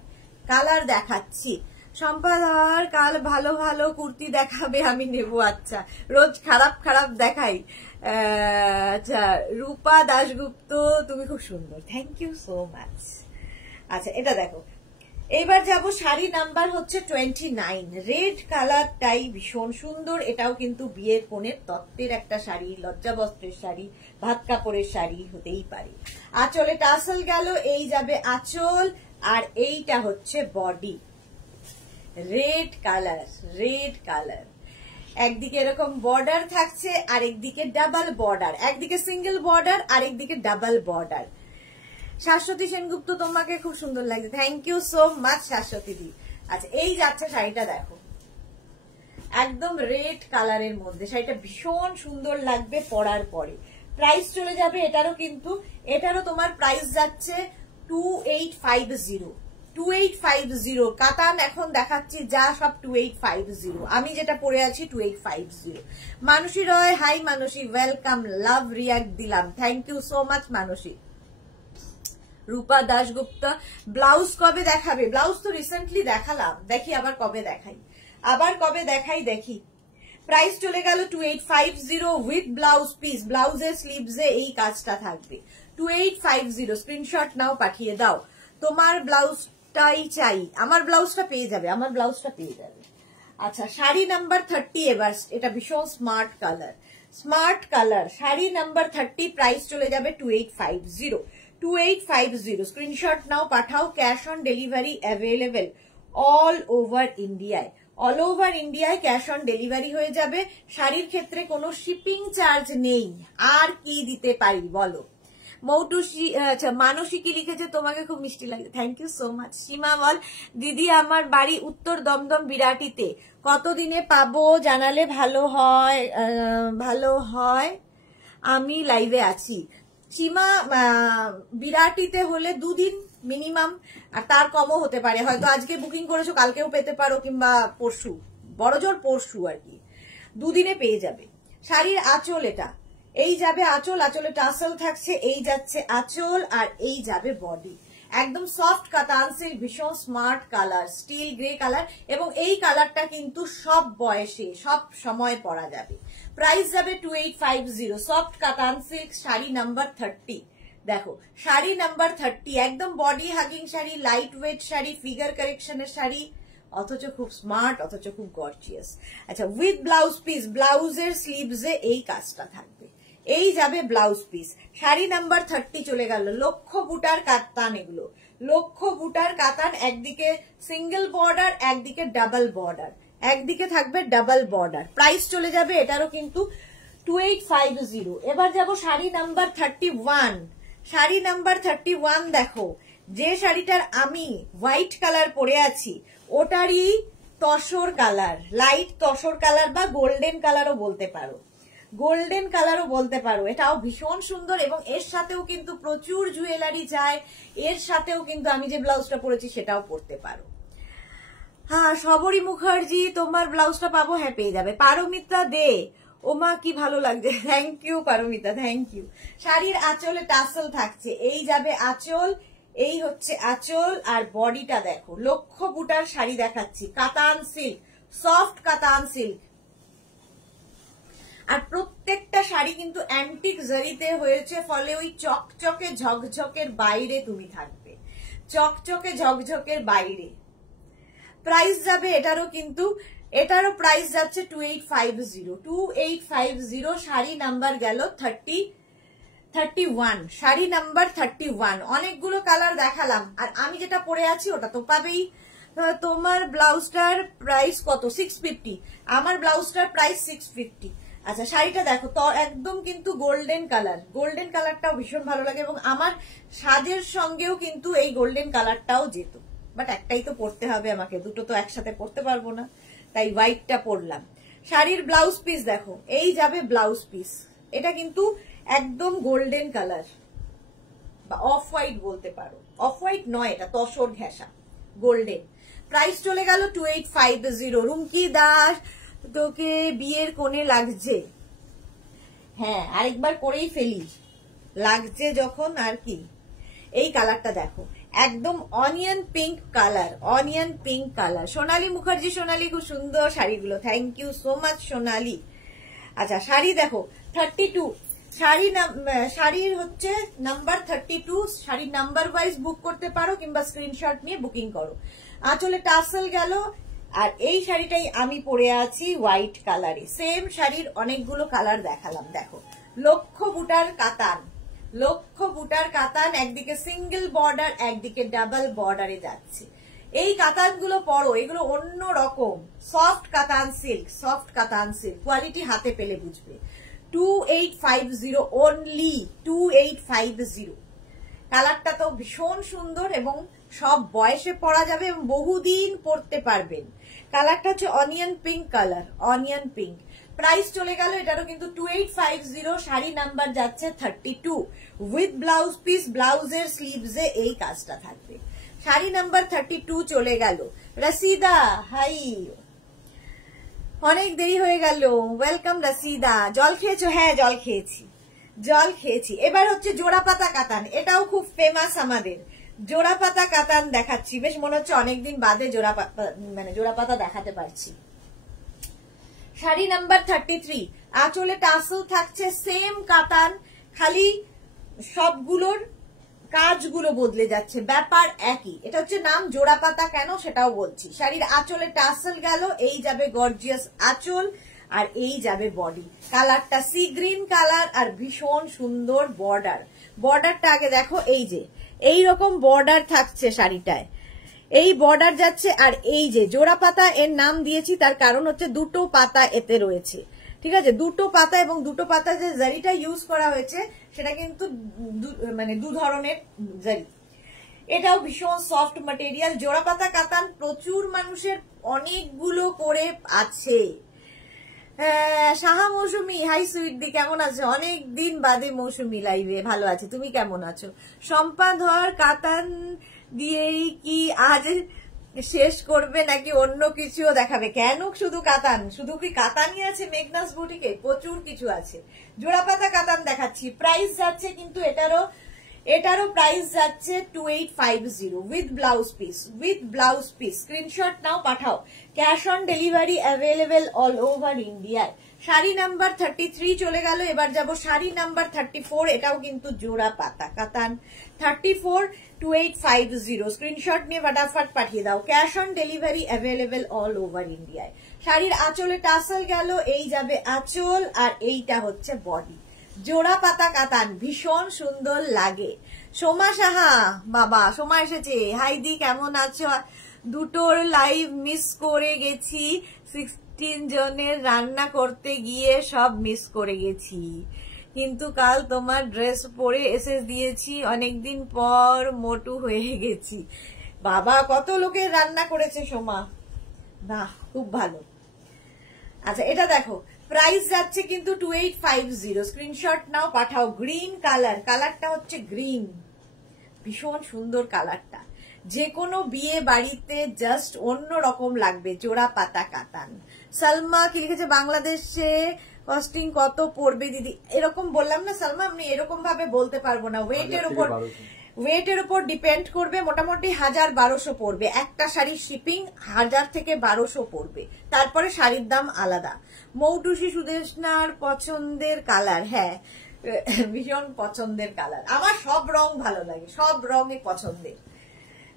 কালার দেখাচ্ছি। সম্পাদর কাল ভালো ভালো কুর্তি দেখাবে, আমি নেব। আচ্ছা, রোজ খারাপ খারাপ দেখাই। আচ্ছা, রূপা দাশগুপ্ত, তুমি খুব সুন্দর, থ্যাংক ইউ সো মাচ। আচ্ছা, এটা দেখো, এইবার যাব শাড়ি নাম্বার হচ্ছে 29, রেড কালারটাই ভীষণ সুন্দর, এটাও কিন্তু বিয়ের কোণের তত্ত্বের একটা শাড়ি, লজ্জাবস্ত্রের শাড়ি, ভাত কাপড়ের শাড়ি হতেই পারে। আঁচলে টাসেল গেল, এই যাবে আঁচল, আর এইটা হচ্ছে body. Red colour, red colour, একদিকে এরকম বর্ডার থাকছে, আরেকদিকে ডাবল বর্ডার, একদিকে সিঙ্গেল বর্ডার, আরেকদিকে ডাবল বর্ডার। শাশ্বতী সেনগুপ্ত, তোমাকে খুব সুন্দর লাগছে, thank you so much Shashwati di. আচ্ছা, এই যাচ্ছে শাড়িটা, দেখো একদম রেড কালারের মধ্যে, শাড়িটা ভীষণ সুন্দর লাগবে পরার পরে। প্রাইস চলে যাবে এটারও, কিন্তু এটারও তোমার প্রাইস যাচ্ছে 2850, 2850। কাতান এখন দেখাচ্ছি যা সব 2850, আমি যেটা পরে আছি 2850। Mansi Roy, hi Mansi, welcome, love react দিলাম, thank you so much Mansi. Rupa Dasgupta, blouse কবে দেখাবে? ব্লাউজ তো রিসেন্টলি দেখালাম, দেখি আবার কবে দেখাই, আবার কবে দেখাই দেখি। প্রাইস চলে গেল 2850 উইথ ব্লাউজ পিস, ব্লাউজের স্লিভসে এই কাজটা থাকবে, 2850। স্ক্রিনশট নাও, পাঠিয়ে দাও, তোমার ব্লাউজটাই চাই, আমার ব্লাউজটা পেয়ে যাবে, আমার ব্লাউজটা পেয়ে যাবে। আচ্ছা, শাড়ি নাম্বার 30, এবার এটা ভীষণ smart colour, smart colour, sari number 30, price চলে যাবে 2850, 2850। স্ক্রিনশট নাও, পাঠাও, cash on delivery available all over ইন্ডিয়ায়, অল ওভার ইন্ডিয়ায় ক্যাশ অন ডেলিভারি হয়ে যাবে। শাড়ির ক্ষেত্রে কোনো শিপিং চার্জ নেই। আর কি দিতে পারি বলো? মৌটুসি, আচ্ছা, মানসী কি লিখেছে, তোমাকে খুব মিষ্টি লাগে, থ্যাংক ইউ সো মাচ। সীমা বল, দিদি আমার বাড়ি উত্তর দমদম বিরাটিতে, কতদিনে পাবো জানালে ভালো হয়, ভালো হয়, আমি লাইভে আছি। সীমা, বিরাটিতে হলে 2 দিন মিনিমাম, আর তার কমও হতে পারে, হয়তো আজকে বুকিং করেছো কালকেও পেতে পারো, কিংবা পরশু, বড়জোর পরশু আর কি, 2 দিনে পেয়ে যাবে। শাড়ির আঁচল, এটা এই যাবে আঁচল, আঁচলে টাসেল থাকছে, এই যাচ্ছে আঁচল, আর এই যাবে বডি। একদম সফট কাতান সিল্ক, ভীষণ smart colour, still grey colour, এবং এই কালারটা কিন্তু সব বয়সে সব সময় পরা যাবে। প্রাইস যাবে 2850, সফট কাতান সিল্ক, শাড়ি নাম্বার 30। দেখো, শাড়ি নাম্বার 30, একদম body hugging sari, light weight sari, figure কারেকশনের শাড়ি, অথচ খুব স্মার্ট, অথচ খুব গর্জিয়াস। আচ্ছা, উইথ ব্লাউজ পিস, ব্লাউজের স্লিভসে এই কাজটা থাকবে, এই যাবে ব্লাউজ পিস। শাড়ি নাম্বার 30 চলে গেল, লক্ষ্য বুটার কাতান, এগুলো লক্ষ্য বুটার কাতান, একদিকে সিঙ্গেল বর্ডার, একদিকে ডাবল বর্ডার, একদিকে থাকবে ডাবল বর্ডার। প্রাইস চলে যাবে এটারও কিন্তু 2850। এবার যাব শাড়ি নাম্বার 31। শাড়ি নাম্বার 31 দেখো, যে শাড়িটার আমি হোয়াইট কালার পরে আছি ওটারই tussar colour, light tussar colour বা গোল্ডেন কালারও বলতে পারো, গোল্ডেন কালারও বলতে পারো। এটাও ভীষণ সুন্দর এবং এর সাথেও কিন্তু প্রচুর জুয়েলারি যায়। এর সাথেও কিন্তু আমি যে ব্লাউজটা পরেছি সেটাও পরতে পারো। হ্যাঁ, সবরী মুখার্জি তোমার ব্লাউজটা পাবো? হ্যাঁ, পেয়ে যাবে। পারমিতা দে, ওমা কি ভালো লাগছে, thank you Paramita, thank you. শাড়ির আঁচলে টাসেল থাকছে, এই যাবে আঁচল, এই হচ্ছে আঁচল। আর বডিটা দেখো, লক্ষ বুটার শাড়ি দেখাচ্ছি, কাতান সিল্ক, সফট কাতান সিল্ক। আর প্রত্যেকটা শাড়ি কিন্তু অ্যান্টিক জারিতে হয়েছে, ফলে ওই চকচকে ঝকঝকের বাইরে তুমি থাকবে, চকচকে ঝকঝকের বাইরে। প্রাইস যাবে এটারও কিন্তু, এটারও প্রাইস যাচ্ছে 2850। 2850। শাড়ি নাম্বার গেল 31। শাড়ি নাম্বার 31। অনেকগুলো কালার দেখালাম, আর আমি যেটা পরে আছি ওটা তো পাবেই। তোমার ব্লাউজটার প্রাইস কত? 650। আমার ব্লাউজটার প্রাইস 650। আচ্ছা, শাড়িটা দেখো তো একদম কিন্তু গোল্ডেন কালার, গোল্ডেন কালারটাও ভীষণ ভালো লাগে এবং আমার সাজের সঙ্গেও কিন্তু এই গোল্ডেন কালারটাও যেত, বাট একটাই তো পরতে হবে আমাকে, দুটো তো একসাথে পরতে পারবো না, তাই হোয়াইটটা পরলাম। শাড়ির ব্লাউজ পিস দেখো, এই যাবে ব্লাউজ পিস, এটা কিন্তু একদম গোল্ডেন কালার বা অফ হোয়াইট বলতে পারো, অফ হোয়াইট নয়, এটা তসর ঘেঁষা গোল্ডেন। প্রাইস চলে গেল 2850। রুমকি দাস, তোকে বিয়ের কোণে লাগছে। হ্যাঁ, আরেকবার করেই ফেলি, লাগছে যখন আর কি। এই কালারটা দেখো, একদম onion pink colour, onion pink colour. Sonali Mukherjee, Sonali খুব সুন্দর শাড়িগুলো, thank you so much Sonali. আচ্ছা, শাড়ি দেখো 32। শাড়ির হচ্ছে নাম্বার 32। শাড়ির নাম্বার ওয়াইজ বুক করতে পারো কিংবা স্ক্রিনশট নিয়ে বুকিং করো। আঁচলে টাসেল গেল, আর এই শাড়িটাই আমি পরে আছি হোয়াইট কালারে। সেম শাড়ির অনেকগুলো কালার দেখালাম, দেখো লক্ষ বুটার কাতান, লক্ষ বুটার কাতান, একদিকে সিঙ্গেল বর্ডার একদিকে ডাবল বর্ডারে যাচ্ছে। এই কাতানগুলো পরো, এগুলো অন্য রকম, সফট কাতান সিল্ক, সফট কাতান সিল্ক, কোয়ালিটি হাতে পেলে বুঝবে। 2850 অনলি, 2850। কালারটা তো ভীষণ সুন্দর এবং সব বয়সে পরা যাবে এবং বহুদিন পরতে পারবেন। কালারটা হচ্ছে onion pink colour, onion pink. Price চলে গেল এটারও কিন্তু 2850। শাড়ি নাম্বার যাচ্ছে 32 উইথ ব্লাউজ পিস, ব্লাউজের স্লিভসে এই কাজটা থাকবে। শাড়ি নাম্বার 32 চলে গেল। রসিদা হাই, অনেক দেরি হয়ে গেল, ওয়েলকাম রসিদা। জল খেয়েছো? হ্যাঁ, জল খেয়েছি, জল খেয়েছি। এবার হচ্ছে জোড়াপাতা কাতান, এটাও খুব ফেমাস আমাদের। জোড়াপাতা কাতান দেখাচ্ছি, বেশ মনে হচ্ছে অনেকদিন বাদে জোড়াপাতা দেখাতে পারছি। শাড়ি নাম্বার 33। আঁচলে টাসেল থাকছে, সেম কাতান, খালি সবগুলোর কাজগুলো বদলে যাচ্ছে, ব্যাপার একই। এটা হচ্ছে নাম জোড়াপাতা, কেন সেটাও বলছি। শাড়ির আঁচলে টাসেল গেল, এই যাবে গর্জিয়াস আঁচল, আর এই যাবে বডি। কালারটা সি গ্রিন কালার আর ভীষণ সুন্দর বর্ডার। বর্ডারটা আগে দেখো, এই যে এইরকম বর্ডার থাকছে শাড়িটায়, এই বর্ডার যাচ্ছে। আর এই যে জোড়া পাতা এর নাম দিয়েছি তার কারণ হচ্ছে দুটো পাতা এতে রয়েছে, ঠিক আছে, দুটো পাতা, এবং দুটো পাতা যে জারিটা ইউজ করা হয়েছে সেটা কিন্তু দু ধরনের জারি। এটাও ভীষণ সফট ম্যাটেরিয়াল। জোড়া পাতা কাতান প্রচুর মানুষের অনেকগুলো করে আছে। সাহা মৌসুমী, হাই সুইটদি, কেমন আছো? অনেক দিন বাদে মৌসুমী লাইভে, ভালো আছে, তুমি কেমন আছো? শম্পা ধর, কাতান দিয়েই কি আজ শেষ করবে নাকি অন্য কিছুও দেখাবে? কেন শুধু কাতান? শুধু কি কাতানই আছে মেঘনাস বুটিকে? প্রচুর কিছু আছে। জোড়াপাতা কাতান দেখাচ্ছি। প্রাইস যাচ্ছে কিন্তু এটারও প্রাইস যাচ্ছে 2850 with blouse piece, with blouse piece. Screenshot নাও, পাঠাও। Cash on delivery available all over ইন্ডিয়ায়। শাড়ি নাম্বার 33 চলে গেল। এবার যাব শাড়ি নাম্বার 34। এটাও কিন্তু জোড়া পাতা কাতান। 34 2850। স্ক্রিনশট নিয়ে ফটাফট পাঠিয়ে দাও। Cash on delivery available all over ইন্ডিয়ায়। শাড়ির আঁচলে টাসেল গেল, এই যাবে আঁচল, আর এইটা হচ্ছে বডি। জোড়া পাতা কাতান, ভীষণ সুন্দর লাগে। সোমা সাহা, বাবা সোমা এসেছে, হাইদি কেমন আছো? দুটোর লাইভ মিস করে গেছি, 16 জনের রান্না করতে গিয়ে সব মিস করে গেছি, কিন্তু কাল তোমার ড্রেস পরে এসে দিয়েছি, অনেকদিন পর মোটু হয়ে গেছি। বাবা কত লোকের রান্না করেছে সোমা, না খুব ভালো। আচ্ছা এটা দেখো, প্রাইস যাচ্ছে কিন্তু 2850, স্ক্রিনশট নাও পাঠাও। গ্রিন কালার, কালারটা হচ্ছে গ্রিন, ভীষণ সুন্দর কালারটা, যে কোনো বিয়ে বাড়িতে জাস্ট অন্য রকম লাগবে। জোড়া পাতা কাতান। সালমা কি লিখেছে, বাংলাদেশে কস্টিং কত পড়বে দিদি? এরকম বললাম না সালমা, আমি এরকম ভাবে বলতে পারবো না, ওয়েটের উপর ডিপেন্ড করবে। মোটামুটি 1000-1200 পড়বে একটা শাড়ির শিপিং, 1000 থেকে 1200 পড়বে, তারপরে শাড়ির দাম আলাদা। মৌটুসি সুদেশনার পছন্দের কালার, হ্যাঁ ভীষণ পছন্দের কালার, আমার সব রং ভালো লাগে, সব রঙে পছন্দের।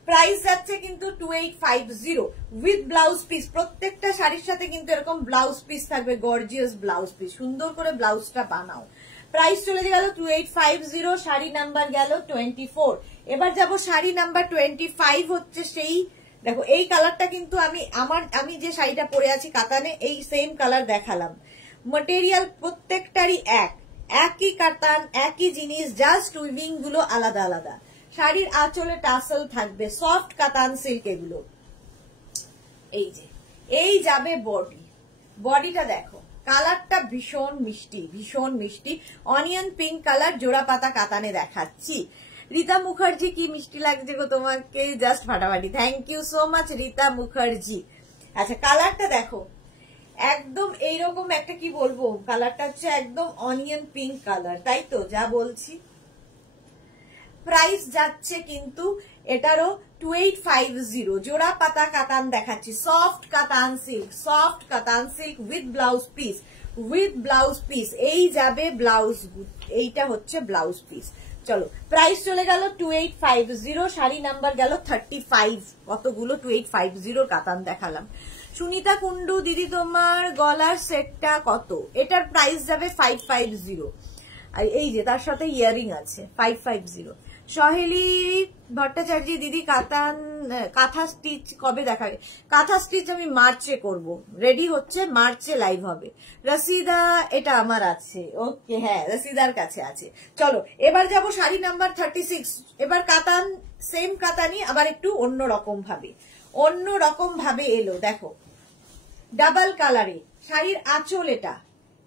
প্রাইস যাচ্ছে কিন্তু 2850 উইথ ব্লাউজ পিস। প্রত্যেকটা শাড়ির সাথে কিন্তু এরকম ব্লাউজ পিস থাকবে, গর্জিয়াস ব্লাউজ পিস, সুন্দর করে ব্লাউজটা বানাও। প্রাইস চলে গেল 2850, শাড়ি নাম্বার গেল 24। এবার যাব শাড়ি নাম্বার 25, হচ্ছে সেই দেখো এই কালারটা কিন্তু আমি যে শাড়িটা পরে আছি কাতানে, এই সেম কালার দেখালাম। ম্যাটেরিয়াল প্রত্যেকটারই একই কাতান, একই জিনিস, জাস্ট উইভিং গুলো আলাদা আলাদা। শাড়ির আঁচলে টাসেল থাকবে, সফট কাতান সিল্ক এগুলো। এই যে এই যাবে বডিটা দেখো, কালারটা ভীষণ মিষ্টি, ভীষণ মিষ্টি, অনিয়ন পিঙ্ক কালার, জোড়া পাতা কাতানে দেখাচ্ছি। রীতা মুখার্জি কি মিষ্টি লাগছে গো তোমাকে, জাস্ট ফাটাফাটি, thank you so much Rita Mukherjee. আচ্ছা কালারটা দেখো, একদম এইরকম একটা কি বলবো, কালারটা হচ্ছে একদম অনিয়ন পিঙ্ক কালার, তাই তো যা বলছি। প্রাইস যাচ্ছে কিন্তু এটারও 2850, জোড়া পাতা কাতান দেখাচ্ছি, সফট কাতান সিল্ক উইথ ব্লাউজ পিস, এই যাবে ব্লাউজ, এইটা হচ্ছে ব্লাউজ পিস। চলো প্রাইস চলে গেল 2850, শাড়ি নাম্বার গেল 35, কতগুলো 2850 কাতান দেখালাম। সুনিতা কুন্ডু দিদি তোমার গলার সেটটা কত? এটার প্রাইস যাবে 550, আর এই যে তার সাথে ইয়ারিং আছে 550। সহেলি ভট্টাচার্য দিদি কাঁথা স্টিচ কবে দেখাবে? কাঁথা স্টিচ আমি মার্চে করব, রেডি হচ্ছে, মার্চে লাইভ হবে। রসিদা এটা আমার আছে, ওকে হ্যাঁ রসিদার কাছে আছে। চলো এবার যাব শাড়ি নাম্বার 36। এবার কাতান সেম কাতানই, আবার একটু অন্য রকম ভাবে এলো। দেখো ডাবল কালারে শাড়ির আঁচল, এটা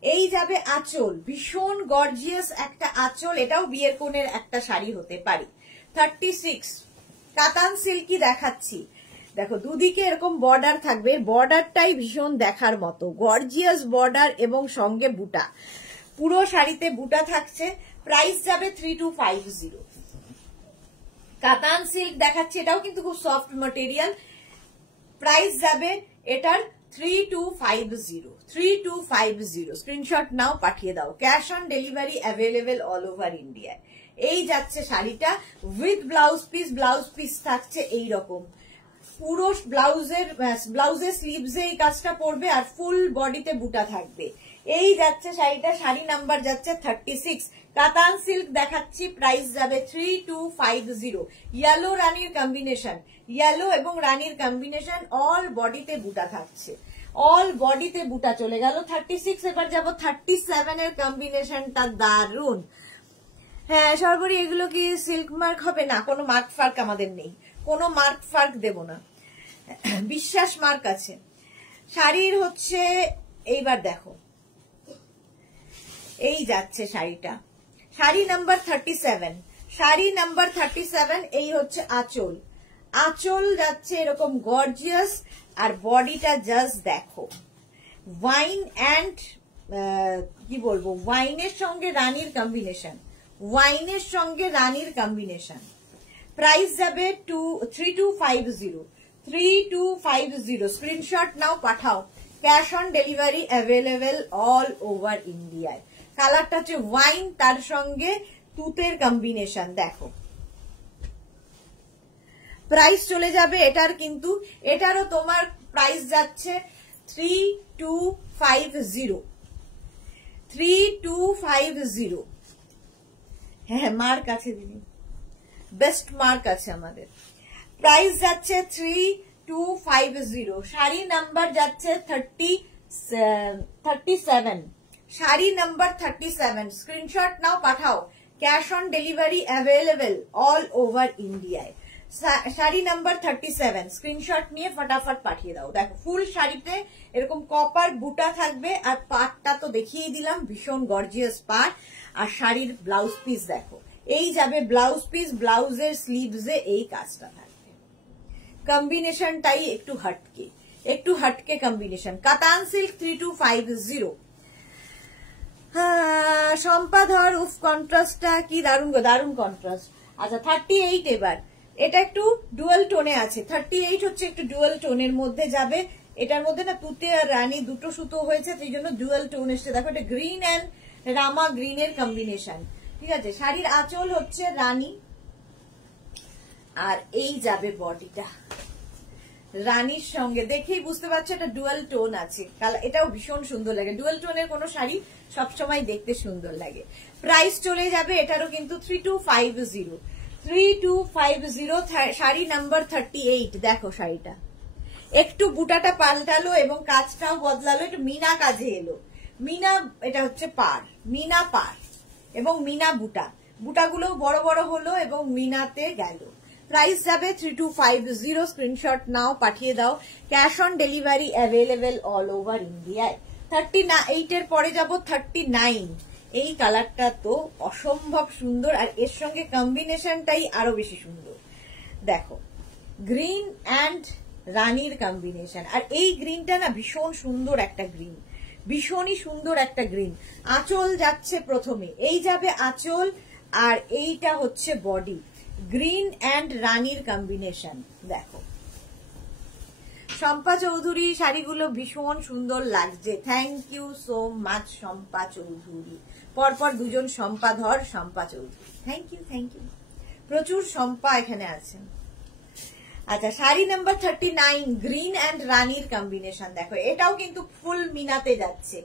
এই যাবে আঁচল, ভীষণ গর্জিয়াস একটা আঁচল, এটাও বিয়ের কোণের একটা শাড়ি হতে পারে। 36 কাতান সিল্কি দেখাচ্ছি, দেখো দুদিকে এরকম বর্ডার থাকবে, বর্ডারটাই ভীষণ দেখার মতো, গর্জিয়াস বর্ডার এবং সঙ্গে বুটা, পুরো শাড়িতে বুটা থাকছে। প্রাইস যাবে 3250। কাতান সিল্ক দেখাচ্ছি, এটাও কিন্তু খুব সফট ম্যাটেরিয়াল, প্রাইস যাবে এটার 3250, স্ক্রিনশট নাও পাঠিয়ে দাও। Cash on delivery available all over ইন্ডিয়ায়। এই যাচ্ছে শাড়িটা উইথ ব্লাউজ পিস থাকছে এইরকম, পুরো ব্লাউজের স্লিভসে এই কাজটা পড়বে, আর ফুল বডিতে বুটা থাকবে। এই যাচ্ছে শাড়িটা, শাড়ি নাম্বার যাচ্ছে 36, কাতান সিল্ক দেখাচ্ছি, প্রাইস যাবে 3250। ইয়েলো রানীর কম্বিনেশন, ইয়েলো এবং রানীর কম্বিনেশন, অল বডিতে বুটা থাকছে, অল বডিতে বুটা চলে গেল 36। এবার যাব 37 এর কম্বিনেশনটা দারুন। হ্যাঁ সর্বরি এগুলো কি সিল্ক মার্ক হবে? না, কোনো মার্ক ফার্ক আমাদের নেই, কোনো মার্ক ফার্ক দেব না, বিশ্বাস মার্ক আছে শাড়ির হচ্ছে। এইবার দেখো এই যাচ্ছে শাড়িটা, শাড়ি নাম্বার 37, এই হচ্ছে আঁচল যাচ্ছে এরকম গর্জিয়াস, আর বডিটা জাস্ট দেখো, ওয়াইন অ্যান্ড কি বলবো, ওয়াইনের সঙ্গে রানীর কম্বিনেশন, প্রাইস যাবে 3250, স্ক্রিনশট নাও পাঠাও। Cash on delivery available all over ইন্ডিয়ায়। কালারটা হচ্ছে ওয়াইন, তার সঙ্গে তুতের কম্বিনেশন, দেখো প্রাইস চলে যাবে এটার, কিন্তু এটারও তোমার প্রাইস যাচ্ছে 3250। হ্যাঁ মার্ক আছে দিদি, বেস্ট মার্ক আছে আমাদের। প্রাইস যাচ্ছে 3250 শাড়ি নাম্বার যাচ্ছে 37 শাড়ি নাম্বার 37 স্ক্রিনশট নাও পাঠাও cash on delivery available all over ইন্ডিয়ায় শাড়ি নাম্বার 37 স্ক্রিনশট নিয়ে ফটাফট পাঠিয়ে দাও দেখো ফুল শাড়িতে এরকম কপার বুটা থাকবে আর পাটটা তো দেখিয়ে দিলাম ভীষণ গর্জিয়াস পাট আর শাড়ির ব্লাউজ পিস দেখো এই যাবে ব্লাউজ পিস ব্লাউজের স্লিভসে এই কাজটা থাকবে কম্বিনেশনটাই একটু হটকে কম্বিনেশন কাতান সিল্ক 3250 সম্পাধর উফ কন্ট্রাস্টটা কি দারুণ কন্ট্রাস্ট আচ্ছা 38 এবার এটা একটু ডুয়াল টোনে আছে 38 হচ্ছে একটু ডুয়াল টোনের মধ্যে যাবে এটার মধ্যে না তুতে আর রানী দুটো সুতো হয়েছে সেই জন্য ডুয়াল টোন এসছে দেখো এটা গ্রিন এন্ড রামা গ্রিনের কম্বিনেশন ঠিক আছে শাড়ির আঁচল হচ্ছে রানী আর এই যাবে বডিটা রানীর সঙ্গে দেখেই বুঝতে পারছো এটা ডুয়াল টোন আছে এটাও ভীষণ সুন্দর লাগে ডুয়াল টোনের কোনো শাড়ি সবসময় দেখতে সুন্দর লাগে প্রাইস চলে যাবে এটারও কিন্তু 3250 শাড়ি নাম্বার 38 দেখো শাড়িটা একটু বুটাটা পাল্টালো এবং কাজটাও বদলালো একটু মিনা কাজে এলো মিনা এটা হচ্ছে মিনা পার এবং মিনা বুটাগুলো বড় বড় হলো এবং মিনাতে গেল প্রাইস যাবে 3250 স্ক্রিনশট নাও পাঠিয়ে দাও cash on delivery available all over ইন্ডিয়ায় 38 এর পরে যাব 39 এই কালারটা তো অসম্ভব সুন্দর আর এর সঙ্গে কম্বিনেশনটাই আরো বেশি সুন্দর দেখো গ্রিন অ্যান্ড রানীর কম্বিনেশন আর এই গ্রিনটা না ভীষণ সুন্দর একটা গ্রিন ভীষণই সুন্দর একটা গ্রিন আঁচল যাচ্ছে প্রথমে এই যাবে আঁচল আর এইটা হচ্ছে বডি গ্রিন অ্যান্ড রানীর কম্বিনেশন দেখো শম্পা চৌধুরী শাড়িগুলো ভীষণ সুন্দর লাগছে thank you so much Shampa Chowdhury পরপর দুজন শম্পাধর শম্পা চৌধুরী থ্যাংক ইউ প্রচুর শম্পা এখানে আছেন আচ্ছা শাড়ি নাম্বার 39 গ্রিন অ্যান্ড রানীর কম্বিনেশন দেখো এটাও কিন্তু ফুল মিনাতে যাচ্ছে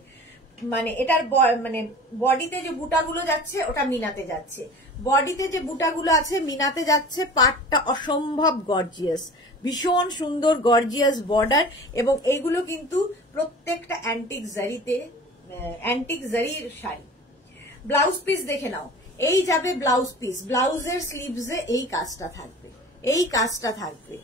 মানে এটার মানে বডিতে যে বুটাগুলো যাচ্ছে ওটা মিনাতে যাচ্ছে বডিতে যে বুটাগুলো আছে মিনাতে যাচ্ছে পাটটা অসম্ভব গর্জিয়াস ভীষণ সুন্দর গর্জিয়াস বর্ডার এবং এইগুলো কিন্তু প্রত্যেকটা অ্যান্টিক জারির শাড়ি ব্লাউজ পিস দেখে নাও এই যাবে ব্লাউজ পিস ব্লাউজের স্লিভসে এই কাজটা থাকবে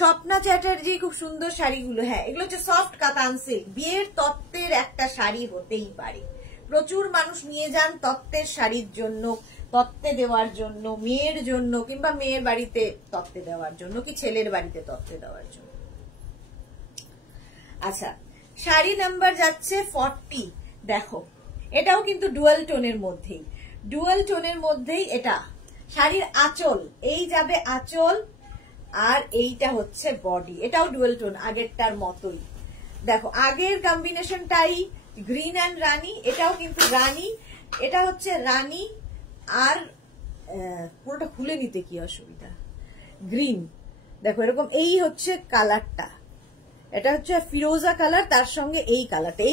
স্বপ্না চ্যাটার্জি খুব সুন্দর শাড়িগুলো হ্যাঁ এগুলো হচ্ছে সফট কাতান সিল্ক বিয়ের তত্ত্বের একটা শাড়ি হতেই পারে প্রচুর মানুষ নিয়ে যান তত্ত্বের শাড়ির জন্য তত্ত্বে দেওয়ার জন্য মেয়ের জন্য কিংবা মেয়ের বাড়িতে তত্ত্বে দেওয়ার জন্য কি ছেলের বাড়িতে তত্ত্বে দেওয়ার জন্য আচ্ছা শাড়ি নাম্বার যাচ্ছে 40 দেখো এটাও কিন্তু ডুয়াল টোনের মধ্যেই এটা শাড়ির আঁচল এই যাবে আঁচল আর এইটা হচ্ছে বডি এটাও ডুয়াল টোন আগেরটার মতোই দেখো আগের কম্বিনেশনটাই গ্রিন অ্যান্ড রানী এটাও কিন্তু রানী এটা হচ্ছে রানী আর পুরোটা খুলে নিতে কি অসুবিধা গ্রিন দেখো এরকম এই হচ্ছে কালারটা এটা হচ্ছে ফিরোজা কালার তার সঙ্গে এই কালারটা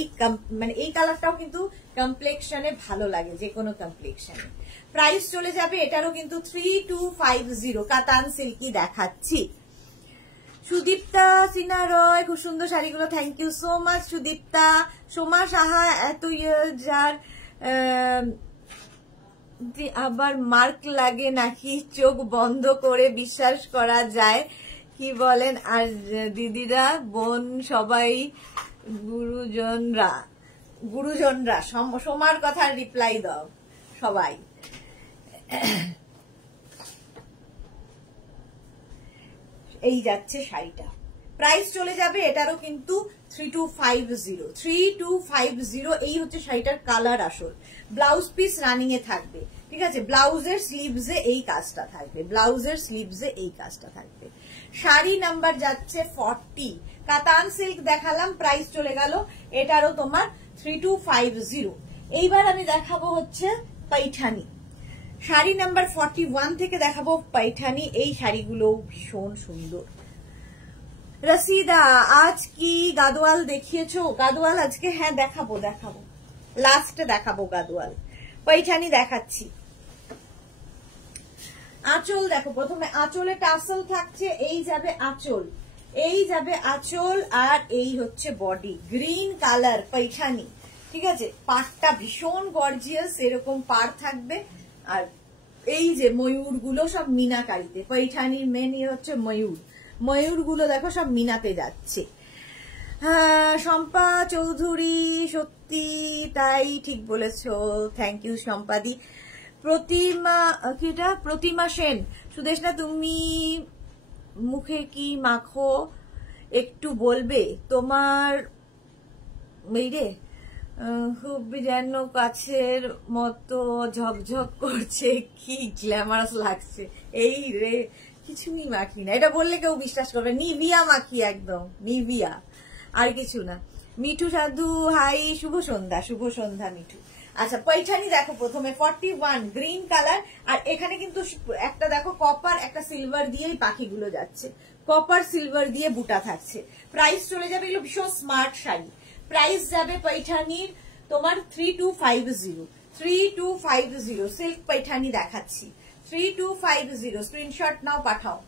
মানে এই কালারটাও কিন্তু কমপ্লেক্সনে ভালো লাগে যে কোনো কমপ্লেক্সনে প্রাইস চলে যাবে এটারও কিন্তু 3250 কাতান সিল্কি দেখাচ্ছি সুদীপ্তা সিনহা রয় খুব সুন্দর শাড়িগুলো thank you so much Sudipta Soma Saha এত যার আবার মার্ক লাগে নাকি চোখ বন্ধ করে বিশ্বাস করা যায় কি বলেন আর দিদিরা বোন সবাই গুরুজনরা সোমার কথা রিপ্লাই দাও সবাই এই যাচ্ছে শাড়িটা প্রাইস চলে যাবে এটারও কিন্তু 3250 এই হচ্ছে শাড়িটার কালার আসল ব্লাউজ পিস রানিং এ থাকবে ঠিক আছে ব্লাউজের স্লিভসে এই কাজটা থাকবে শাড়ি নাম্বার যাচ্ছে 40 কাতান সিল্ক দেখালাম প্রাইস চলে গেল এটারও তোমার 3250 এইবার আমি দেখাবো হচ্ছে पैठानी শাড়ি নাম্বার 41 থেকে দেখাবো पैठानी এই শাড়িগুলো ভীষণ সুন্দর রসিদা আজ কি গাদওয়াল দেখিয়েছো গাদওয়াল আজকে হ্যাঁ দেখাবো লাস্টে দেখাবো গাদওয়াল पैठानी দেখাচ্ছি আঁচল দেখো প্রথমে আঁচলে টাসেল থাকছে এই যাবে আঁচল এই যাবে আঁচল, আর এই হচ্ছে বডি, গ্রিন কালার পৈঠানি, ঠিক আছে। পাড়টা ভীষণ গর্জিয়াস, এরকম পাড় থাকবে। আর এই যে ময়ূর গুলো সব মিনাকারিতে, পৈঠানির মেন হচ্ছে ময়ূর, ময়ূর গুলো দেখো সব মিনাতে যাচ্ছে। হ্যাঁ শম্পা চৌধুরী, সত্যি তাই, ঠিক বলেছো, থ্যাংক ইউ শম্পাদি। প্রতিমা কিটা, প্রতিমা সেন, সুদেশনা তুমি মুখে কি মাখো একটু বলবে? তোমার মেয়ে খুব যেন কাছের মতো ঝকঝক করছে, কি গ্ল্যামারাস লাগছে। এই রে কিছুই মাখি না, এটা বললে কেউ বিশ্বাস করবে। নিভিয়া মাখি, একদম নিভিয়া, আর কিছু না। মিঠু সাধু হাই, শুভ সন্ধ্যা। শুভ সন্ধ্যা মিঠু। আচ্ছা পৈঠানি দেখো, প্রথমে 41 গ্রিন কালার, আর এখানে কিন্তু একটা দেখো কপার একটা সিলভার দিয়েই পাখিগুলো যাচ্ছে, কপার সিলভার দিয়ে বুটা থাকছে। প্রাইস চলে যাবে, এগুলো ভীষণ স্মার্ট শাড়ি। প্রাইস যাবে পৈঠানির তোমার 3250, 3250 সিল্ক পৈঠানি দেখাচ্ছি, 3250। স্ক্রিনশট নাও, পাঠাও।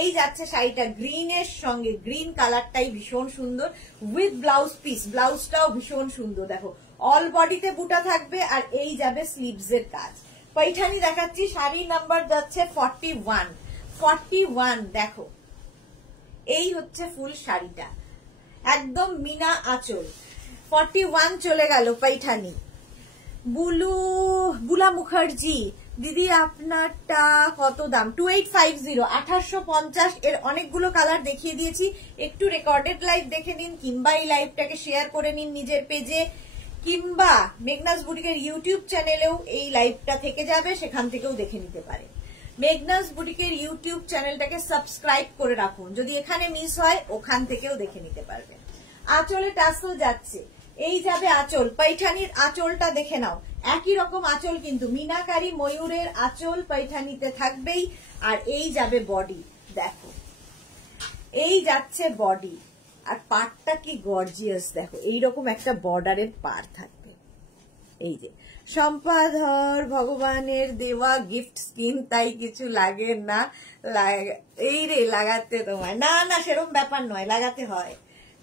এই যাচ্ছে শাড়িটা গ্রিনের সঙ্গে, গ্রিন কালারটাই ভীষণ সুন্দর, উইথ ব্লাউজ পিস, ব্লাউজটাও ভীষণ সুন্দর। দেখো অল বডিতে বুটা থাকবে, আর এই যাবে স্লিভস এর কাজ। পৈঠানি দেখাচ্ছি, শাড়ি নাম্বার যাচ্ছে 41, 41। দেখো এই হচ্ছে ফুল শাড়িটা, একদম মিনা আঁচল। 41 চলে গেল পৈঠানি। বুলা মুখার্জি, দিদি আপনারটা কত দাম? 2850, 1850। এর অনেকগুলো কালার দেখিয়ে দিয়েছি, একটু রেকর্ডেড লাইভ দেখে নিন, কিংবা এই লাইভটাকে শেয়ার করে নিন নিজের পেজে, কিংবা মেঘনাস বুটিকের ইউটিউব চ্যানেলেও এই লাইভটা থেকে যাবে, সেখান থেকেও দেখে নিতে পারে। মেঘনাস বুটিকের ইউটিউব চ্যানেলটাকে সাবস্ক্রাইব করে রাখুন, যদি এখানে মিস হয় ওখান থেকেও দেখে নিতে পারবেন। আঁচলে টাসেল যাচ্ছে, এই যাবে আঁচল, পৈঠানির আঁচলটা দেখে নাও, একই রকম আঁচল কিন্তু, মিনাকারি ময়ূরের আঁচল পৈঠানিতে থাকবেই। আর এই যাবে বডি, দেখো এই যাচ্ছে বডি, আর পাড়টা কি গর্জিয়াস, দেখো এইরকম একটা বর্ডারের পাড় থাকবে। এই যে সম্পাধর, ভগবানের দেওয়া গিফট স্কিন, তাই কিছু লাগে না। এই রে লাগাতে তোমায়, না না সেরকম ব্যাপার নয়, লাগাতে হয়,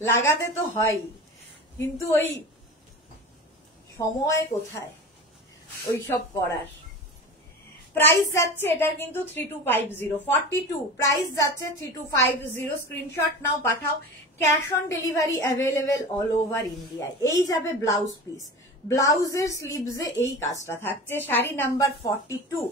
লাগাতে তো হয়, কিন্তু ওই সময় কোথায় ওই সব করার। প্রাইস যাচ্ছে এটার কিন্তু 3250, 42 প্রাইস যাচ্ছে 3250। স্ক্রিনশট নাও, পাঠাও। Cash on delivery available all over ইন্ডিয়ায়। এই যাবে ব্লাউজ পিস, ব্লাউজের স্লিভসে এই কাজটা থাকছে। Sari number 42,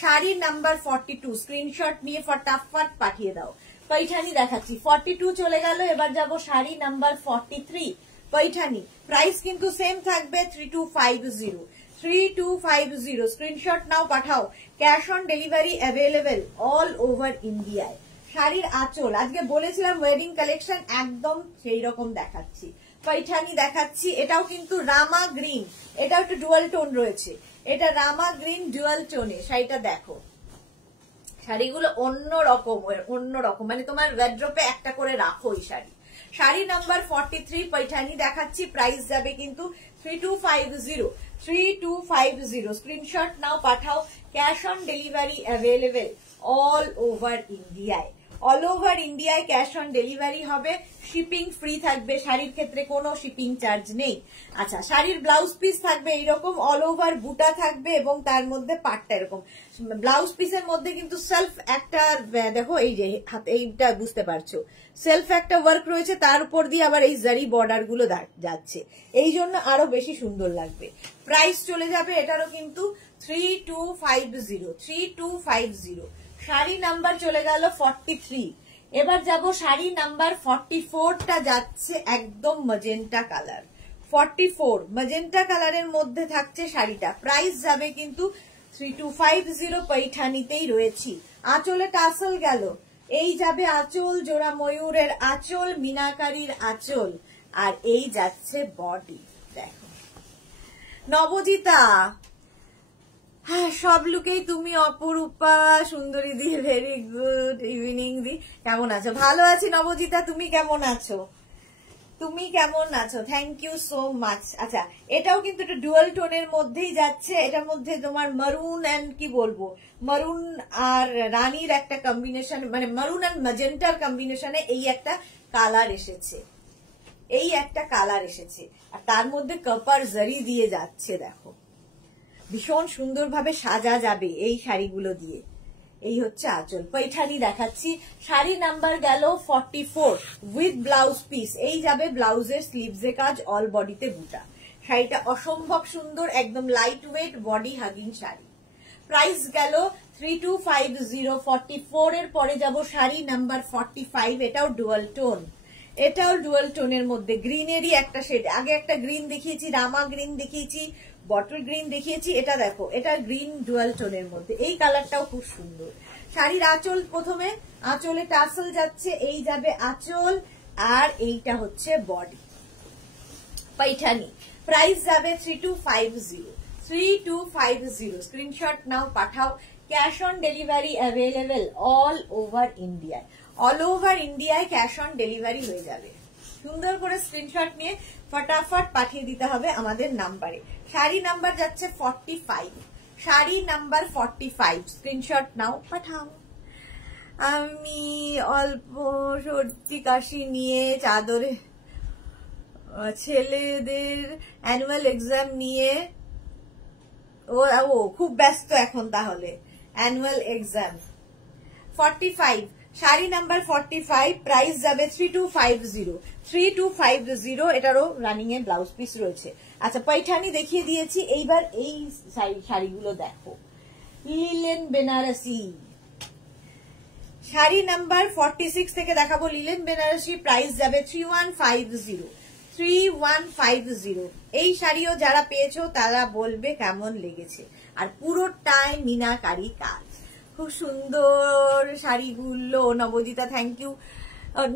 sari number 42। Screenshot নিয়ে ফটাফট পাঠিয়ে দাও। পৈঠানি দেখাচ্ছি, 42 চলে গেল। এবার যাব শাড়ি নাম্বার 43 পৈঠানি। প্রাইস কিন্তু সেম থাকবে 3250, 3250। স্ক্রিনশট নাও, পাঠাও। Cash on delivery available all over ইন্ডিয়ায়। শাড়ির আঁচল আজকে বলেছিলাম ওয়েডিং কালেকশন, একদম সেই রকম দেখাচ্ছি। পৈঠানি দেখাচ্ছি, এটাও কিন্তু রামা গ্রিন, এটাও একটু ডুয়াল টোন রয়েছে, এটা রামা গ্রিন ডুয়াল টোনে। শাড়িটা দেখো, শাড়িগুলো অন্যরকম, অন্যরকম, মানে তোমার ওয়ার্ড্রোপে একটা করে রাখো এই শাড়ি। শাড়ি নাম্বার 43 পৈঠানি দেখাচ্ছি, প্রাইস যাবে কিন্তু 3250, 3250। স্ক্রিনশট নাও, পাঠাও। Cash on delivery available all over ইন্ডিয়ায়, অল ওভার ইন্ডিয়ায় ক্যাশ অন ডেলিভারি হবে, শিপিং ফ্রি থাকবে, শাড়ির ক্ষেত্রে কোনো শিপিং চার্জ নেই। আচ্ছা শাড়ির ব্লাউজ পিস থাকবে এইরকম, অল ওভার বুটা থাকবে, এবং তার মধ্যে পাটটা এরকম। ব্লাউজ পিসের মধ্যে কিন্তু সেলফ একটা, দেখো এই যে হাতে এইটা বুঝতে পারছো, সেলফ একটা ওয়ার্ক রয়েছে, তার উপর দিয়ে আবার এই জারি বর্ডার গুলো যাচ্ছে, এই জন্য আরো বেশি সুন্দর লাগবে। প্রাইস চলে যাবে এটারও কিন্তু 3250, 3250। শাড়ি নাম্বার চলে গেল 43। এবার যাব শাড়ি নাম্বার 44টা, যাচ্ছে একদম ম্যাজেন্টা কালার, 44 ম্যাজেন্টা কালারের মধ্যে থাকছে শাড়িটা। প্রাইস যাবে কিন্তু 3250, পৈঠানিতেই রয়েছি। আঁচলে টাসেল গেল, এই যাবে আঁচল, জোড়া ময়ূরের আঁচল, মিনাকারির আঁচল, আর এই যাচ্ছে বডি। দেখো নবজিতা, হ্যাঁ সব লুকেই তুমি অপরূপা সুন্দরী দি, ভেরি গুড ইভিনিং দি, কেমন আছো? ভালো আছি নবজিতা, তুমি কেমন আছো? তুমি কেমন আছো? Thank you so much. আচ্ছা, এটাও কিন্তু একটা ডুয়াল টোনের মধ্যেই যাচ্ছে। এটার মধ্যে তোমার মারুন এন্ড কি বলবো, মারুন আর রানীর একটা কম্বিনেশন, মানে মারুন এন্ড ম্যাজেন্টার কম্বিনেশনে এই একটা কালার এসেছে, এই একটা কালার এসেছে। আর তার মধ্যে কপার জারি দিয়ে যাচ্ছে। দেখো ভীষণ সুন্দরভাবে সাজা যাবে এই শাড়িগুলো দিয়ে। এই হচ্ছে আঁচল। পৈঠানি দেখাচ্ছি। শাড়ি নাম্বার গেল 44 উইথ ব্লাউজ পিস। এই যাবে ব্লাউজের স্লিভসে কাজ, অল বডিতে বুটা। শাড়িটা অসম্ভব সুন্দর, একদম light weight body hugging sari. Price গেল 3250। 44 এর পরে যাব শাড়ি নাম্বার 45। এটাও ডুয়াল টোন, এটাও ডুয়াল টোনের মধ্যে গ্রিনেরই একটা শেড। আগে একটা গ্রিন দেখিয়েছি, রামা গ্রিন দেখিয়েছি, বটল গ্রিন দেখিয়েছি। এটা দেখো, এটা গ্রিন ডুয়াল টোনের মধ্যে। এই কালারটাও খুব সুন্দর। শাড়ির আঁচল, প্রথমে আঁচলে টাসেল যাচ্ছে, এই যাবে আঁচল, আর এইটা হচ্ছে বডি। পৈঠানি। প্রাইস যাবে 3250। 3250। স্ক্রিনশট নাও, পাঠাও। Cash on delivery available all over ইন্ডিয়ায়। অল ওভার ইন্ডিয়ায় ক্যাশ অন ডেলিভারি হয়ে যাবে। সুন্দর করে স্ক্রিনশট নিয়ে ফটাফট পাঠিয়ে দিতে হবে আমাদের নাম্বারে। শাড়ি নাম্বার যাচ্ছে 45। শাড়ি নাম্বার 45। স্ক্রিনশট নাও, পাঠাও। আমি অল্প সর্দি কাশি নিয়ে চাদরে, ছেলেদের অ্যানুয়াল এক্সাম নিয়ে ও খুব ব্যস্ত এখন, তাহলে annual exam. 45 sari number 45। Price যাবে 3250। 3250। এটারও রানিং এ ব্লাউজ পিস রয়েছে। আচ্ছা, পৈঠানি দেখিয়ে দিয়েছি, এইবার এই শাড়িগুলো দেখো। লিলেন বেনারসি শাড়ি নাম্বার 46 থেকে দেখাবো। লিলেন বেনারসি। প্রাইস যাবে 3150। 3150। এই শাড়িও যারা পেয়েছো তারা বলবে কেমন লেগেছে। আর পুরোটাই মিনাকারি কাজ, খুব সুন্দর শাড়িগুলো। Nabajita thank you.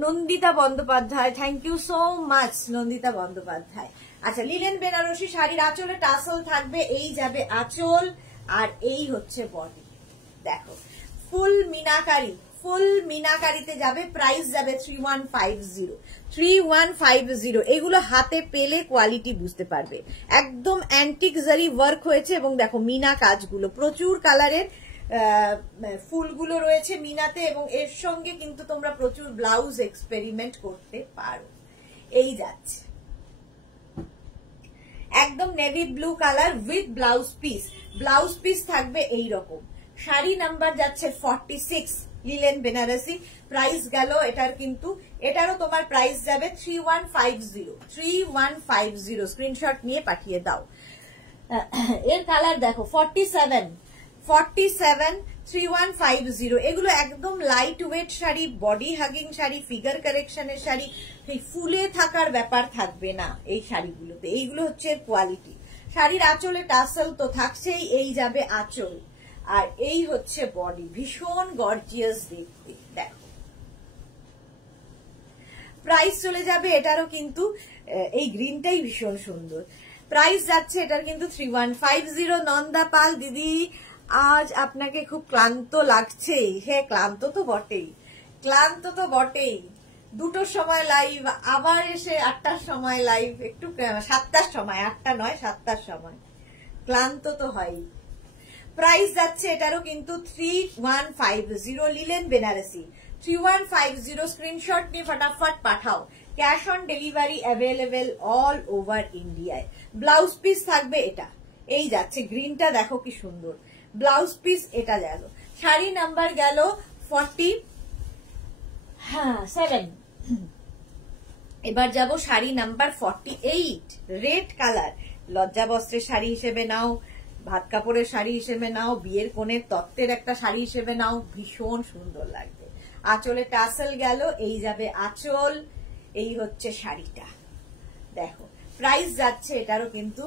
Nandita Bandyopadhyay thank you so much, Nandita Bandyopadhyay. আচ্ছা, লিলেন বেনারসি শাড়ির আঁচলে টাসেল থাকবে, এই যাবে আঁচল, আর এই হচ্ছে বডি। দেখো ফুল মিনাকারি, ফুল মিনাকারিতে যাবে। প্রাইস যাবে 3150। 3150। এগুলো হাতে পেলে কোয়ালিটি বুঝতে পারবে। একদম অ্যান্টিক জারি ওয়ার্ক হয়েছে, এবং দেখো মিনা কাজগুলো, প্রচুর কালারের ফুলগুলো রয়েছে মিনাতে, এবং এর সঙ্গে কিন্তু তোমরা প্রচুর ব্লাউজ এক্সপেরিমেন্ট করতে পারো। এই যাচ্ছে একদম navy blue colour with blouse piece. Blouse piece থাকবে এই রকম। শাড়ি নাম্বার যাচ্ছে 46। লিলেন বেনারসি। প্রাইস গেল এটার, কিন্তু এটারও তোমার প্রাইস যাবে 3150। 3150। স্ক্রিনশট নিয়ে পাঠিয়ে দাও। এর কালার দেখো 47। 3150। এগুলো একদম light weight sari, body hugging sari, figure কারেকশনের শাড়ি। এই ফুলে থাকার ব্যাপার থাকবে না এই শাড়িগুলোতে। এইগুলো হচ্ছে কোয়ালিটি। শাড়ির আঁচলে টাসেল তো থাকছেই, এই যাবে আঁচল, আর এই হচ্ছে বডি। ভীষণ গর্জিয়াস দেখতে। দেখো প্রাইস চলে যাবে এটারও, কিন্তু এই গ্রিনটাই ভীষণ সুন্দর। প্রাইস যাচ্ছে এটার কিন্তু 3150। নন্দা পাল দিদি, আজ আপনাকে খুব ক্লান্ত লাগছে। হ্যাঁ, ক্লান্ত তো বটেই, ক্লান্ত তো বটেই। 2টোর সময় লাইভ, আবার এসে 8টার সময় লাইভ, একটু 7টার সময়, 8টা নয় 7টার সময়, ক্লান্ত তো হয়। প্রাইস যাচ্ছে এটারও কিন্তু 3150। লিলেন বেনারসি 3150। স্ক্রিনশট নিয়ে ফটাফট পাঠাও। Cash on delivery available all over ইন্ডিয়ায়। ব্লাউজ পিস থাকবে এটা, এই যাচ্ছে গ্রিনটা, দেখো কি সুন্দর ব্লাউজ পিস। এটা গেল শাড়ি নাম্বার গেল 47। এবার যাব শাড়ি নাম্বার 48। Red colour. লজ্জা বস্ত্রের শাড়ি হিসেবে নাও, ভাত কাপড়ের শাড়ি হিসেবে নাও, বিয়ের কোণের তত্ত্বের একটা শাড়ি হিসেবে নাও, ভীষণ সুন্দর লাগবে। আঁচলে টাসেল গেল, এই যাবে আঁচল, এই হচ্ছে শাড়িটা। দেখো প্রাইস যাচ্ছে এটারও, কিন্তু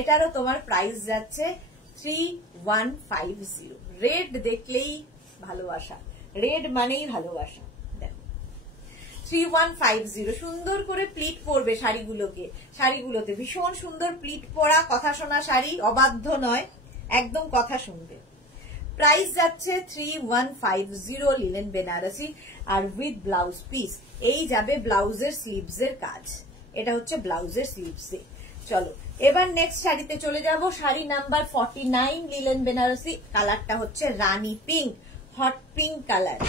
এটারও তোমার প্রাইস যাচ্ছে 3150। রেড দেখলেই ভালোবাসা, রেড মানেই ভালোবাসা। দেখো 3150। সুন্দর করে প্লিট পরবে শাড়িগুলোতে ভীষণ সুন্দর প্লিট পরা কথা শোনা শাড়ি, অবাধ্য নয়, একদম কথা শুনবে। প্রাইস যাচ্ছে 3150। লিলেন বেনারসি আর উইথ ব্লাউজ পিস। এই যাবে ব্লাউজের স্লিভস এর কাজ, এটা হচ্ছে ব্লাউজের স্লিভসে। চলো এবার নেক্সট শাড়িতে চলে যাব। Sari number 49 linen Banarasi. কালারটা হচ্ছে রানী pink, hot pink colour,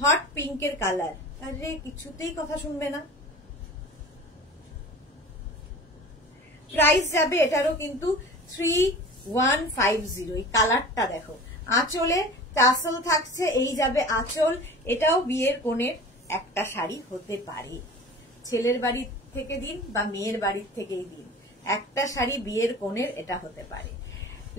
hot পিঙ্কের কালার। আরে কিছুতেই কথা শুনবে না। প্রাইস যাবে এটারও কিন্তু 3150। এই কালারটা দেখো, আঁচলে টাসেল থাকছে, এই যাবে আঁচল। এটাও বিয়ের কোণের একটা শাড়ি হতে পারে, ছেলের বাড়ির থেকে দিন বা মেয়ের বাড়ির থেকেই দিন, একটা শাড়ি বিয়ের কোণের এটা হতে পারে।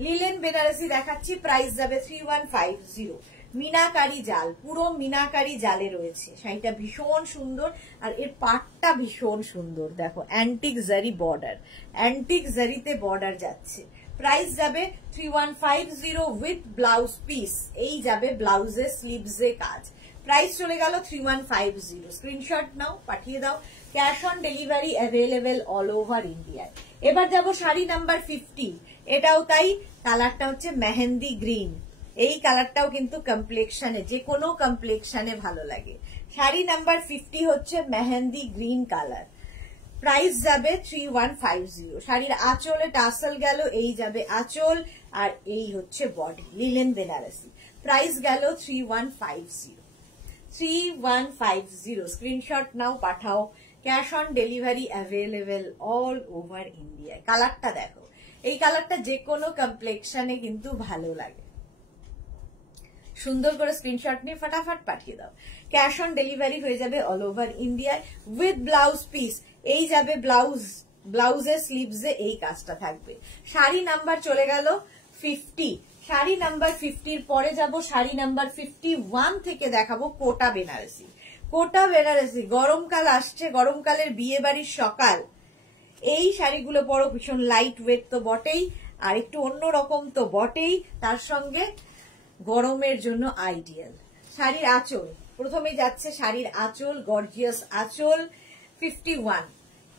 লিলেন বেনারসি দেখাচ্ছি, প্রাইস যাবে 3150। মিনাকারি জাল, পুরো মিনাকারি জালে রয়েছে শাড়িটা, ভীষণ সুন্দর। আর এর পাটটা ভীষণ সুন্দর, দেখো অ্যান্টিক জারি বর্ডার, অ্যান্টিক জারিতে বর্ডার যাচ্ছে। প্রাইস যাবে 3150 উইথ ব্লাউজ পিস। এই যাবে ব্লাউজের স্লিভসে কাজ। প্রাইস চলে গেল 3150। স্ক্রিনশট নাও, পাঠিয়ে দাও। Cash on delivery available all over ইন্ডিয়ায়। এবার যাব শাড়ি নাম্বার 50। এটাও তাই, কালারটা হচ্ছে মেহেন্দি গ্রিন। এই কালারটাও কিন্তু কমপ্লেক্সনে, যে কোনো কমপ্লেক্সনে ভালো লাগে। শাড়ি নাম্বার 50 হচ্ছে মেহেন্দি গ্রিন কালার। প্রাইস যাবে 3150। শাড়ির আঁচলে টাসেল গেল, এই যাবে আঁচল, আর এই হচ্ছে বডি। লিলেন বেনারসি। প্রাইস গেল 3150। 3150। স্ক্রিনশট নাও, পাঠাও। Cash on delivery available all over India. কালারটা দেখো, এই কালারটা যে কোনো কমপ্লেক্সনে কিন্তু ভালো লাগে। সুন্দর করে স্ক্রিনশট নিয়ে ফটাফট পাঠিয়ে দাও। ক্যাশ অন ডেলিভারি হয়ে যাবে অল ওভার ইন্ডিয়ায় উইথ ব্লাউজ পিস। এই যাবে ব্লাউজ, ব্লাউজের স্লিভসে এই কাজটা থাকবে। শাড়ি নাম্বার চলে গেল 50। শাড়ি নাম্বার 50-র পরে যাব শাড়ি নাম্বার 51 থেকে দেখাবো কোটা বেনারসি। কোটা বেনারসি, গরমকাল আসছে, গরমকালের বিয়ে বাড়ির সকাল। এই শাড়িগুলো পরো, ভীষণ লাইট ওয়েট তো বটেই, আর একটু অন্যরকম তো বটেই, তার সঙ্গে গরমের জন্য আইডিয়াল। শাড়ির আঁচল, প্রথমেই যাচ্ছে শাড়ির আঁচল, গর্জিয়াস আঁচল। 51।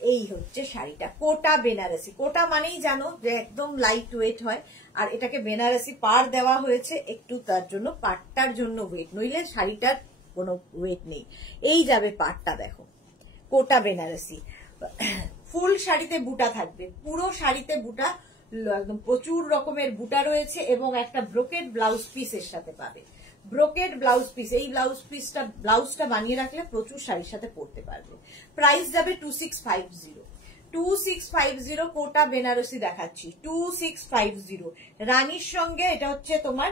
এই হচ্ছে শাড়িটা, কোটা বেনারসি। কোটা মানেই জানো যে একদম লাইট ওয়েট হয়, আর এটাকে বেনারসি পাড় দেওয়া হয়েছে একটু, তার জন্য পাটটার জন্য ওয়েট, নইলে শাড়িটার কোনো ওয়েট নেই। এই যাবে পাটটা, দেখো কোটা বেনারসি। ফুল শাড়িতে বুটা থাকবে, পুরো শাড়িতে বুটা, একদম প্রচুর রকমের বুটা রয়েছে, এবং একটা ব্রোকেড ব্লাউজ পিস এর সাথে পাবে। ব্রোকেড ব্লাউজ পিস, এই ব্লাউজটা বানিয়ে রাখলে প্রচুর শাড়ির সাথে পরতে পারবে। প্রাইস যাবে 2650। 2650 কোটা বেনারসি দেখাচ্ছি, 2650। রানীর সঙ্গে এটা হচ্ছে তোমার,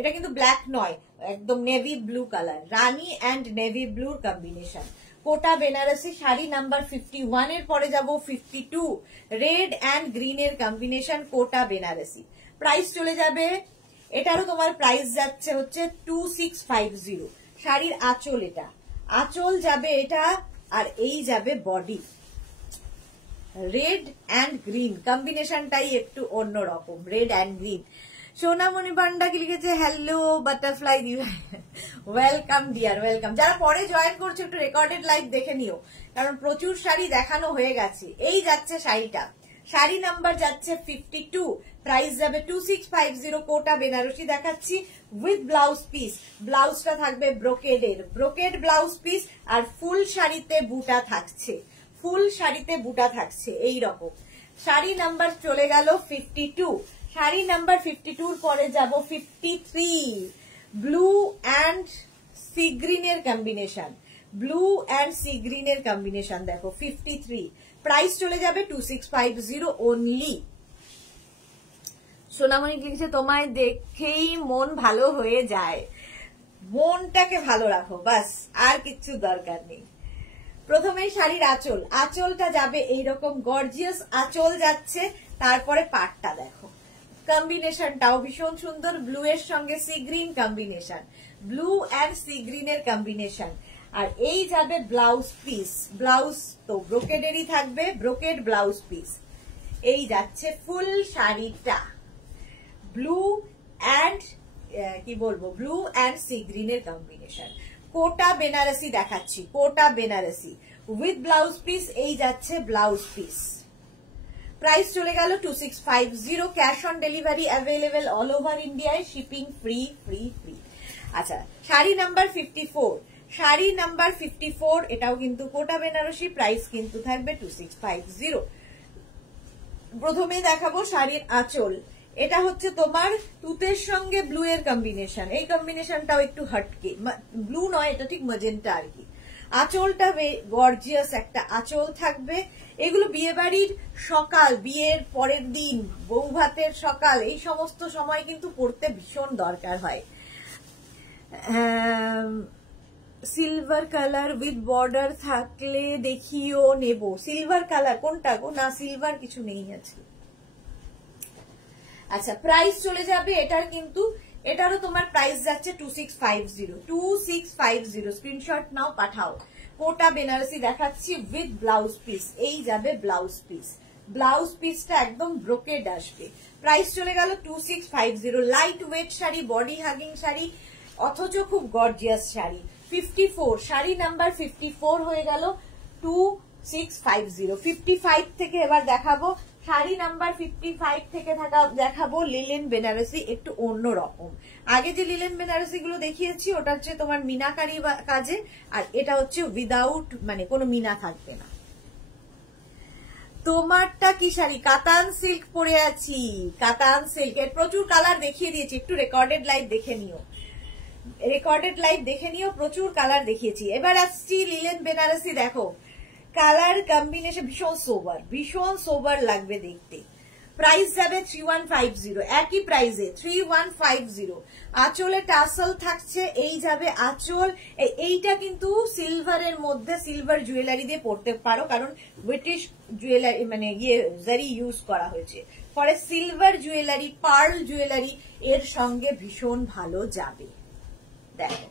এটা কিন্তু ব্ল্যাক নয়, একদম নেভি ব্লু কালার, রানী অ্যান্ড নেভি ব্লুর কম্বিনেশন। কোটা বেনারসি। শাড়ি নাম্বার 51 এর পরে যাব 52, রেড অ্যান্ড গ্রিন এর কম্বিনেশন, কোটা বেনারসি। প্রাইস চলে যাবে, এটারও তোমার প্রাইস যাচ্ছে হচ্ছে 2650। শাড়ির আঁচল, এটা আঁচল যাবে এটা, আর এই যাবে বডি। রেড অ্যান্ড গ্রিন কম্বিনেশনটাই একটু অন্যরকম, রেড অ্যান্ড গ্রিন। সোনামণি পান্ডা কি লিখেছে, হ্যালো বাটারফ্লাই দিদি, ওয়েলকাম ডিয়ার, ওয়েলকাম। যারা পরে জয়েন করছো একটু রেকর্ডেড লাইভ দেখে নিও, কারণ প্রচুর শাড়ি দেখানো হয়ে গেছে। এই যাচ্ছে শাড়িটা, শাড়ি নাম্বার যাচ্ছে 52, প্রাইস যাবে 2650। কোটা বেনারসি দেখাচ্ছি উইথ ব্লাউজ পিস। ব্লাউজটা থাকবে ব্রোকেডের, ব্রোকেড ব্লাউজ পিস, আর ফুল শাড়িতে বুটা থাকছে, ফুল শাড়িতে বুটা থাকছে এই রকম। শাড়ি নাম্বার চলে গেল 52। শাড়ি নাম্বার 52-র পরে যাব 53, ব্লু অ্যান্ড সি গ্রিনের কম্বিনেশন, ব্লু অ্যান্ড সি গ্রিনের কম্বিনেশন দেখো 53। প্রাইস চলে যাবে 2650 অনলি। সোনামণি লিখেছে, তোমায় দেখেই মন ভালো হয়ে যায়। মনটাকে ভালো রাখো, বাস, আর কিচ্ছু দরকার নেই। প্রথমেই শাড়ির আঁচল, আঁচলটা যাবে এইরকম গর্জিয়াস আঁচল যাচ্ছে, তারপরে পাটটা দেখো, কম্বিনেশনটাও ভীষণ সুন্দর, ব্লু এর সঙ্গে sea green combination, blue and sea গ্রিনের কম্বিনেশন। আর এই যাবে ব্লাউজ পিস, ব্লাউজ তো ব্রোকেডেরই থাকবে, ব্রোকেড ব্লাউজ পিস। এই যাচ্ছে ফুল শাড়িটা, ব্লু অ্যান্ড কি বলবো, ব্লু অ্যান্ড সি গ্রিনের কম্বিনেশন। কোটা বেনারসি দেখাচ্ছি, কোটা বেনারসি উইথ ব্লাউজ পিস। এই যাচ্ছে ব্লাউজ পিস। প্রাইস চলে গেল 2650। Cash on delivery available all over ইন্ডিয়ায়, শিপিং ফ্রি ফ্রি ফ্রি। আচ্ছা, শাড়ি নাম্বার 54। শাড়ি নাম্বার 54, এটাও কিন্তু কোটা বেনারসি, প্রাইস কিন্তু থাকবে 2650। প্রথমে দেখাবো শাড়ির আঁচল। এটা হচ্ছে তোমার তুতের সঙ্গে ব্লু এর কম্বিনেশন, এই কম্বিনেশনটাও একটু হটকে, ব্লু নয় এটা ঠিক ম্যাজেন্টা আর কি। আঁচলটা গর্জিয়াস একটা আঁচল থাকবে। এগুলো বিয়ে বাড়ির সকাল, বিয়ের পরের দিন, বউ ভাতের সকাল, এই সমস্ত সময় কিন্তু পড়তে ভীষণ দরকার হয়। সিলভার কালার উইথ বর্ডার থাকলে দেখিও নেব। সিলভার কালার কোনটা গো? না সিলভার কিছু নেই আছে। আচ্ছা, প্রাইস চলে যাবে এটার, কিন্তু এটারও তোমার প্রাইস যাচ্ছে 2650। স্ক্রিনশট নাও, পাঠাও। কোটা বেনারসি দেখাচ্ছি উইথ ব্লাউজ পিস, এই যাবে ব্লাউজ পিস। ব্লাউজ পিসটা একদম ব্রোকেড আসবে। প্রাইস চলে গেল 2650। Light weight sari, body hugging sari, অথচ খুব গর্জিয়াস শাড়ি। 54, শাড়ি নাম্বার 54 হয়ে গেল 2650। 55 থেকে এবার দেখাবো শাড়ি নাম্বার 55 থেকে দেখাবো লিলেন বেনারসি, একটু অন্য রকম। আগে যে লিলেন বেনারসি গুলো দেখিয়েছি ওটা হচ্ছে তোমার মিনাকারি কাজে, আর এটা হচ্ছে উইদাউট, মানে কোনো মিনা থাকবে না। তোমারটা কি শাড়ি? কাতান সিল্ক পরে আছি, কাতান সিল্ক। এর প্রচুর কালার দেখিয়ে দিয়েছি, একটু রেকর্ডেড লাইভ দেখে নিও, রেকর্ডেড লাইভ দেখে নিও, প্রচুর কালার দেখিয়েছি। এবার আসছি লিলেন বেনারসি। দেখো কালার কম্বিনেশন ভীষণ সোবার লাগবে দেখতে। প্রাইস যাবে 3150, একই প্রাইসে 3150। আঁচলে টাসল থাকছে, এই যাবে আঁচল। এইটা কিন্তু সিলভারের মধ্যে, সিলভার জুয়েলারি দিয়ে পড়তে পারো, কারণ ব্রিটিশ জুয়েলারি মানে জারি ইউজ করা হয়েছে। পরে সিলভার জুয়েলারি, পার্ল জুয়েলারি এর সঙ্গে ভীষণ ভালো যাবে। দেখো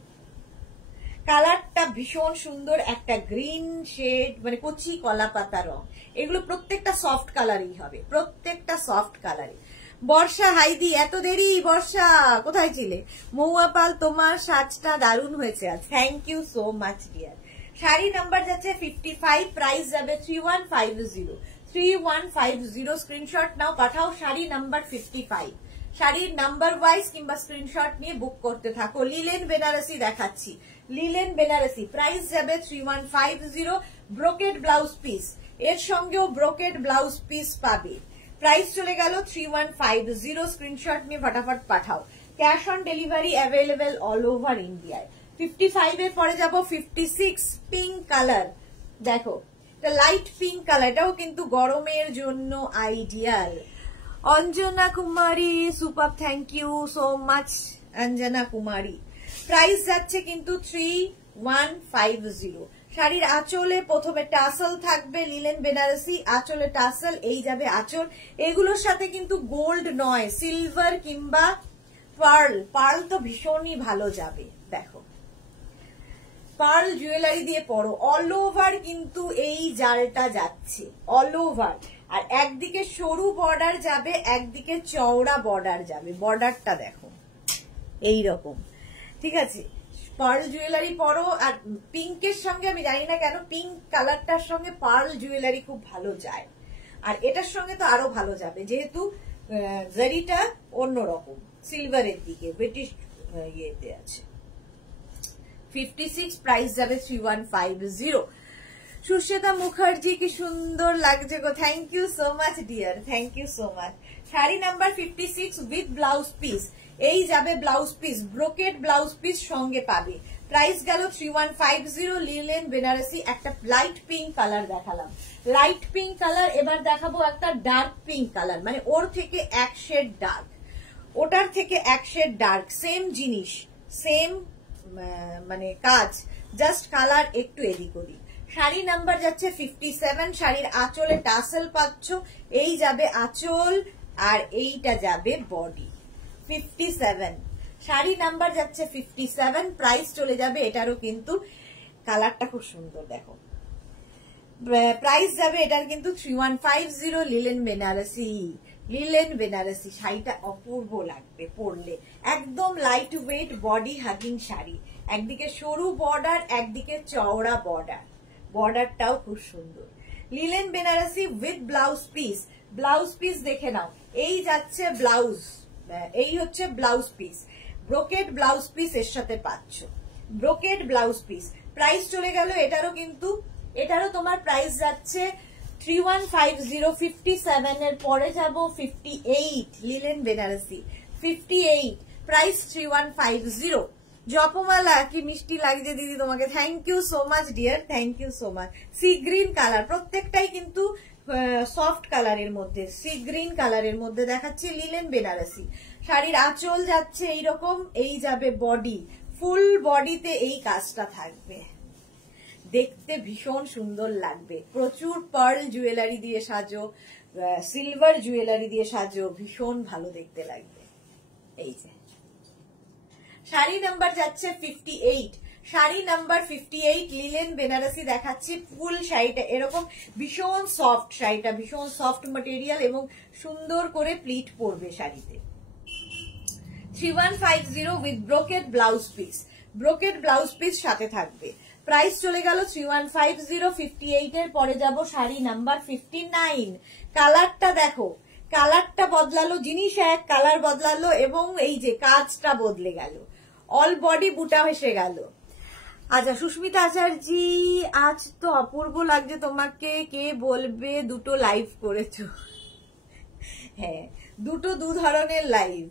কালারটা ভীষণ সুন্দর, একটা গ্রিন শেড, মানে কচি কলা পাতা রং। এগুলো প্রত্যেকটা সফট কালারই হবে, প্রত্যেকটা সফট কালারই। বর্ষা হাইদি, এত দেরি? বর্ষা কোথায় ছিলে? মৌয়া পাল, তোমার সাজটা দারুণ হয়েছে আজ, thank you so much dear. Sari number যাচ্ছে 55, প্রাইস যাবে 3150। স্ক্রিনশট নাও, পাঠাও শাড়ি নাম্বার 55। শাড়ির নাম্বার ওয়াইজ কিংবা স্ক্রিনশট নিয়ে বুক করতে থাকো। লিলেন বেনারসি দেখাচ্ছি, লিলেন বেনারসি, প্রাইস যাবে 3150। ব্রোকেড ব্লাউজ পিস, এর সঙ্গেও ব্রোকেড ব্লাউজ পিস পাবে। প্রাইস চলে গেল 3150। স্ক্রিনশট নিয়ে ফটাফট পাঠাও। Cash on delivery available all over ইন্ডিয়ায়। 55 এর পরে যাব 56, পিঙ্ক কালার। দেখো এটা লাইট পিঙ্ক কালার, এটাও কিন্তু গরমের জন্য ideal. Anjana Kumari super, thank you so much Anjana Kumari. Price যাচ্ছে কিন্তু 3150। শাড়ির আঁচলে প্রথমে টাসল থাকবে, লিলেন বেনারসি, আঁচলে টাসল, এই যাবে আঁচল। এগুলোর সাথে কিন্তু গোল্ড নয়, সিলভার কিংবা পার্ল। পার্ল তো ভীষণই ভালো যাবে। দেখো পার্ল জুয়েলারি দিয়ে পরো, অল ওভার কিন্তু এই জালটা যাচ্ছে, অল ওভার। আর একদিকে সরু বর্ডার যাবে, একদিকে চওড়া বর্ডার যাবে। বর্ডারটা দেখো এই রকম, ঠিক আছে। পার্ল জুয়েলারি পরো, আর পিঙ্কের সঙ্গে, আমি জানি না কেন পিঙ্ক কালারটার সঙ্গে পার্ল জুয়েলারি খুব ভালো যায়, আর এটার সঙ্গে তো আরো ভালো যাবে, যেহেতু জারিটা অন্যরকম, সিলভারের দিকে, ব্রিটিশ ইয়েতে আছে। 56, প্রাইস যাবে 3150। সুশ্বেতা মুখার্জি, কি সুন্দর লাগছে গো, thank you so much dear, thank you so much. Sari number 56 with blouse piece, এই যাবে blouse piece, brocade blouse piece সঙ্গে পাবে। প্রাইস গেল 3150। লিলেন বেনারসি, একটা লাইট পিঙ্ক কালার দেখালাম, লাইট পিঙ্ক কালার। এবার দেখাবো একটা ডার্ক পিঙ্ক কালার, মানে ওর থেকে এক শেড ডার্ক, ওটার থেকে এক শেড ডার্ক, সেম জিনিস, সেম মানে কাজ, জাস্ট কালার একটু এদিক ওদিক। শাড়ি নাম্বার যাচ্ছে 57। শাড়ির আঁচলে টাসেল পাচ্ছ, এই যাবে আঁচল, আর এইটা যাবে বডি। 57, শাড়ি নাম্বার যাচ্ছে 57, প্রাইস চলে যাবে এটারও, কিন্তু কালারটা খুব সুন্দর। দেখো প্রাইস যাবে এটার কিন্তু 3150। লিলেন বেনারসি, লিলেন বেনারসি শাড়িটা অপূর্ব লাগবে পরলে, একদম light weight body hugging sari, একদিকে সরু বর্ডার, একদিকে চওড়া বর্ডার, বর্ডারটাও খুব সুন্দর। Linen Benarasi with blouse piece, blouse piece দেখে নাও, এই যাচ্ছে ব্লাউজ, এই হচ্ছে blouse piece, brocade blouse piece এর সাথে পাচ্ছ। Brocade blouse piece. প্রাইস চলে গেল এটারও, কিন্তু এটারও তোমার প্রাইস যাচ্ছে 3150, 57 এর পরে যাব 58, লিলেন বেনারসি 58, প্রাইস 3150। জপমালা কি মিষ্টি লাগছে দিদি তোমাকে, thank you so much dear, thank you so much. Sea green colour, প্রত্যেকটাই কিন্তু সফট কালারের মধ্যে, সি গ্রিন কালারের মধ্যে দেখাচ্ছি, লিলেন বেনারসি। শাড়ির আঁচল যাচ্ছে এইরকম, এই যাবে বডি, ফুল বডিতে এই কাজটা থাকবে, দেখতে ভীষণ সুন্দর লাগবে। প্রচুর পার্ল জুয়েলারি দিয়ে সাজো, সিলভার জুয়েলারি দিয়ে সাজো, ভীষণ ভালো দেখতে লাগবে। এই যে শাড়ি নাম্বার যাচ্ছে 58, শাড়ি নাম্বার 58 লিলেন বেনারসি দেখাচ্ছি। ফুল শাড়িটা এরকম ভীষণ সফট, শাড়িটা ভীষণ সফট ম্যাটেরিয়াল এবং সুন্দর করে প্লিট পরবে শাড়িতে। 3150 with brocade blouse piece, brocade blouse piece সাথে থাকবে। প্রাইস চলে গেল 3150, 58 এর পরে যাব শাড়ি নাম্বার 59। কালারটা দেখো, কালারটা বদলালো, জিনিস এক, কালার বদলালো এবং এই যে কাজটা বদলে গেল, অল বডি বুটা এসে গেল। আচ্ছা সুস্মিতা আচার্যি, আজ তো অপূর্ব লাগছে তোমাকে, কে বলবে দুটো লাইভ করেছো? হ্যাঁ, দুটো দু ধরনের লাইভ,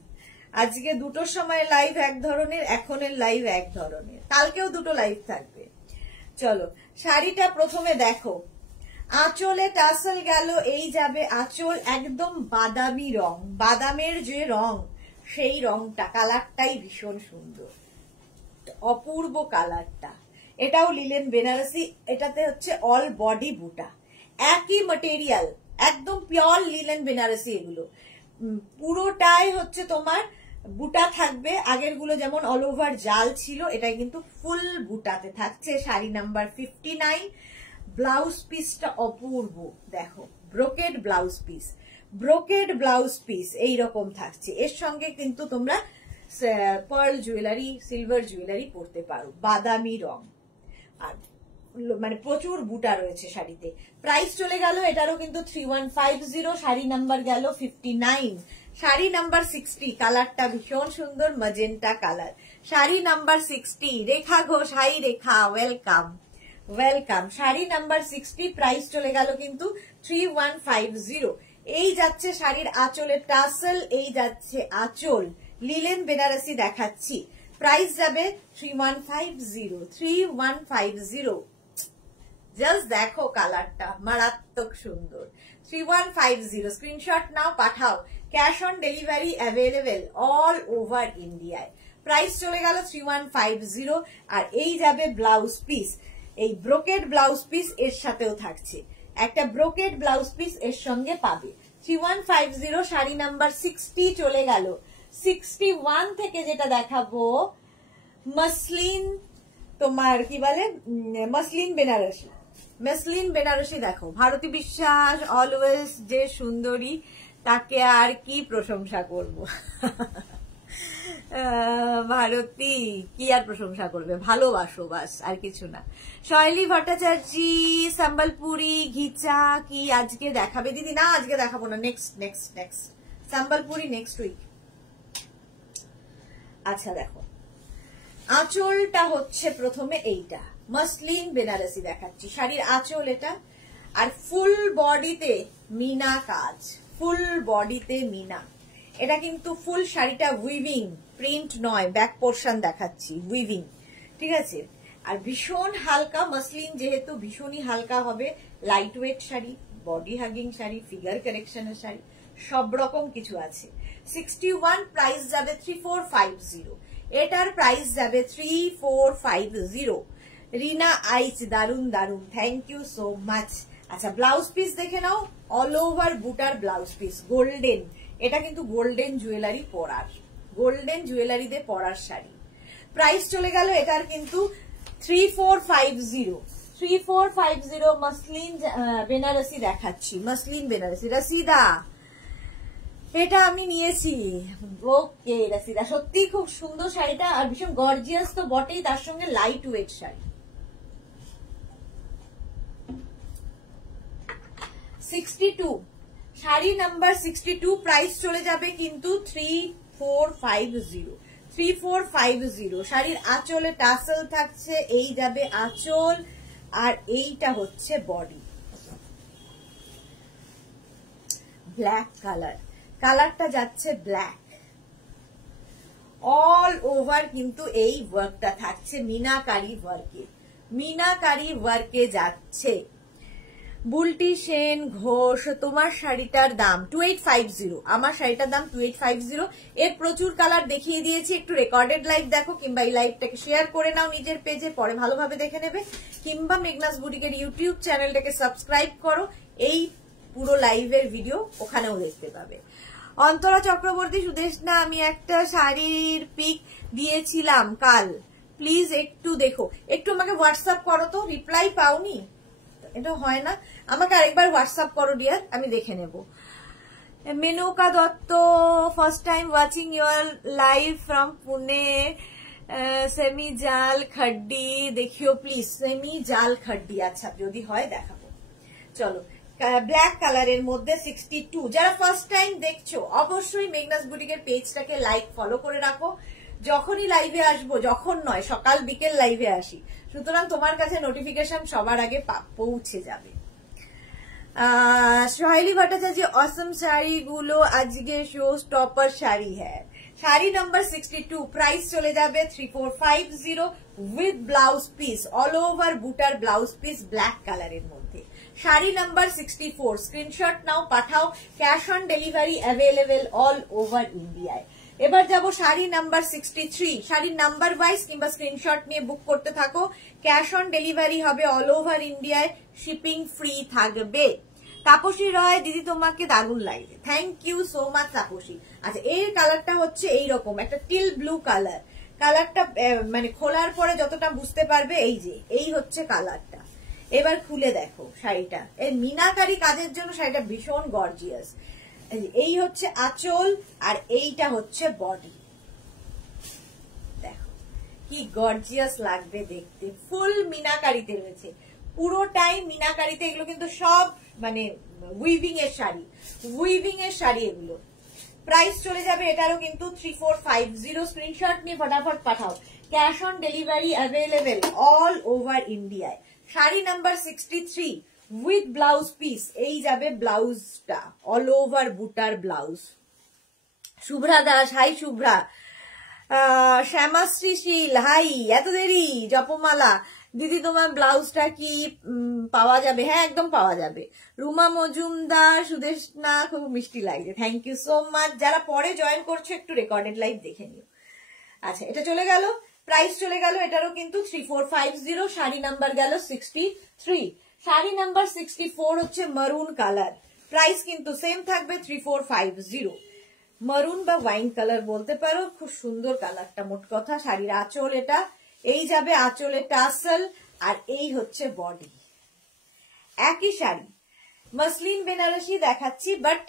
আজকে দুটোর সময় লাইভ এক ধরনের, এখনের লাইভ এক ধরনের, কালকেও দুটো লাইভ থাকবে। চলো শাড়িটা প্রথমে দেখো, আঁচলে টাসেল গেল, এই যাবে আঁচল, একদম বাদামি রং, বাদামের যে রং সেই রংটা, কালারটাই ভীষণ সুন্দর, অপূর্ব কালারটা। এটাও লিলেন বেনারসি, এটাতে হচ্ছে অল বডি বুটা, একই ম্যাটেরিয়াল, একদম পিওর লিলেন বেনারসি। এগুলো পুরোটাই হচ্ছে তোমার বুটা থাকবে, আগের গুলো যেমন অল ওভার জাল ছিল, এটাই কিন্তু ফুল বুটাতে থাকছে। শাড়ি নাম্বার 59। ব্লাউজ পিসটা অপূর্ব, দেখো brocade blouse piece, brocade blouse piece এইরকম থাকছে। এর সঙ্গে কিন্তু তোমরা পার্ল জুয়েলারি, সিলভার জুয়েলারি পরতে পারো, বাদামি রং, আর মানে প্রচুর বুটা রয়েছে শাড়িতে। প্রাইস চলে গেল এটারও কিন্তু 3150, শাড়ি নাম্বার গেল 59। শাড়ি নাম্বার 60, কালারটা ভীষণ সুন্দর, magenta colour. Sari number 60, Rekha Ghosh, hi Rekha, welcome welcome. Sari number 60, price চলে গেল কিন্তু 3150। এই যাচ্ছে শাড়ির আঁচলের টাসেল, এই যাচ্ছে আঁচল, লিলেন বেনারসি দেখাচ্ছি। প্রাইস যাবে 3150, 3150। জাস্ট দেখো কালারটা মারাত্মক সুন্দর, 3150। স্ক্রিনশট নাও, পাঠাও, cash on delivery available all over ইন্ডিয়ায়। প্রাইস চলে গেল 3150। আর এই যাবে ব্লাউজ পিস, এই ব্রোকেড ব্লাউজ পিস এর সাথেও থাকছে, একটা ব্রোকেড ব্লাউজ পিস এর সঙ্গে পাবে। 3150, শাড়ি নাম্বার 60 চলে গেল। 61 থেকে যেটা দেখাবো মসলিন, তোমার কি বলে মসলিন বেনারসি, মসলিন বেনারসি। দেখো ভারতী বিশ্বাস অলওয়েজ যে সুন্দরী, তাকে আর কি প্রশংসা করব। ভারতী কি আর প্রশংসা করবে, ভালোবাসো বাস, আর কিছু না। শৈলী ভট্টাচার্য, সম্বলপুরি ঘিচা কি আজকে দেখাবে দিদি? না আজকে দেখাবো না, next next next Sambalpuri next week. আচ্ছা দেখো আঁচলটা হচ্ছে প্রথমে এইটা, মসলিন বেনারসি দেখাচ্ছি, শাড়ির আঁচল এটা, আর ফুল বডিতে মিনা কাজ, ফুল বডিতে মিনা। এটা কিন্তু ফুল শাড়িটা উইভিং, প্রিন্ট নয়, ব্যাক পোর্শন দেখাচ্ছি, উইভিং, ঠিক আছে। আর ভীষণ হালকা, মসলিন যেহেতু ভীষণই হালকা হবে, light weight sari, body hugging sari, figure কারেকশনের শাড়ি, সব রকম কিছু আছে। 61, প্রাইস যাবে 3450। এটার প্রাইস যাবে 3450। রিনা আইচ, দারুন দারুন, থ্যাংক ইউ সো মাচ। আচ্ছা ব্লাউজ পিস দেখে নাও, অল ওভার বুটার ব্লাউজ পিস, গোল্ডেন, এটা কিন্তু গোল্ডেন জুয়েলারি পরার, গোল্ডেন জুয়েলারি দিয়ে পরার শাড়ি। প্রাইস চলে গেল এটার কিন্তু 3450, 3450। মসলিন বেনারসি দেখাচ্ছি, মসলিন বেনারসি। রসিদা, এটা আমি নিয়েছি, ওকে রসিদা, সত্যি খুব সুন্দর শাড়িটা, আর ভীষণ গর্জিয়াস তো বটেই, তার সঙ্গে light weight sari. 62, sari number 62, price চলে যাবে কিন্তু 3450, 3450। শাড়ির আঁচলে টাসেল থাকছে, এই যাবে আঁচল, আর এইটা হচ্ছে বডি। ব্ল্যাক কালার, কালারটা যাচ্ছে ব্ল্যাক। অল ওভার কিন্তু এই ওয়ার্কটা থাকছে মিনাকারি ওয়ার্কে, মিনাকারি ওয়ার্কে যাচ্ছে। বুলটি সেন ঘোষ, তোমার শাড়িটার দাম 2850। আমার শাড়িটার দাম 2850। এর প্রচুর কালার দেখিয়ে দিয়েছি, একটু রেকর্ডেড লাইভ দেখো, কিংবা এই লাইভটাকে শেয়ার করে নাও নিজের পেজে, পরে ভালোভাবে দেখে নেবে, কিংবা মেঘনাস বুটিকের ইউটিউব চ্যানেলটাকে সাবস্ক্রাইব করো, এই পুরো লাইভের ভিডিও ওখানেও দেখতে পাবে। অন্তরা চক্রবর্তী, সুদেশনা, আমি একটা শাড়ির পিক দিয়েছিলাম কাল, প্লিজ একটু দেখো। একটু আমাকে হোয়াটসঅ্যাপ করো তো, রিপ্লাই পাওনি, এটা হয় না, আমাকে আরেকবার হোয়াটসঅ্যাপ করো ডিয়ার, আমি দেখে নেব। Menaka Dutta, first time watching your live from Pune, semi জাল খাড্ডি দেখিও প্লিজ। সেমি জাল খাড্ডি, আচ্ছা যদি হয় দেখাবো। চলো, ব্ল্যাক কালারের মধ্যে 62। যারা ফার্স্ট টাইম দেখছো অবশ্যই মেঘনাস বুটিকের পেজটাকে লাইক ফলো করে রাখো। যখনই লাইভে আসবো, যখন নয়, সকাল বিকেল লাইভে আসি, সুতরাং তোমার কাছে নোটিফিকেশন সবার আগে পৌঁছে যাবে। সোহেলি ভট্টাচার্য, অসম শাড়ি গুলো আজকে শো স্টপার শাড়ি হ্যাঁ। শাড়ি নাম্বার 62, প্রাইস চলে যাবে 3450 with blouse piece, all over বুটার ব্লাউজ পিস, ব্ল্যাক কালারের মধ্যে। শাড়ি নাম্বার 64, স্ক্রিনশট নাও, পাঠাও, cash on delivery available all over ইন্ডিয়ায়। এবার যাব শাড়ি নাম্বার 63। শাড়ির নাম্বার ওয়াইজ কিংবা স্ক্রিনশট নিয়ে বুক করতে থাকো, ক্যাশ অন ডেলিভারি হবে অল ওভার ইন্ডিয়ায়, শিপিং ফ্রি থাকবে। তাপসী রয়, দিদি তোমাকে দারুণ লাগবে, thank you so much Tapasi. আচ্ছা, এর কালারটা হচ্ছে এইরকম একটা টিল ব্লু কালার, কালারটা মানে খোলার পরে যতটা বুঝতে পারবে, এই যে এই হচ্ছে কালারটা। এবার খুলে দেখো শাড়িটা, এই মিনাকারি কাজের জন্য শাড়িটা ভীষণ গর্জিয়াস। এই হচ্ছে আঁচল, আর এইটা হচ্ছে বডি। দেখো কি গর্জিয়াস লাগবে দেখতে, ফুল মিনাকারিতে রয়েছে, পুরোটাই মিনাকারিতে। এগুলো কিন্তু সব মানে উইভিং এর শাড়ি, উইভিং এর শাড়ি এগুলো। প্রাইস চলে যাবে এটারও কিন্তু 3450। স্ক্রিনশট নিয়ে ফটাফট পাঠাও, cash on delivery available all over ইন্ডিয়ায়। Sari number 63 with blouse piece, এই যাবে ব্লাউজটা, অল ওভার বুটার blouse. Shubhra Das, hi Shubhra. Shyamashree Sil, hi, এত দেরি। জপমালা, দিদি তোমার ব্লাউজটা কি পাওয়া যাবে? হ্যাঁ, একদম পাওয়া যাবে। রুমা মজুমদার, সুদেশনা, খুব মিষ্টি লাগছে, থ্যাংক ইউ সো মাচ। যারা পরে জয়েন করছো একটু রেকর্ডেড লাইভ দেখে নিও। আচ্ছা, এটা চলে গেল, প্রাইস চলে গেল এটারও কিন্তু 3450। শাড়ি নাম্বার গেল 63। শাড়ি নাম্বার 64 হচ্ছে মারুন কালার, প্রাইস কিন্তু সেম থাকবে 3450। মারুন বা ওয়াইন কালার বলতে পারো, খুব সুন্দর কালারটা। মোট কথা শাড়ির আঁচল এটা, এই যাবে আঁচলে টাসেল, আর এই হচ্ছে বডি। একই শাড়ি, মসলিন বেনারসি দেখাচ্ছি, বাট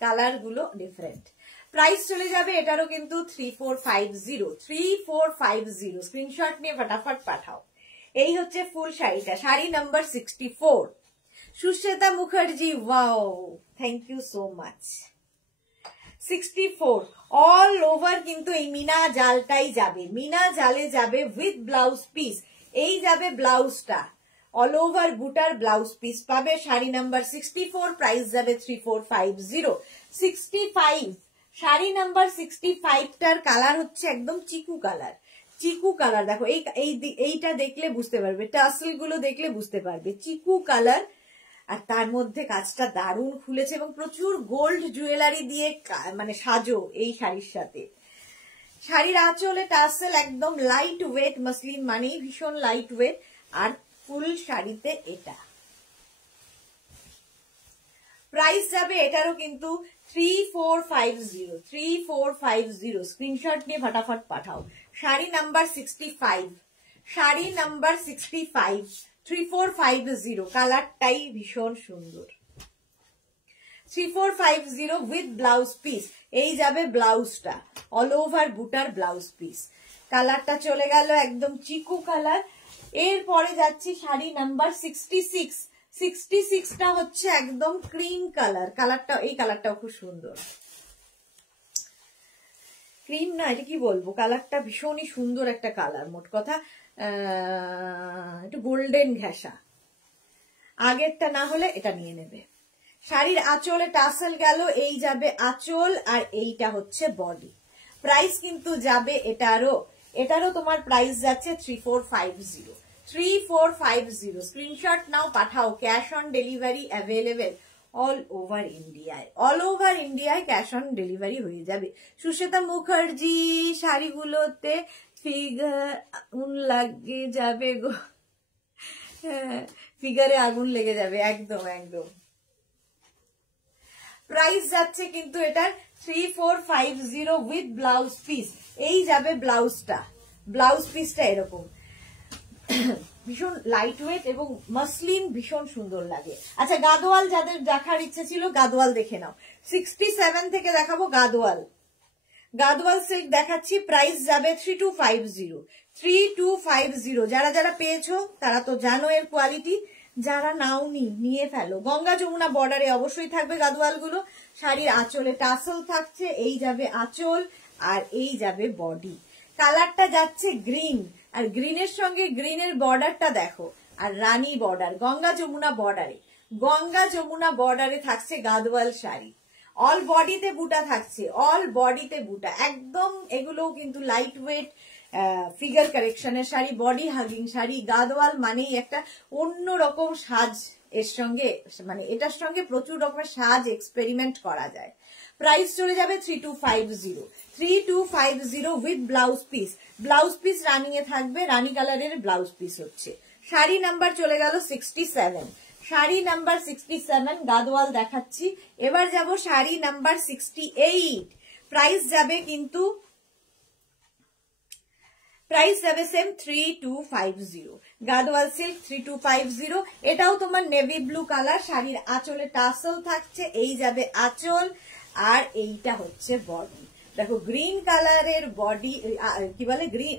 কালার গুলো ডিফারেন্ট। প্রাইস চলে যাবে এটারও কিন্তু 3450। স্ক্রিনশট নিয়ে ফটাফট পাঠাও। এই হচ্ছে ফুল শাড়িটা, sari number 64। Sushweta Mukherjee, wow, thank you so much. 64 all over কিন্তু এই মিনা জালটাই যাবে, মিনা জালে যাবে উইথ ব্লাউজ পিস, এই যাবে ব্লাউজটা, অল ওভার বুটার ব্লাউজ পিস পাবে। শাড়ি নাম্বার 64, প্রাইস যাবে 3450। 65 শাড়ি নাম্বার 65টার কালার হচ্ছে একদম চিকু কালার, চিকু কালার। দেখো এইটা দেখলে বুঝতে পারবে, টাসেল গুলো দেখলে বুঝতে পারবে, চিকু কালার। আর তার মধ্যে কাজটা দারুণ খুলেছে এবং প্রচুর গোল্ড জুয়েলারি দিয়ে মানে সাজো এই শাড়ির সাথে। শাড়ির আঁচলে টাসেল, একদম লাইট ওয়েট, মসলিন মানেই ভীষণ লাইট ওয়েট। আর ফুল শাড়িতে এটা প্রাইস যাবে এটারও কিন্তু 3450। স্ক্রিনশট নিয়ে ফটাফট পাঠাও। শাড়ি নাম্বার 65, শাড়ি নাম্বার 65 3450, কালারটাই ভীষণ সুন্দর। 3450 উইথ ব্লাউজ পিস, এই যাবে ব্লাউজটা, অল ওভার বুটার ব্লাউজ পিস। কালারটা চলে গেল একদম চিকু কালার। এরপরে যাচ্ছি শাড়ি নাম্বার 66। 66টা হচ্ছে একদম ক্রিম কালার, কালারটা এই কালারটাও খুব সুন্দর। ক্রিম না, এটা কি বলবো, কালারটা ভীষণই সুন্দর একটা কালার, মোট কথা একটু গোল্ডেন ঘেঁষা। আগেরটা না হলে এটা নিয়ে নেবে। শাড়ির আঁচলে টাসেল গেল, এই যাবে আঁচল, আর এইটা হচ্ছে বডি। প্রাইস কিন্তু যাবে এটারও তোমার প্রাইস যাচ্ছে 3450। 3450 স্ক্রিনশট নাও, পাঠাও। Cash on delivery available all over ইন্ডিয়ায়। অল ওভার ইন্ডিয়ায় ক্যাশ অন ডেলিভারি হয়ে যাবে। সুশ্বেতা মুখার্জি, শাড়িগুলোতে আগুন লাগে যাবে গো। হ্যাঁ, ফিগারে আগুন লেগে যাবে, একদম একদম। প্রাইস যাচ্ছে কিন্তু এটার 3450 উইথ ব্লাউজ পিস। এই যাবে ব্লাউজটা, ব্লাউজ পিসটা এরকম ভীষণ লাইট ওয়েট এবং মাসলিন, ভীষণ সুন্দর লাগে। আচ্ছা, গাদোয়াল যাদের দেখার ইচ্ছে ছিল গাদোয়াল দেখে নাও। 67 থেকে দেখাবো গাদোয়াল। গাদোয়াল সিল্ক দেখাচ্ছি, প্রাইস যাবে 3250। 3250। যারা যারা পেয়েছো তারা তো জানো এর কোয়ালিটি, যারা নাওনি নিয়ে ফেলো। গঙ্গা যমুনা বর্ডারে অবশ্যই থাকবে গাদোয়াল গুলো। শাড়ির আঁচলে টাসেল থাকছে, এই যাবে আঁচল, আর এই যাবে বডি। কালারটা যাচ্ছে গ্রিন, আর গ্রিনের সঙ্গে গ্রিনের বর্ডারটা দেখো, আর রানী বর্ডার, গঙ্গা যমুনা বর্ডারে। গঙ্গা যমুনা বর্ডারে থাকছে গাদোয়াল শাড়ি। অল বডিতে বুটা থাকছে, অল বডিতে বুটা, একদম এগুলোও কিন্তু লাইট ওয়েট ফিগার কারেকশনের শাড়ি, বডি হাগিং শাড়ি। গাদোয়াল মানেই একটা অন্য রকম সাজ, এর সঙ্গে মানে এটার সঙ্গে প্রচুর রকমের সাজ এক্সপেরিমেন্ট করা যায়। প্রাইস চলে যাবে 3250। 3250 with blouse piece. Blouse piece running এ থাকবে, রানী কালারের ব্লাউজ পিস হচ্ছে। শাড়ি নাম্বার চলে গেল 67। শাড়ি নাম্বার 67 গাদোয়াল দেখাচ্ছি। এবার যাব শাড়ি নাম্বার 68। প্রাইস যাবে কিন্তু প্রাইস যাবে সেম 3250। গাদোয়াল সিল্ক 3250। এটাও তোমার নেভি ব্লু কালার। শাড়ির আঁচলে টাসেল থাকছে, এই যাবে আঁচল, আর এইটা হচ্ছে বডি। দেখো গ্রিন কালারের বডি, কি বলে, গ্রিন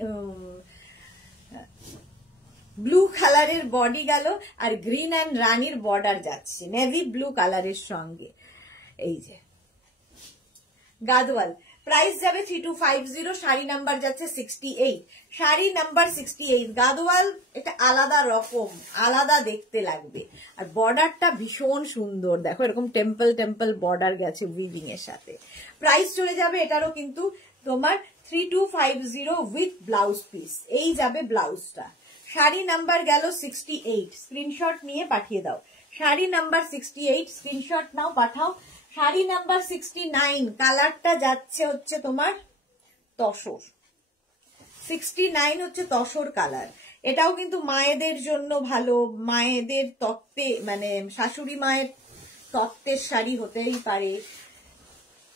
ব্লু কালারের বডি গেল, আর গ্রিন অ্যান্ড রানীর বর্ডার যাচ্ছে নেভি ব্লু কালারের সঙ্গে। এই যে গাদোয়াল, প্রাইস যাবে 3250। শাড়ি নাম্বার যাচ্ছে 68। শাড়ি নাম্বার 68 গাদোয়াল। এটা আলাদা রকম, আলাদা দেখতে লাগবে, আর বর্ডারটা ভীষণ সুন্দর। দেখো এরকম টেম্পল টেম্পল বর্ডার গেছে উইভিং এর সাথে। প্রাইস চলে যাবে এটারও কিন্তু তোমার 3250 উইথ ব্লাউজ পিস। এই যাবে ব্লাউজটা। শাড়ি নাম্বার গেল 68। স্ক্রিনশট নিয়ে পাঠিয়ে দাও। শাড়ি নাম্বার 68, স্ক্রিনশট নাও, পাঠাও। শাড়ি নাম্বার 69 কালারটা যাচ্ছে হচ্ছে তোমার তসর। 69 হচ্ছে তসর কালার। এটাও কিন্তু মায়েদের জন্য ভালো, মায়েদের তত্ত্বে, মানে শাশুড়ি মায়ের তত্ত্বের শাড়ি হতেই পারে,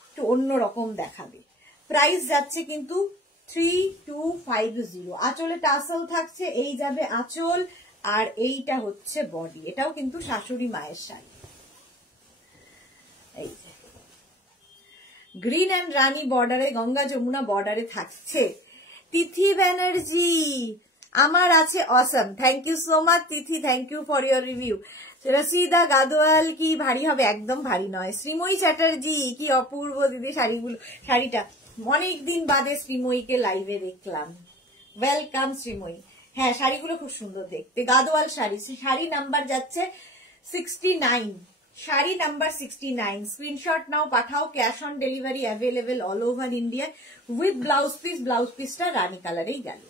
একটু অন্যরকম দেখাবে। প্রাইস যাচ্ছে কিন্তু 3250। আঁচলে টাসেল থাকছে, এই যাবে আঁচল, আর এইটা হচ্ছে বডি। এটাও কিন্তু শাশুড়ি মায়ের শাড়ি। এই যে গ্রিন অ্যান্ড রানী বর্ডারে, গঙ্গা যমুনা বর্ডারে থাকছে। তিথি ব্যানার্জি, আমার আছে Assam. Thank you so much Tithi, thank you for your review. Rashida, Gadwal কি ভারী হবে? একদম ভারী নয়। শ্রীময়ী চ্যাটার্জি, কি অপূর্ব দিদি শাড়িটা। অনেকদিন বাদে শ্রীময়ীকে লাইভে দেখলাম। ওয়েলকাম শ্রীময়ী। হ্যাঁ, শাড়িগুলো খুব সুন্দর দেখতে, গাদোয়াল শাড়ি। শাড়ি নাম্বার যাচ্ছে 69। শাড়ি নাম্বার 69। স্ক্রিনশট নাও, পাঠাও। Cash on delivery available all over India with blouse piece. Blouse পিসটা রানী কালারেই গেল।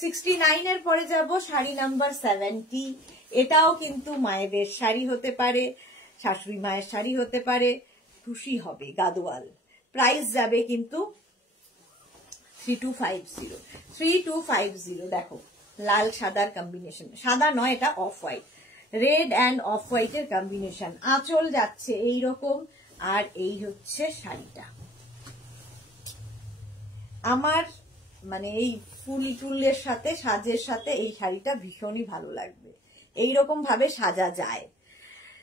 69 এর পরে যাব শাড়ি নাম্বার 70। এটাও কিন্তু মায়েদের শাড়ি হতে পারে, শাশুড়ি মায়ের শাড়ি হতে পারে, খুশি হবে। গাদোয়াল। প্রাইস যাবে কিন্তু 3250। 3250। দেখো লাল সাদার কম্বিনেশন, সাদা নয়, এটা off white, red and of হোয়াইটের কম্বিনেশন। আঁচল যাচ্ছে এইরকম, আর এই হচ্ছে শাড়িটা। আমার মানে এই ফুল টুলের সাথে, সাজের সাথে এই শাড়িটা ভীষণই ভালো লাগবে। এইরকম ভাবে সাজা যায়।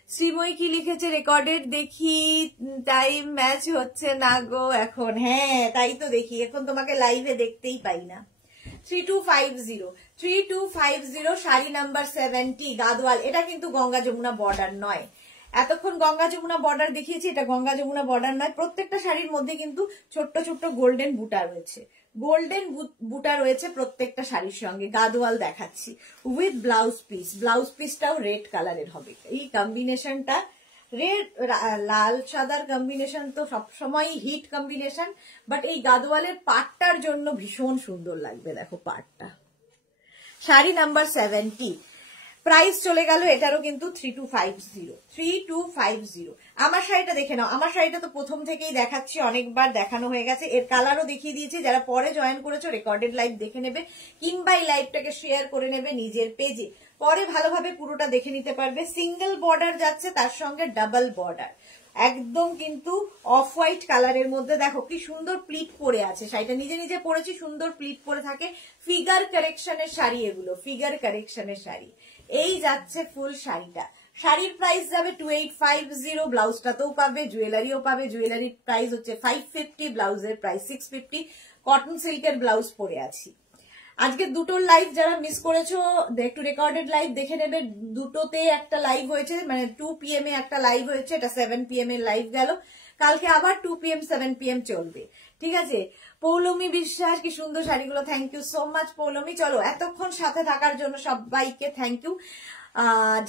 শ্রীময়ী কি লিখেছে? রেকর্ডেড দেখি, টাইম ম্যাচ হচ্ছে না গো এখন। হ্যাঁ, তাই তো দেখি, এখন তোমাকে লাইভে দেখতেই পাই না। 3250। 3250 শাড়ি নাম্বার 70 গাদোয়াল। এটা কিন্তু গঙ্গা যমুনা বর্ডার নয়, এতক্ষণ গঙ্গা যমুনা বর্ডার দেখিয়েছি, এটা গঙ্গা যমুনা বর্ডার নয়। প্রত্যেকটা শাড়ির মধ্যে কিন্তু ছোট্ট ছোট্ট গোল্ডেন বুটা রয়েছে, গোল্ডেন বুটা রয়েছে প্রত্যেকটা শাড়ির সঙ্গে। গাদোয়াল দেখাচ্ছি উইথ ব্লাউজ পিস, ব্লাউজ পিসটাও রেড কালারের হবে। এই কম্বিনেশনটা রেড লাল সাদার কম্বিনেশন তো সবসময় হিট কম্বিনেশন, বাট এই গাদোয়ালের পাটটার জন্য ভীষণ সুন্দর লাগবে। দেখো পাটটা, শাড়ি নাম্বার 70, প্রাইস চলে গেল এটারও কিন্তু 3250। আমার শাড়িটা দেখে নাও, আমার শাড়িটা তো প্রথম থেকেই দেখাচ্ছি, অনেকবার দেখানো হয়ে গেছে, এর কালারও দেখিয়ে দিয়েছি। যারা পরে জয়েন করেছো রেকর্ডেড লাইভ দেখে নেবে, কিংবা এই লাইভটাকে শেয়ার করে নেবে নিজের পেজে, পরে ভালোভাবে পুরোটা দেখে নিতে পারবে। সিঙ্গেল বর্ডার যাচ্ছে, তার সঙ্গে ডাবল বর্ডার, একদম কিন্তু অফ হোয়াইট কালারের মধ্যে। দেখো কি সুন্দর প্লিট পরে আছে শাড়িটা, নিজে নিজে পরেছি, সুন্দর প্লিট পরে থাকে। ফিগার কারেকশনের শাড়ি এগুলো, ফিগার কারেকশনের শাড়ি। এই যাচ্ছে ফুল শাড়িটা। শাড়ির প্রাইস যাবে 2850, ব্লাউজটাতেও পাবে, জুয়েলারিও পাবে। জুয়েলারির প্রাইস হচ্ছে 550, ব্লাউজের প্রাইস 650। কটন সিল্কের ব্লাউজ পরে আছি। আজকে দুটোর লাইভ যারা মিস করেছো একটু রেকর্ডেড লাইভ দেখে নেবে, দুটোতে একটা লাইভ হয়েছে, মানে 2 PM এ একটা লাইভ হয়েছে, এটা 7 PM এর লাইভ গেল। কালকে আবার 2 PM 7 PM চলবে, ঠিক আছে। পৌলমী বিশ্বাস, কি সুন্দর শাড়িগুলো, thank you so much Poulami. চলো, এতক্ষণ সাথে থাকার জন্য সবাইকে থ্যাংক ইউ।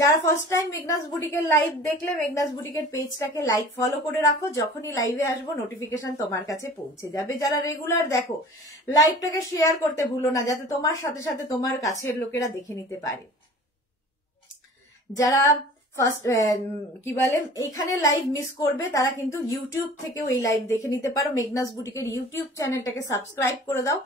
যারা ফার্স্ট টাইম মেঘনাস বুটিকের লাইভ দেখলে, মেঘনাস বুটিকের পেজটাকে লাইক ফলো করে রাখো, যখনই লাইভে আসবো নোটিফিকেশন তোমার কাছে পৌঁছে যাবে। যারা রেগুলার দেখো, লাইভটাকে শেয়ার করতে ভুলো না, যাতে তোমার সাথে সাথে তোমার কাছের লোকেরা দেখে নিতে পারে। যারা ফার্স্ট কি বলে এখানে লাইভ মিস করবে, তারা কিন্তু ইউটিউব থেকেও এই লাইভ দেখে নিতে পারো। মেঘনাস বুটিকের ইউটিউব চ্যানেলটাকে সাবস্ক্রাইব করে দাও,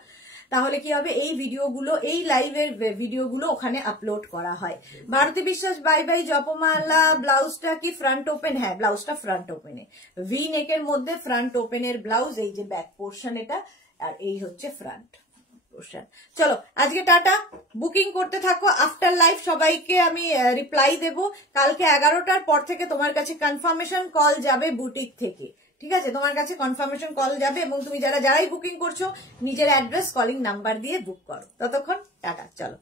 তাহলে কি হবে, এই ভিডিওগুলো, এই লাইভের ভিডিওগুলো ওখানে আপলোড করা হয়। ভারতী বিশ্বাস, বাই বাই। জপমালা, ব্লাউজটা কি ফ্রন্ট ওপেন? হ্যাঁ, ব্লাউজটা ফ্রন্ট ওপেনে, ভি নেকের মধ্যে ফ্রন্ট ওপেনের ব্লাউজ। এই যে ব্যাক পোর্শন এটা, আর এই হচ্ছে ফ্রন্ট পোর্শন। চলো আজকে টাটা, বুকিং করতে থাকো। আফটার লাইভ সবাইকে আমি রিপ্লাই দেব। কালকে 11টার পর থেকে তোমার কাছে কনফার্মেশন কল যাবে বুটিক থেকে, ঠিক আছে। তোমার কাছে কনফার্মেশন কল যাবে, এবং তুমি যারাই বুকিং করছো নিজের অ্যাড্রেস, কলিং নাম্বার দিয়ে বুক করো। ততক্ষণ টাটা, চলো।